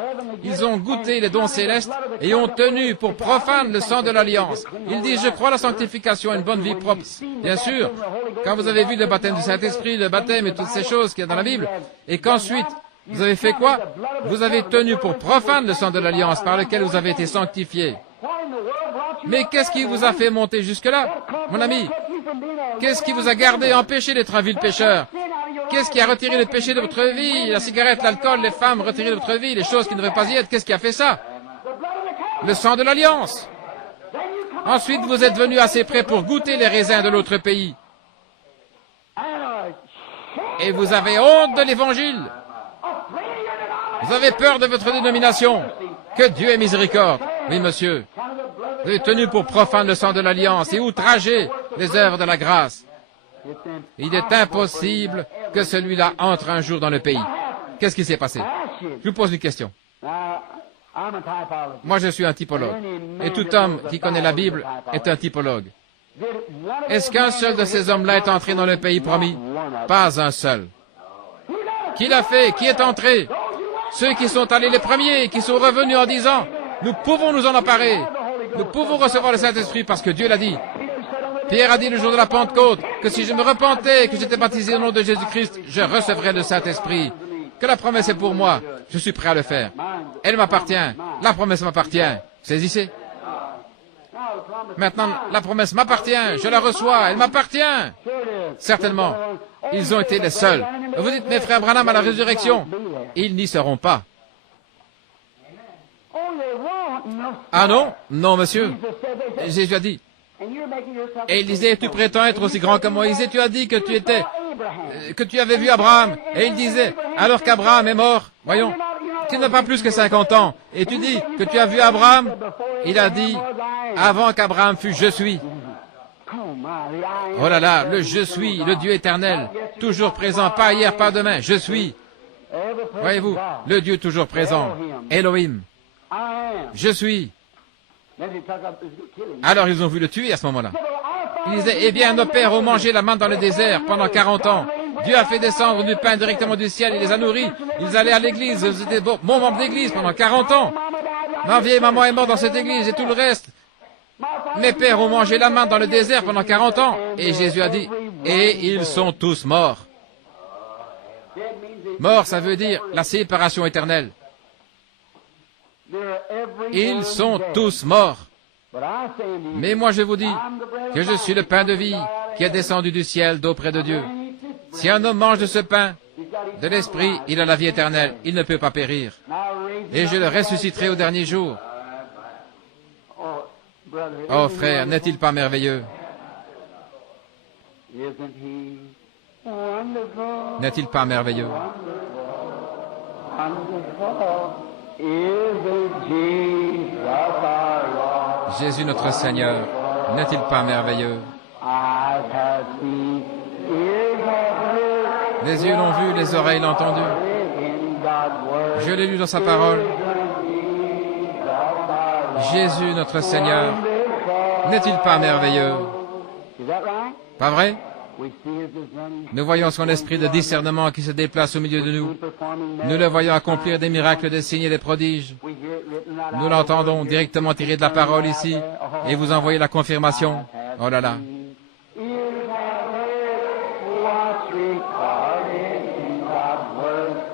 ils ont goûté les dons célestes et ont tenu pour profane le sang de l'alliance. Ils disent, je crois à la sanctification et une bonne vie propre. Bien sûr, quand vous avez vu le baptême du Saint-Esprit, le baptême et toutes ces choses qu'il y a dans la Bible, et qu'ensuite, vous avez fait quoi? Vous avez tenu pour profane le sang de l'alliance par lequel vous avez été sanctifiés. Mais qu'est-ce qui vous a fait monter jusque-là, mon ami? Qu'est-ce qui vous a gardé empêché d'être un vil pécheur? Qu'est-ce qui a retiré le péché de votre vie? La cigarette, l'alcool, les femmes retirées de votre vie, les choses qui ne devraient pas y être. Qu'est-ce qui a fait ça? Le sang de l'alliance. Ensuite, vous êtes venu assez près pour goûter les raisins de l'autre pays. Et vous avez honte de l'Évangile. Vous avez peur de votre dénomination. Que Dieu ait miséricorde. Oui, monsieur. Vous avez tenu pour profane le sang de l'alliance et outragé les œuvres de la grâce. Il est impossible que celui-là entre un jour dans le pays. Qu'est-ce qui s'est passé? Je vous pose une question. Moi, je suis un typologue. Et tout homme qui connaît la Bible est un typologue. Est-ce qu'un seul de ces hommes-là est entré dans le pays promis? Pas un seul. Qui l'a fait? Qui est entré? Ceux qui sont allés les premiers, qui sont revenus en disant, nous pouvons nous en emparer. Nous pouvons recevoir le Saint-Esprit parce que Dieu l'a dit. Pierre a dit le jour de la Pentecôte que si je me repentais et que j'étais baptisé au nom de Jésus-Christ, je recevrais le Saint-Esprit. Que la promesse est pour moi. Je suis prêt à le faire. Elle m'appartient. La promesse m'appartient. Saisissez. Maintenant, la promesse m'appartient. Je la reçois. Elle m'appartient. Certainement. Ils ont été les seuls. Vous dites, mes frères Branham à la résurrection. Ils n'y seront pas. Ah non? Non, monsieur. Jésus a dit. Et il disait, tu prétends être aussi grand que Moïse, et tu as dit que tu avais vu Abraham. Et il disait, alors qu'Abraham est mort, voyons, tu n'as pas plus que 50 ans, et tu dis que tu as vu Abraham. Il a dit, avant qu'Abraham fût, je suis. Oh là là, le je suis, le Dieu éternel, toujours présent, pas hier, pas demain, je suis. Voyez-vous, le Dieu toujours présent, Elohim. Je suis. Alors ils ont vu le tuer à ce moment-là. Ils disaient, eh bien, nos pères ont mangé la manne dans le désert pendant 40 ans. Dieu a fait descendre du pain directement du ciel, il les a nourris. Ils allaient à l'église, ils étaient bons membres d'église pendant 40 ans. Ma vieille maman est morte dans cette église et tout le reste. Mes pères ont mangé la manne dans le désert pendant 40 ans. Et Jésus a dit, et ils sont tous morts. Mort, ça veut dire la séparation éternelle. Ils sont tous morts. Mais moi je vous dis que je suis le pain de vie qui est descendu du ciel d'auprès de Dieu. Si un homme mange de ce pain, de l'esprit, il a la vie éternelle, il ne peut pas périr. Et je le ressusciterai au dernier jour. Oh frère, n'est-il pas merveilleux? N'est-il pas merveilleux? Jésus notre Seigneur, n'est-il pas merveilleux? Les yeux l'ont vu, les oreilles l'ont entendu. Je l'ai lu dans sa parole. Jésus notre Seigneur, N'est-il pas merveilleux? Pas vrai? Nous voyons son esprit de discernement qui se déplace au milieu de nous. Nous le voyons accomplir des miracles, des signes et des prodiges. Nous l'entendons directement tiré de la parole ici, et vous envoyez la confirmation. Oh là là.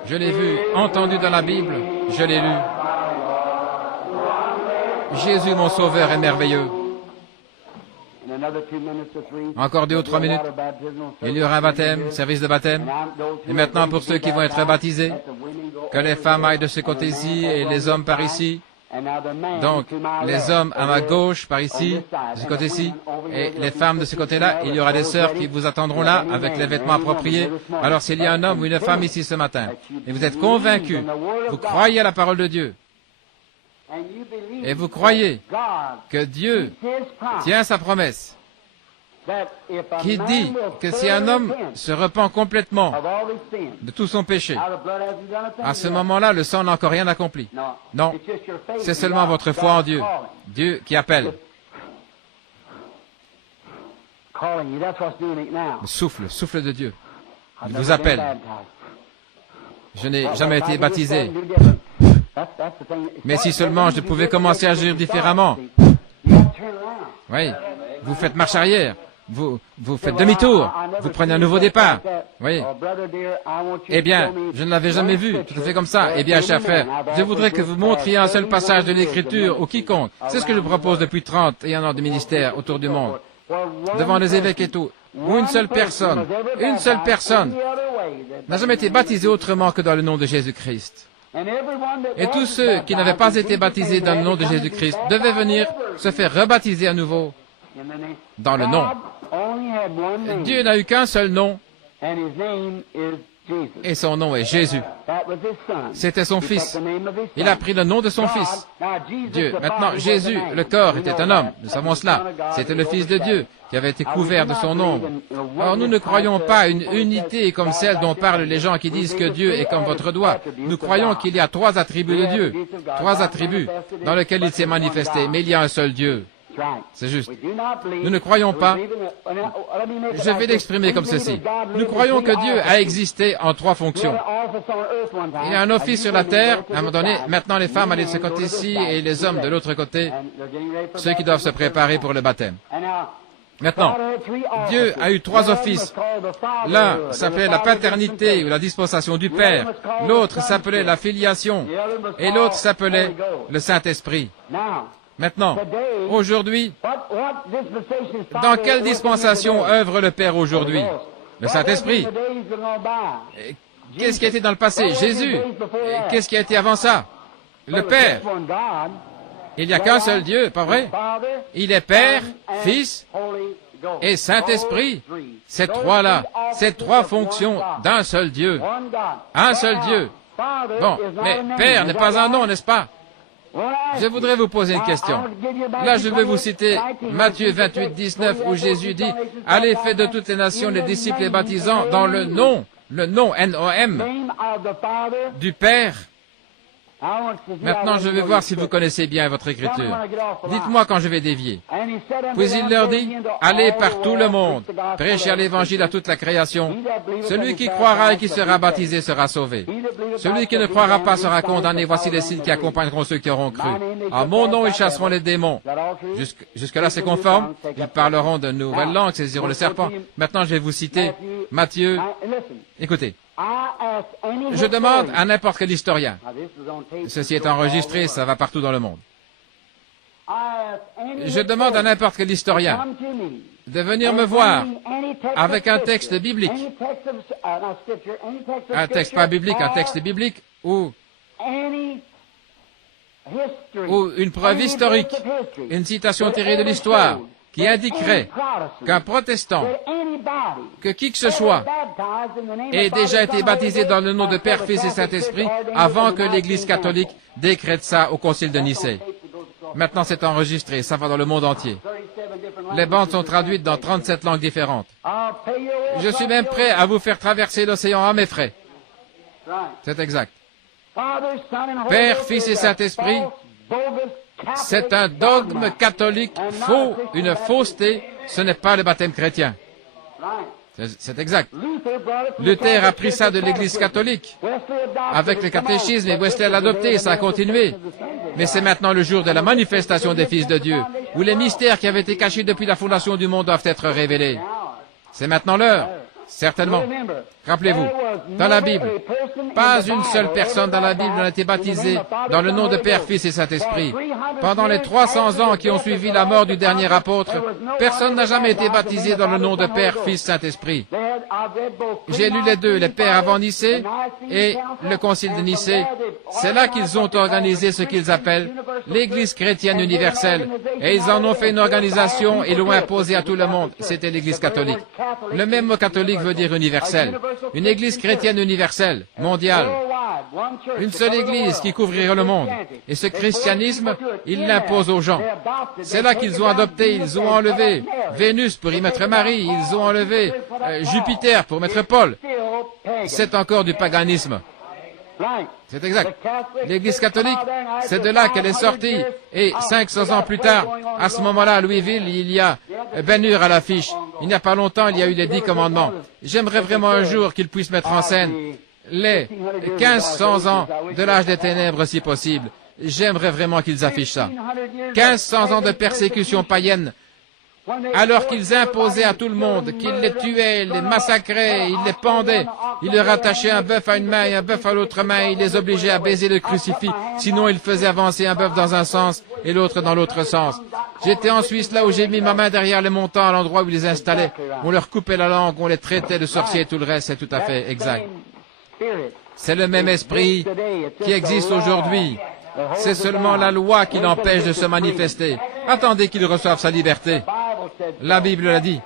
Je l'ai vu, entendu dans la Bible, je l'ai lu. Jésus, mon Sauveur, est merveilleux. Encore 2 ou 3 minutes. Il y aura un baptême, service de baptême. Et maintenant, pour ceux qui vont être baptisés, que les femmes aillent de ce côté-ci et les hommes par ici. Donc, les hommes à ma gauche, par ici, de ce côté-ci, et les femmes de ce côté-là. Il y aura des sœurs qui vous attendront là, avec les vêtements appropriés. Alors, s'il y a un homme ou une femme ici ce matin, et vous êtes convaincus, vous croyez à la parole de Dieu, et vous croyez que Dieu tient sa promesse, qui dit que si un homme se repent complètement de tout son péché, à ce moment-là, le sang n'a encore rien accompli. Non, c'est seulement votre foi en Dieu. Dieu qui appelle. Le souffle de Dieu. Il vous appelle. Je n'ai jamais été baptisé. Mais si seulement je pouvais commencer à agir différemment. Oui, vous faites marche arrière. Vous faites demi-tour, vous prenez un nouveau départ. Oui. Eh bien, je ne l'avais jamais vu, tout à fait comme ça. Eh bien, cher frère, je voudrais que vous montriez un seul passage de l'Écriture ou quiconque. C'est ce que je propose depuis 31 ans de ministère autour du monde, devant les évêques et tout. Où une seule personne n'a jamais été baptisée autrement que dans le nom de Jésus-Christ. Et tous ceux qui n'avaient pas été baptisés dans le nom de Jésus-Christ devaient venir se faire rebaptiser à nouveau dans le nom. Dieu n'a eu qu'un seul nom, et son nom est Jésus. C'était son fils. Il a pris le nom de son fils. Dieu. Maintenant, Jésus, le corps, était un homme. Nous savons cela. C'était le Fils de Dieu qui avait été couvert de son ombre. Or, nous ne croyons pas à une unité comme celle dont parlent les gens qui disent que Dieu est comme votre doigt. Nous croyons qu'il y a 3 attributs de Dieu. 3 attributs dans lesquels il s'est manifesté. Mais il y a un seul Dieu. C'est juste. Nous ne croyons pas. Je vais l'exprimer comme ceci. Nous croyons que Dieu a existé en 3 fonctions. Il y a un office sur la terre, à un moment donné. Maintenant, les femmes allaient de ce côté-ci et les hommes de l'autre côté, ceux qui doivent se préparer pour le baptême. Maintenant, Dieu a eu 3 offices. L'un s'appelait la paternité ou la dispensation du Père. L'autre s'appelait la filiation. Et l'autre s'appelait le Saint-Esprit. Maintenant, aujourd'hui, dans quelle dispensation œuvre le Père aujourd'hui? Le Saint-Esprit. Qu'est-ce qui a été dans le passé? Jésus. Qu'est-ce qui a été avant ça? Le Père. Il n'y a qu'un seul Dieu, pas vrai? Il est Père, Fils et Saint-Esprit. Ces 3-là, ces 3 fonctions d'un seul Dieu. Un seul Dieu. Bon, mais Père n'est pas un nom, n'est-ce pas? Je voudrais vous poser une question. Là, je vais vous citer Matthieu 28, 19, où Jésus dit, « Allez, faites de toutes les nations les disciples et baptisants dans le nom, N-O-M, du Père. » Maintenant, je vais voir si vous connaissez bien votre écriture. Dites-moi quand je vais dévier. Puis il leur dit, « Allez par tout le monde, prêchez l'évangile à toute la création. Celui qui croira et qui sera baptisé sera sauvé. Celui qui ne croira pas sera condamné. Voici les signes qui accompagneront ceux qui auront cru. En mon nom, ils chasseront les démons. » Jusque-là, c'est conforme. Ils parleront de nouvelles langues, saisiront le serpent. Maintenant, je vais vous citer Matthieu. Écoutez. Je demande à n'importe quel historien. Ceci est enregistré, ça va partout dans le monde. Je demande à n'importe quel historien de venir me voir avec un texte biblique. Un texte pas biblique, un texte biblique ou une preuve historique, une citation tirée de l'histoire qui indiquerait qu'un protestant, que qui que ce soit, ait déjà été baptisé dans le nom de Père, Fils et Saint-Esprit avant que l'Église catholique décrète ça au Concile de Nicée. Maintenant, c'est enregistré, ça va dans le monde entier. Les bandes sont traduites dans 37 langues différentes. Je suis même prêt à vous faire traverser l'océan à mes frais. C'est exact. Père, Fils et Saint-Esprit, C'est un dogme catholique faux, une fausseté. Ce n'est pas le baptême chrétien. C'est exact. Luther a pris ça de l'Église catholique, avec le catéchisme, et Wesley l'a adopté, et ça a continué. Mais c'est maintenant le jour de la manifestation des fils de Dieu, où les mystères qui avaient été cachés depuis la fondation du monde doivent être révélés. C'est maintenant l'heure, certainement. Rappelez-vous, dans la Bible, pas une seule personne dans la Bible n'a été baptisée dans le nom de Père, Fils et Saint-Esprit. Pendant les 300 ans qui ont suivi la mort du dernier apôtre, personne n'a jamais été baptisé dans le nom de Père, Fils, Saint-Esprit. J'ai lu les deux, les pères avant Nicée et le concile de Nicée. C'est là qu'ils ont organisé ce qu'ils appellent l'Église chrétienne universelle. Et ils en ont fait une organisation et l'ont imposée à tout le monde. C'était l'Église catholique. Le même mot catholique veut dire universel. Une Église chrétienne universelle, mondiale. Une seule Église qui couvrirait le monde. Et ce christianisme, ils l'imposent aux gens. C'est là qu'ils ont adopté, ils ont enlevé Vénus pour y mettre Marie, ils ont enlevé Jupiter pour mettre Paul. C'est encore du paganisme. C'est exact. L'Église catholique, c'est de là qu'elle est sortie. Et 500 ans plus tard, à ce moment-là, à Louisville, il y a Ben Hur à l'affiche. Il n'y a pas longtemps, il y a eu les 10 commandements. J'aimerais vraiment un jour qu'ils puissent mettre en scène les 1500 ans de l'âge des ténèbres, si possible. J'aimerais vraiment qu'ils affichent ça. 1500 ans de persécution païenne, alors qu'ils imposaient à tout le monde, qu'ils les tuaient, les massacraient, ils les pendaient, ils leur attachaient un bœuf à une main et un bœuf à l'autre main, ils les obligeaient à baiser le crucifix, sinon ils faisaient avancer un bœuf dans un sens et l'autre dans l'autre sens. J'étais en Suisse, là où j'ai mis ma main derrière les montants, à l'endroit où ils les installaient. On leur coupait la langue, on les traitait de sorciers et tout le reste, c'est tout à fait exact. C'est le même esprit qui existe aujourd'hui. C'est seulement la loi qui l'empêche de se manifester. Attendez qu'il reçoive sa liberté. La Bible l'a dit.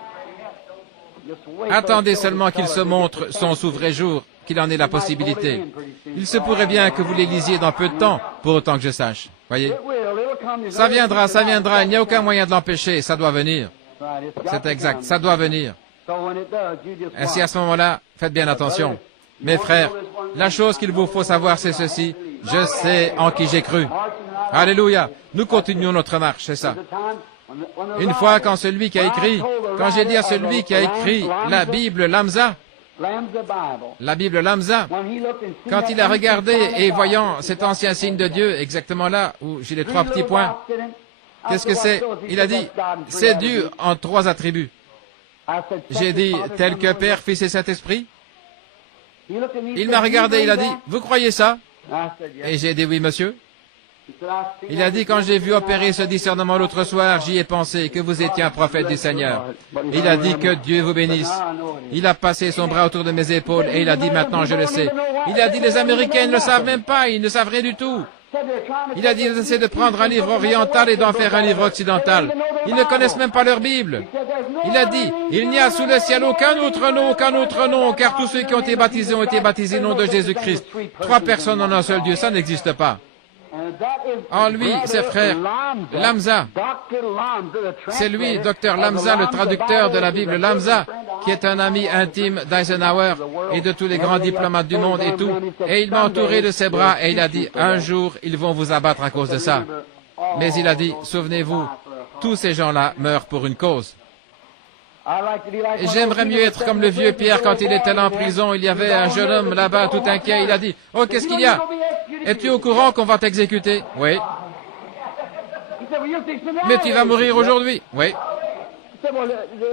Attendez seulement qu'il se montre son vrai jour, qu'il en ait la possibilité. Il se pourrait bien que vous les lisiez dans peu de temps, pour autant que je sache. Voyez? Ça viendra, il n'y a aucun moyen de l'empêcher, ça doit venir. C'est exact, ça doit venir. Ainsi, à ce moment-là, faites bien attention. Mes frères, la chose qu'il vous faut savoir, c'est ceci. Je sais en qui j'ai cru. Alléluia. Nous continuons notre marche, c'est ça. Une fois, quand j'ai dit à celui qui a écrit la Bible Lamsa, quand il a regardé et voyant cet ancien signe de Dieu, exactement là où j'ai les 3 petits points, qu'est-ce que c'est? Il a dit, c'est Dieu en 3 attributs. J'ai dit, tel que Père, Fils et Saint-Esprit. Il m'a regardé, il a dit, vous croyez ça? Et j'ai dit, oui, monsieur. Il a dit, quand j'ai vu opérer ce discernement l'autre soir, j'y ai pensé que vous étiez un prophète du Seigneur. Il a dit que Dieu vous bénisse. Il a passé son bras autour de mes épaules et il a dit, maintenant je le sais. Il a dit, les Américains ne le savent même pas, ils ne savent rien du tout. Il a dit, ils essaient de prendre un livre oriental et d'en faire un livre occidental. Ils ne connaissent même pas leur Bible. Il a dit, il n'y a sous le ciel aucun autre nom, car tous ceux qui ont été baptisés au nom de Jésus-Christ. 3 personnes en un seul Dieu, ça n'existe pas. En lui, ses frères, Lamsa, c'est lui, Dr Lamsa, le traducteur de la Bible Lamsa, qui est un ami intime d'Eisenhower et de tous les grands diplomates du monde et tout. Et il m'a entouré de ses bras et il a dit, un jour, ils vont vous abattre à cause de ça. Mais il a dit, souvenez-vous, tous ces gens-là meurent pour une cause. J'aimerais mieux être comme le vieux Pierre quand il était là en prison. Il y avait un jeune homme là-bas tout inquiet. Il a dit, oh, qu'est-ce qu'il y a? Es-tu au courant qu'on va t'exécuter? Oui. Mais tu vas mourir aujourd'hui? Oui.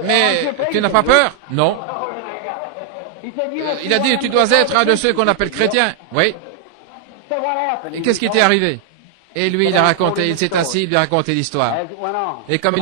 Mais tu n'as pas peur? Non. Il a dit, tu dois être un de ceux qu'on appelle chrétiens. Oui. Et qu'est-ce qui t'est arrivé? Et lui, il a raconté, il s'est assis, il lui a raconté l'histoire. Et comme